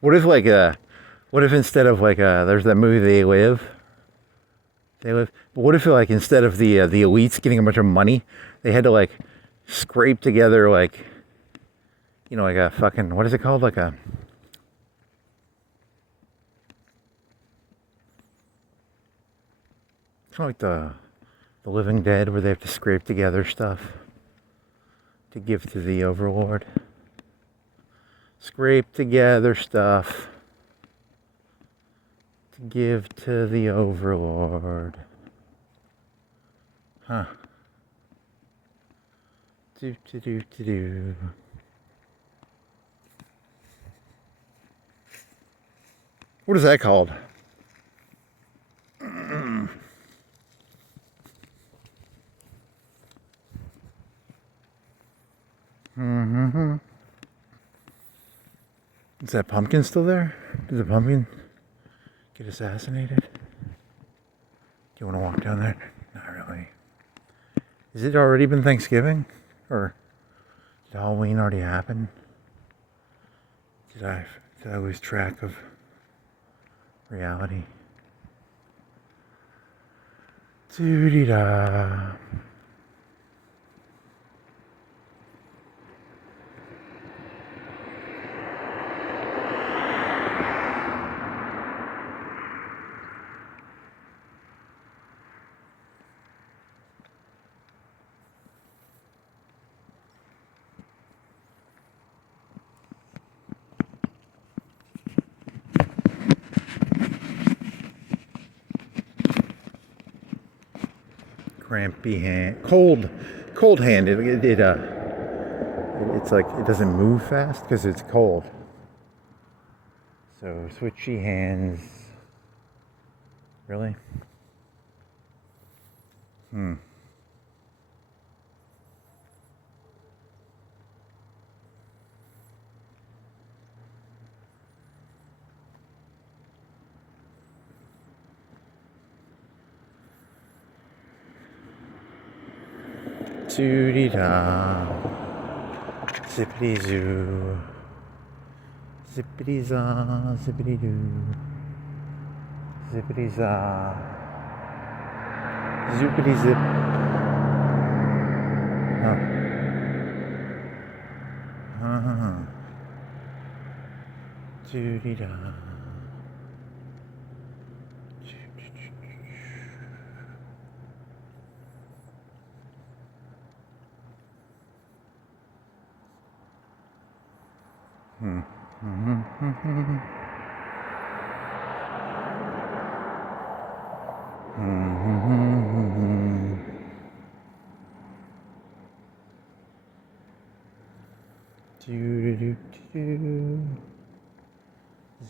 What if like what if instead of like there's that movie They Live, but what if like instead of the elites getting a bunch of money, they had to like scrape together like, you know, like a fucking, what is it called, like a, it's kind of like the Living Dead, where they have to scrape together stuff to give to the overlord. Scrape together stuff to give to the overlord. Huh. Do. What is that called? Is that pumpkin still there? Did the pumpkin get assassinated? Do you want to walk down there? Not really. Has it already been Thanksgiving? Or did Halloween already happen? Did I lose track of reality? Doo-dee-da. Crampy hand, cold hand. It's like it doesn't move fast because it's cold. So switchy hands. Really? Doo-dee-da. Zippity-zoo. Zippity-za, zippity-doo. Zippity-za. Zoopity-zip. Doo-dee-da.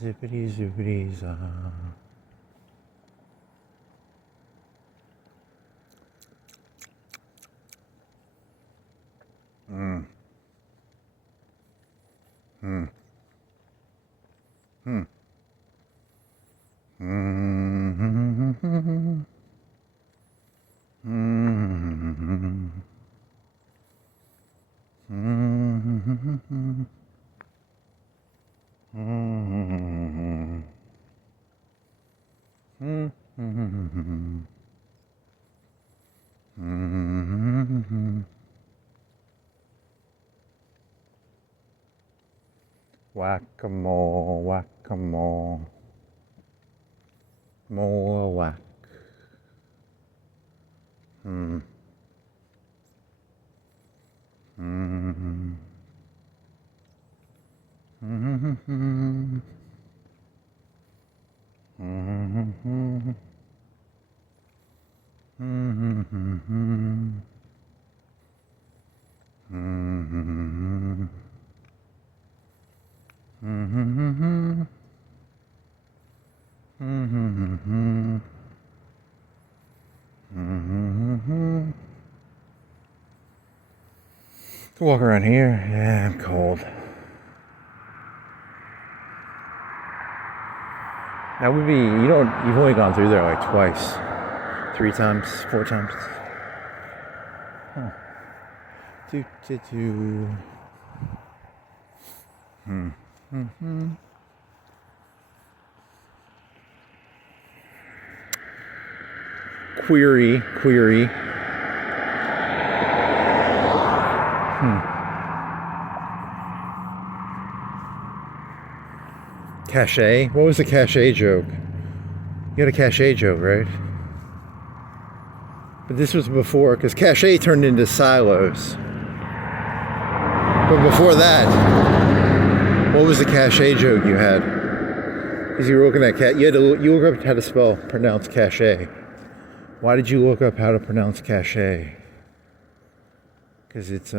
Zippity zoopity za. Hmm. Hmm. Hmm. Hmm. Whack-a-mole, whack-a-mole, mole whack. Hmm. Hmm. Hmm. Hmm. Walk around here. Yeah, I'm cold. That would be, you've only gone through there like twice. 3 times, 4 times. Huh. Do. Query. Cachet? What was the cachet joke? You had a cachet joke, right? But this was before, because cachet turned into silos. But before that, what was the cachet joke you had? Because you were looking at you looked up how to pronounce cachet. Why did you look up how to pronounce cachet? Because it's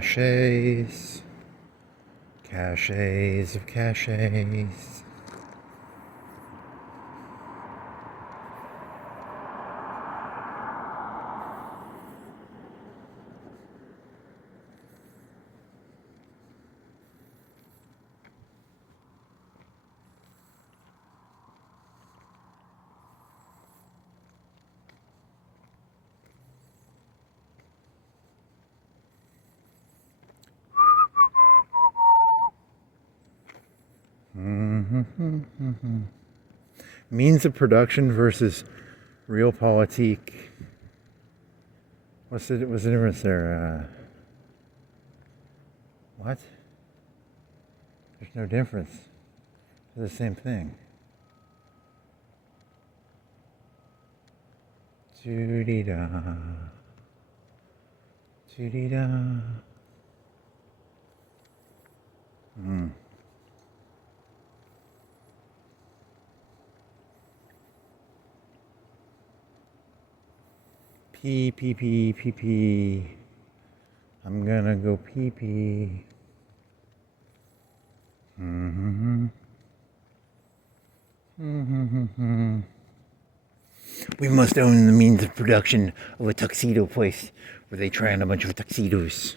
caches. Caches of caches. Means of production versus real politique. What's the difference there? What? There's no difference. They're the same thing. Doo-dee-da. Doo-dee-da. Pee, pee, pee, pee, pee. I'm gonna go pee, pee. We must own the means of production of a tuxedo placed where they try on a bunch of tuxedos.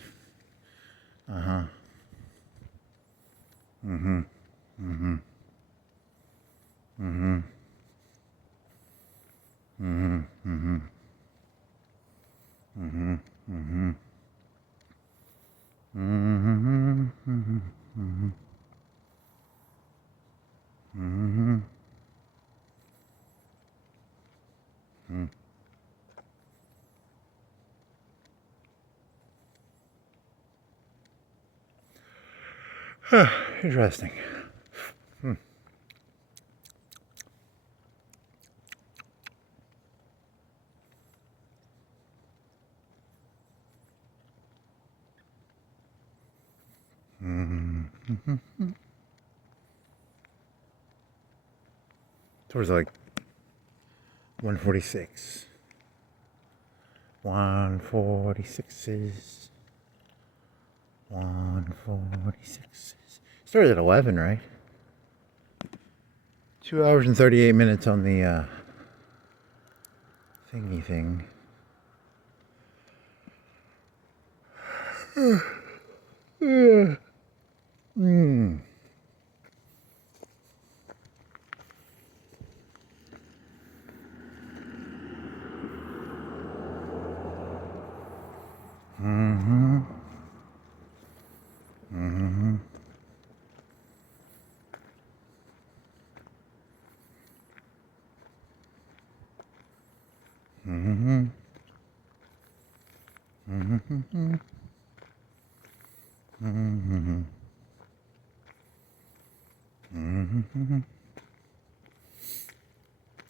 Interesting. Towards like 146. 146s. 146s. Started at 11, right? 2 hours and 38 minutes on the thingy thing.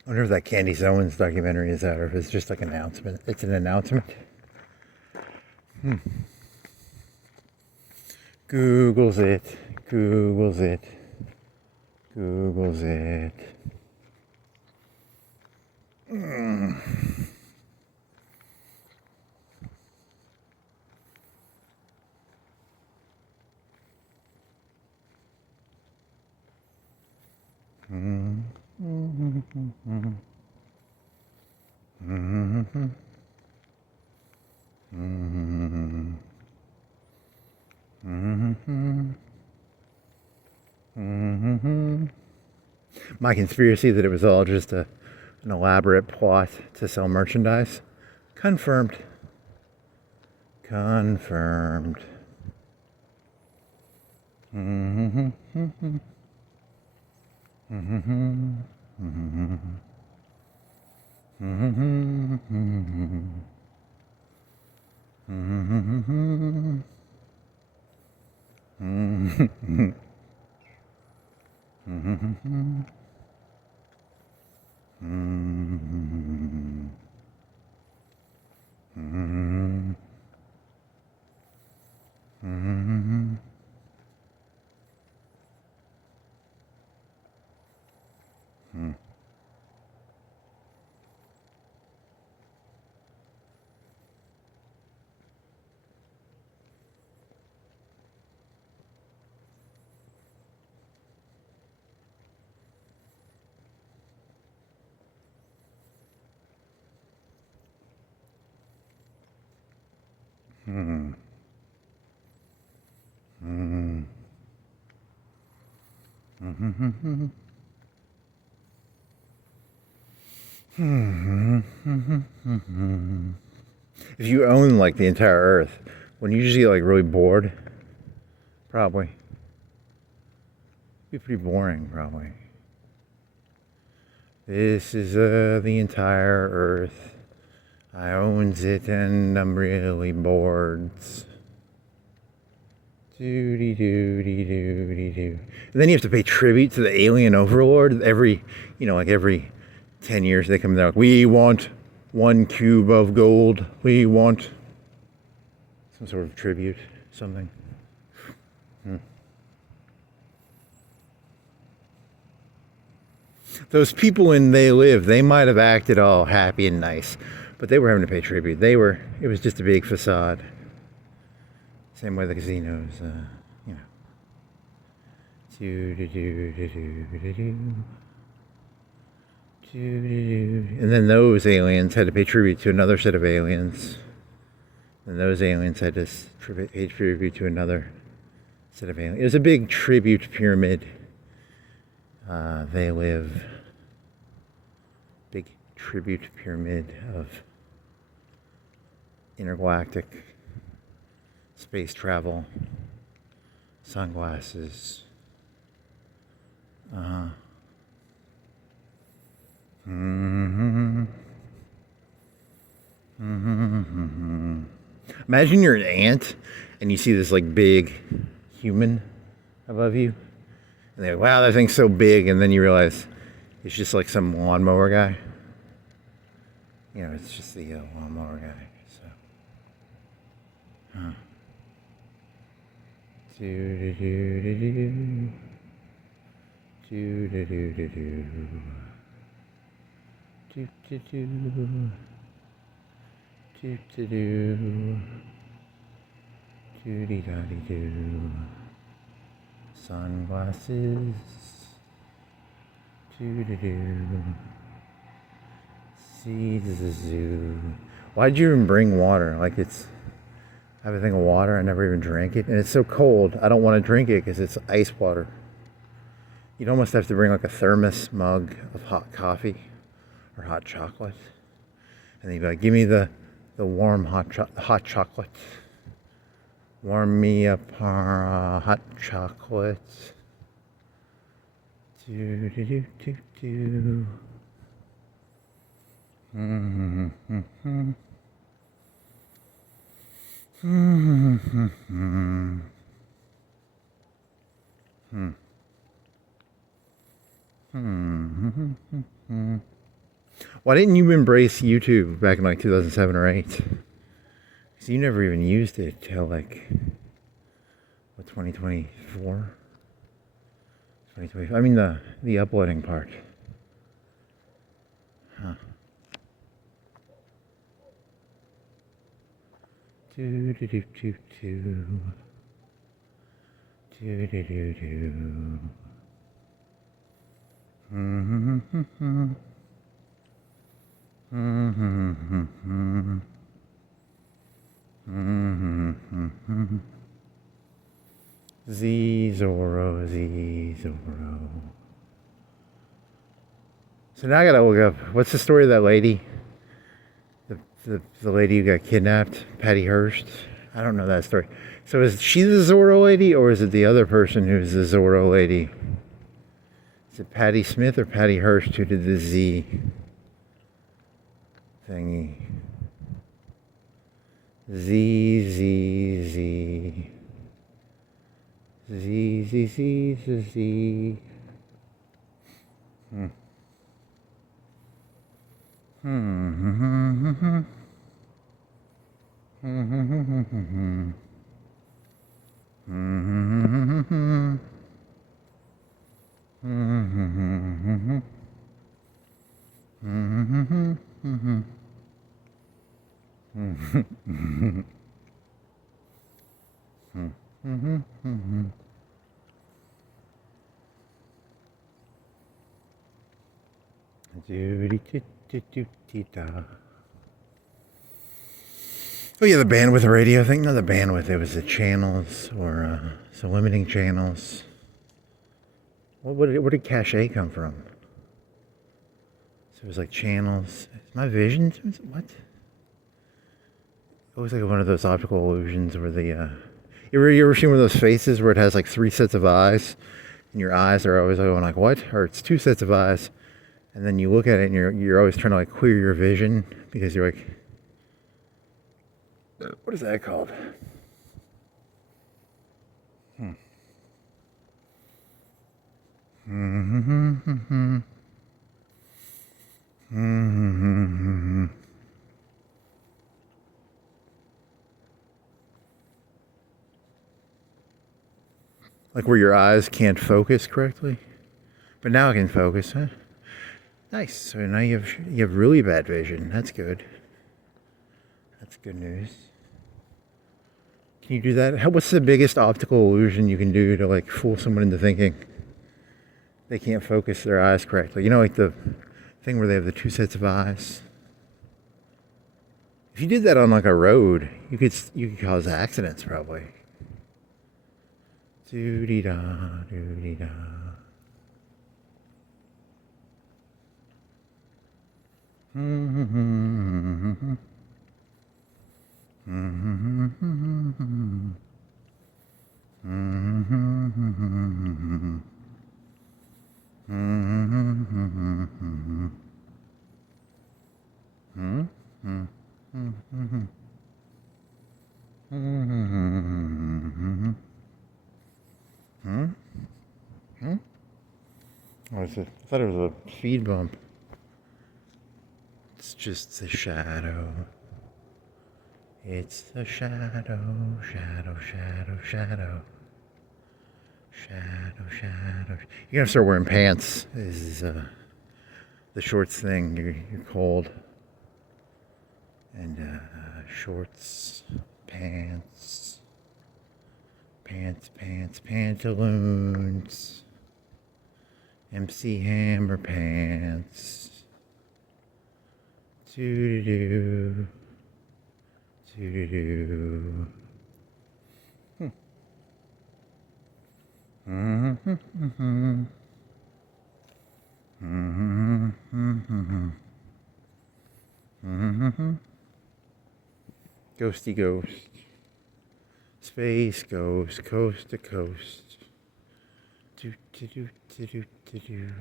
I wonder if that Candace Owens documentary is out or if it's just like an announcement. It's an announcement. Googles it. Googles it. Googles it. My conspiracy that it was all just an elaborate plot to sell merchandise. Confirmed. Confirmed. If you own like the entire Earth, wouldn't you just get like really bored? Probably. Be pretty boring, probably. This is the entire Earth. I owns it and I'm really bored. Doody doody doody doo. And then you have to pay tribute to the alien overlord every, like every 10 years they come in there like, we want 1 cube of gold. We want some sort of tribute, something. Those people when they live, they might have acted all happy and nice, but they were having to pay tribute. It was just a big facade. Same way the casinos, And then those aliens had to pay tribute to another set of aliens. And those aliens had to pay tribute to another set of aliens. It was a big tribute pyramid. They live. Big tribute pyramid of intergalactic space travel, sunglasses. Imagine you're an ant and you see this like big human above you. And they're like, wow, that thing's so big. And then you realize it's just like some lawnmower guy. You know, it's just the lawnmower guy. So, Do-do-do-do-do. Do-do-do-do-do. Do-do-do. Do-do-do. Do-de-da-de-do. Sunglasses. Do-do-do. See the zoo. Why'd you even bring water? Like I have a thing of water. I never even drank it. And it's so cold. I don't want to drink it because it's ice water. You'd almost have to bring like a thermos mug of hot coffee or hot chocolate. And then you'd be like, give me the warm hot chocolate. Warm me up hot chocolate. Do do do do do. Why didn't you embrace YouTube back in like 2007 or 8? Because you never even used it till like, what, 2024? 2025? I mean the uploading part. Huh. Do do do do do. Do do do do. Zorro. So now I gotta look up, what's the story of that lady? The lady who got kidnapped, Patty Hearst? I don't know that story. So is she the Zorro lady, or is it the other person who's the Zorro lady? Is it Patty Smith or Patty Hearst who did the Z thingy? Z. Oh yeah, the bandwidth radio thing. Not the bandwidth, it was the channels, or so limiting channels. Where did cache come from? So it was like channels. Is my vision? What? It looks like one of those optical illusions where the you ever seen one of those faces where it has like 3 sets of eyes, and your eyes are always going like what? Or it's 2 sets of eyes, and then you look at it and you're always trying to like clear your vision because you're like, what is that called? Like where your eyes can't focus correctly, but now I can focus, huh? Nice. So now you have really bad vision. That's good. That's good news. Can you do that? What's the biggest optical illusion you can do to like fool someone into thinking they can't focus their eyes correctly? You know, like the thing where they have the 2 sets of eyes. If you did that on like a road, you could cause accidents probably. Doo-dee-da, doo-dee-da. Mm-hmm. Mm-hmm. Mm-hmm. Mm-hmm. I thought it was a speed bump. It's just the shadow. It's the shadow, shadow, shadow, shadow. Shadow, shadow. You're gonna start wearing pants. This is the shorts thing. You're cold. And shorts, pants, pantaloons, MC Hammer pants. Doo-doo-doo. Doo-doo-doo. Ghosty ghost. Space ghost, coast to coast. Do do do do do do do.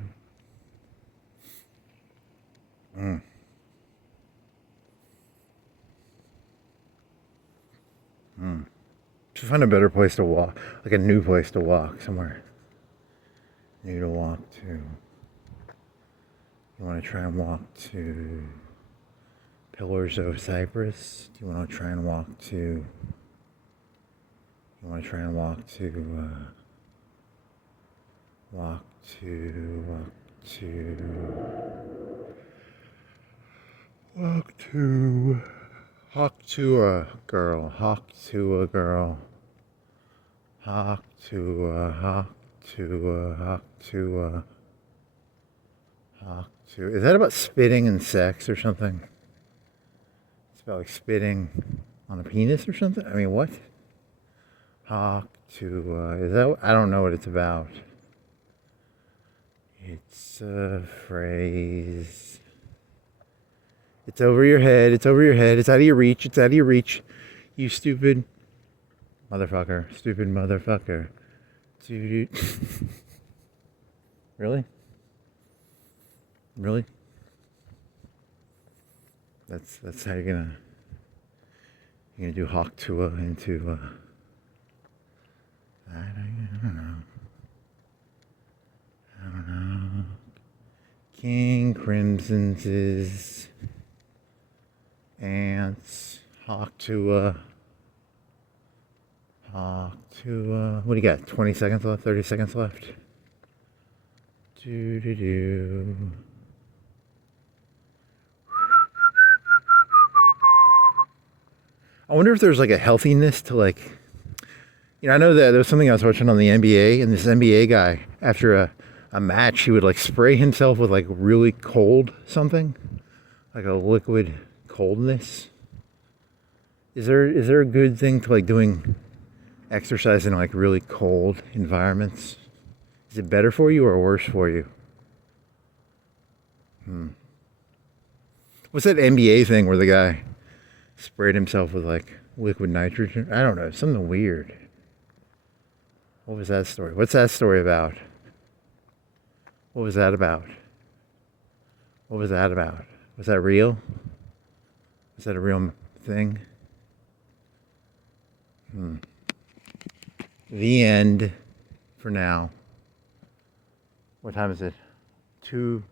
Should find a better place to walk, like a new place to walk, somewhere new to walk to. You want to try and walk to Pillars of Cyprus? Do you want to try and walk to? You want to try and walk to? Walk to a girl. Hawk to a girl. Hawk to a hawk to a hawk to a hawk to. Is that about spitting and sex or something? It's about like spitting on a penis or something? I mean, what? Hawk to, is that, I don't know what it's about. It's a phrase. It's over your head, it's over your head, it's out of your reach, it's out of your reach. You stupid motherfucker, stupid motherfucker. Dude. Really? Really? That's how you're gonna do Hawk Tua into I don't know. King Crimson's ants. Hawk Tua. What do you got? 20 seconds left? 30 seconds left? Do. I wonder if there's like a healthiness to like, I know that there was something I was watching on the NBA, and this NBA guy, after a match, he would like spray himself with like really cold something, like a liquid coldness. Is there a good thing to like doing exercise in like really cold environments? Is it better for you or worse for you? What's that NBA thing where the guy sprayed himself with like liquid nitrogen? I don't know, something weird. What was that story? What's that story about? What was that about? What was that about? Was that real? Was that a real thing? The end for now. What time is it? 2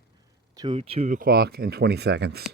o'clock and 20 seconds.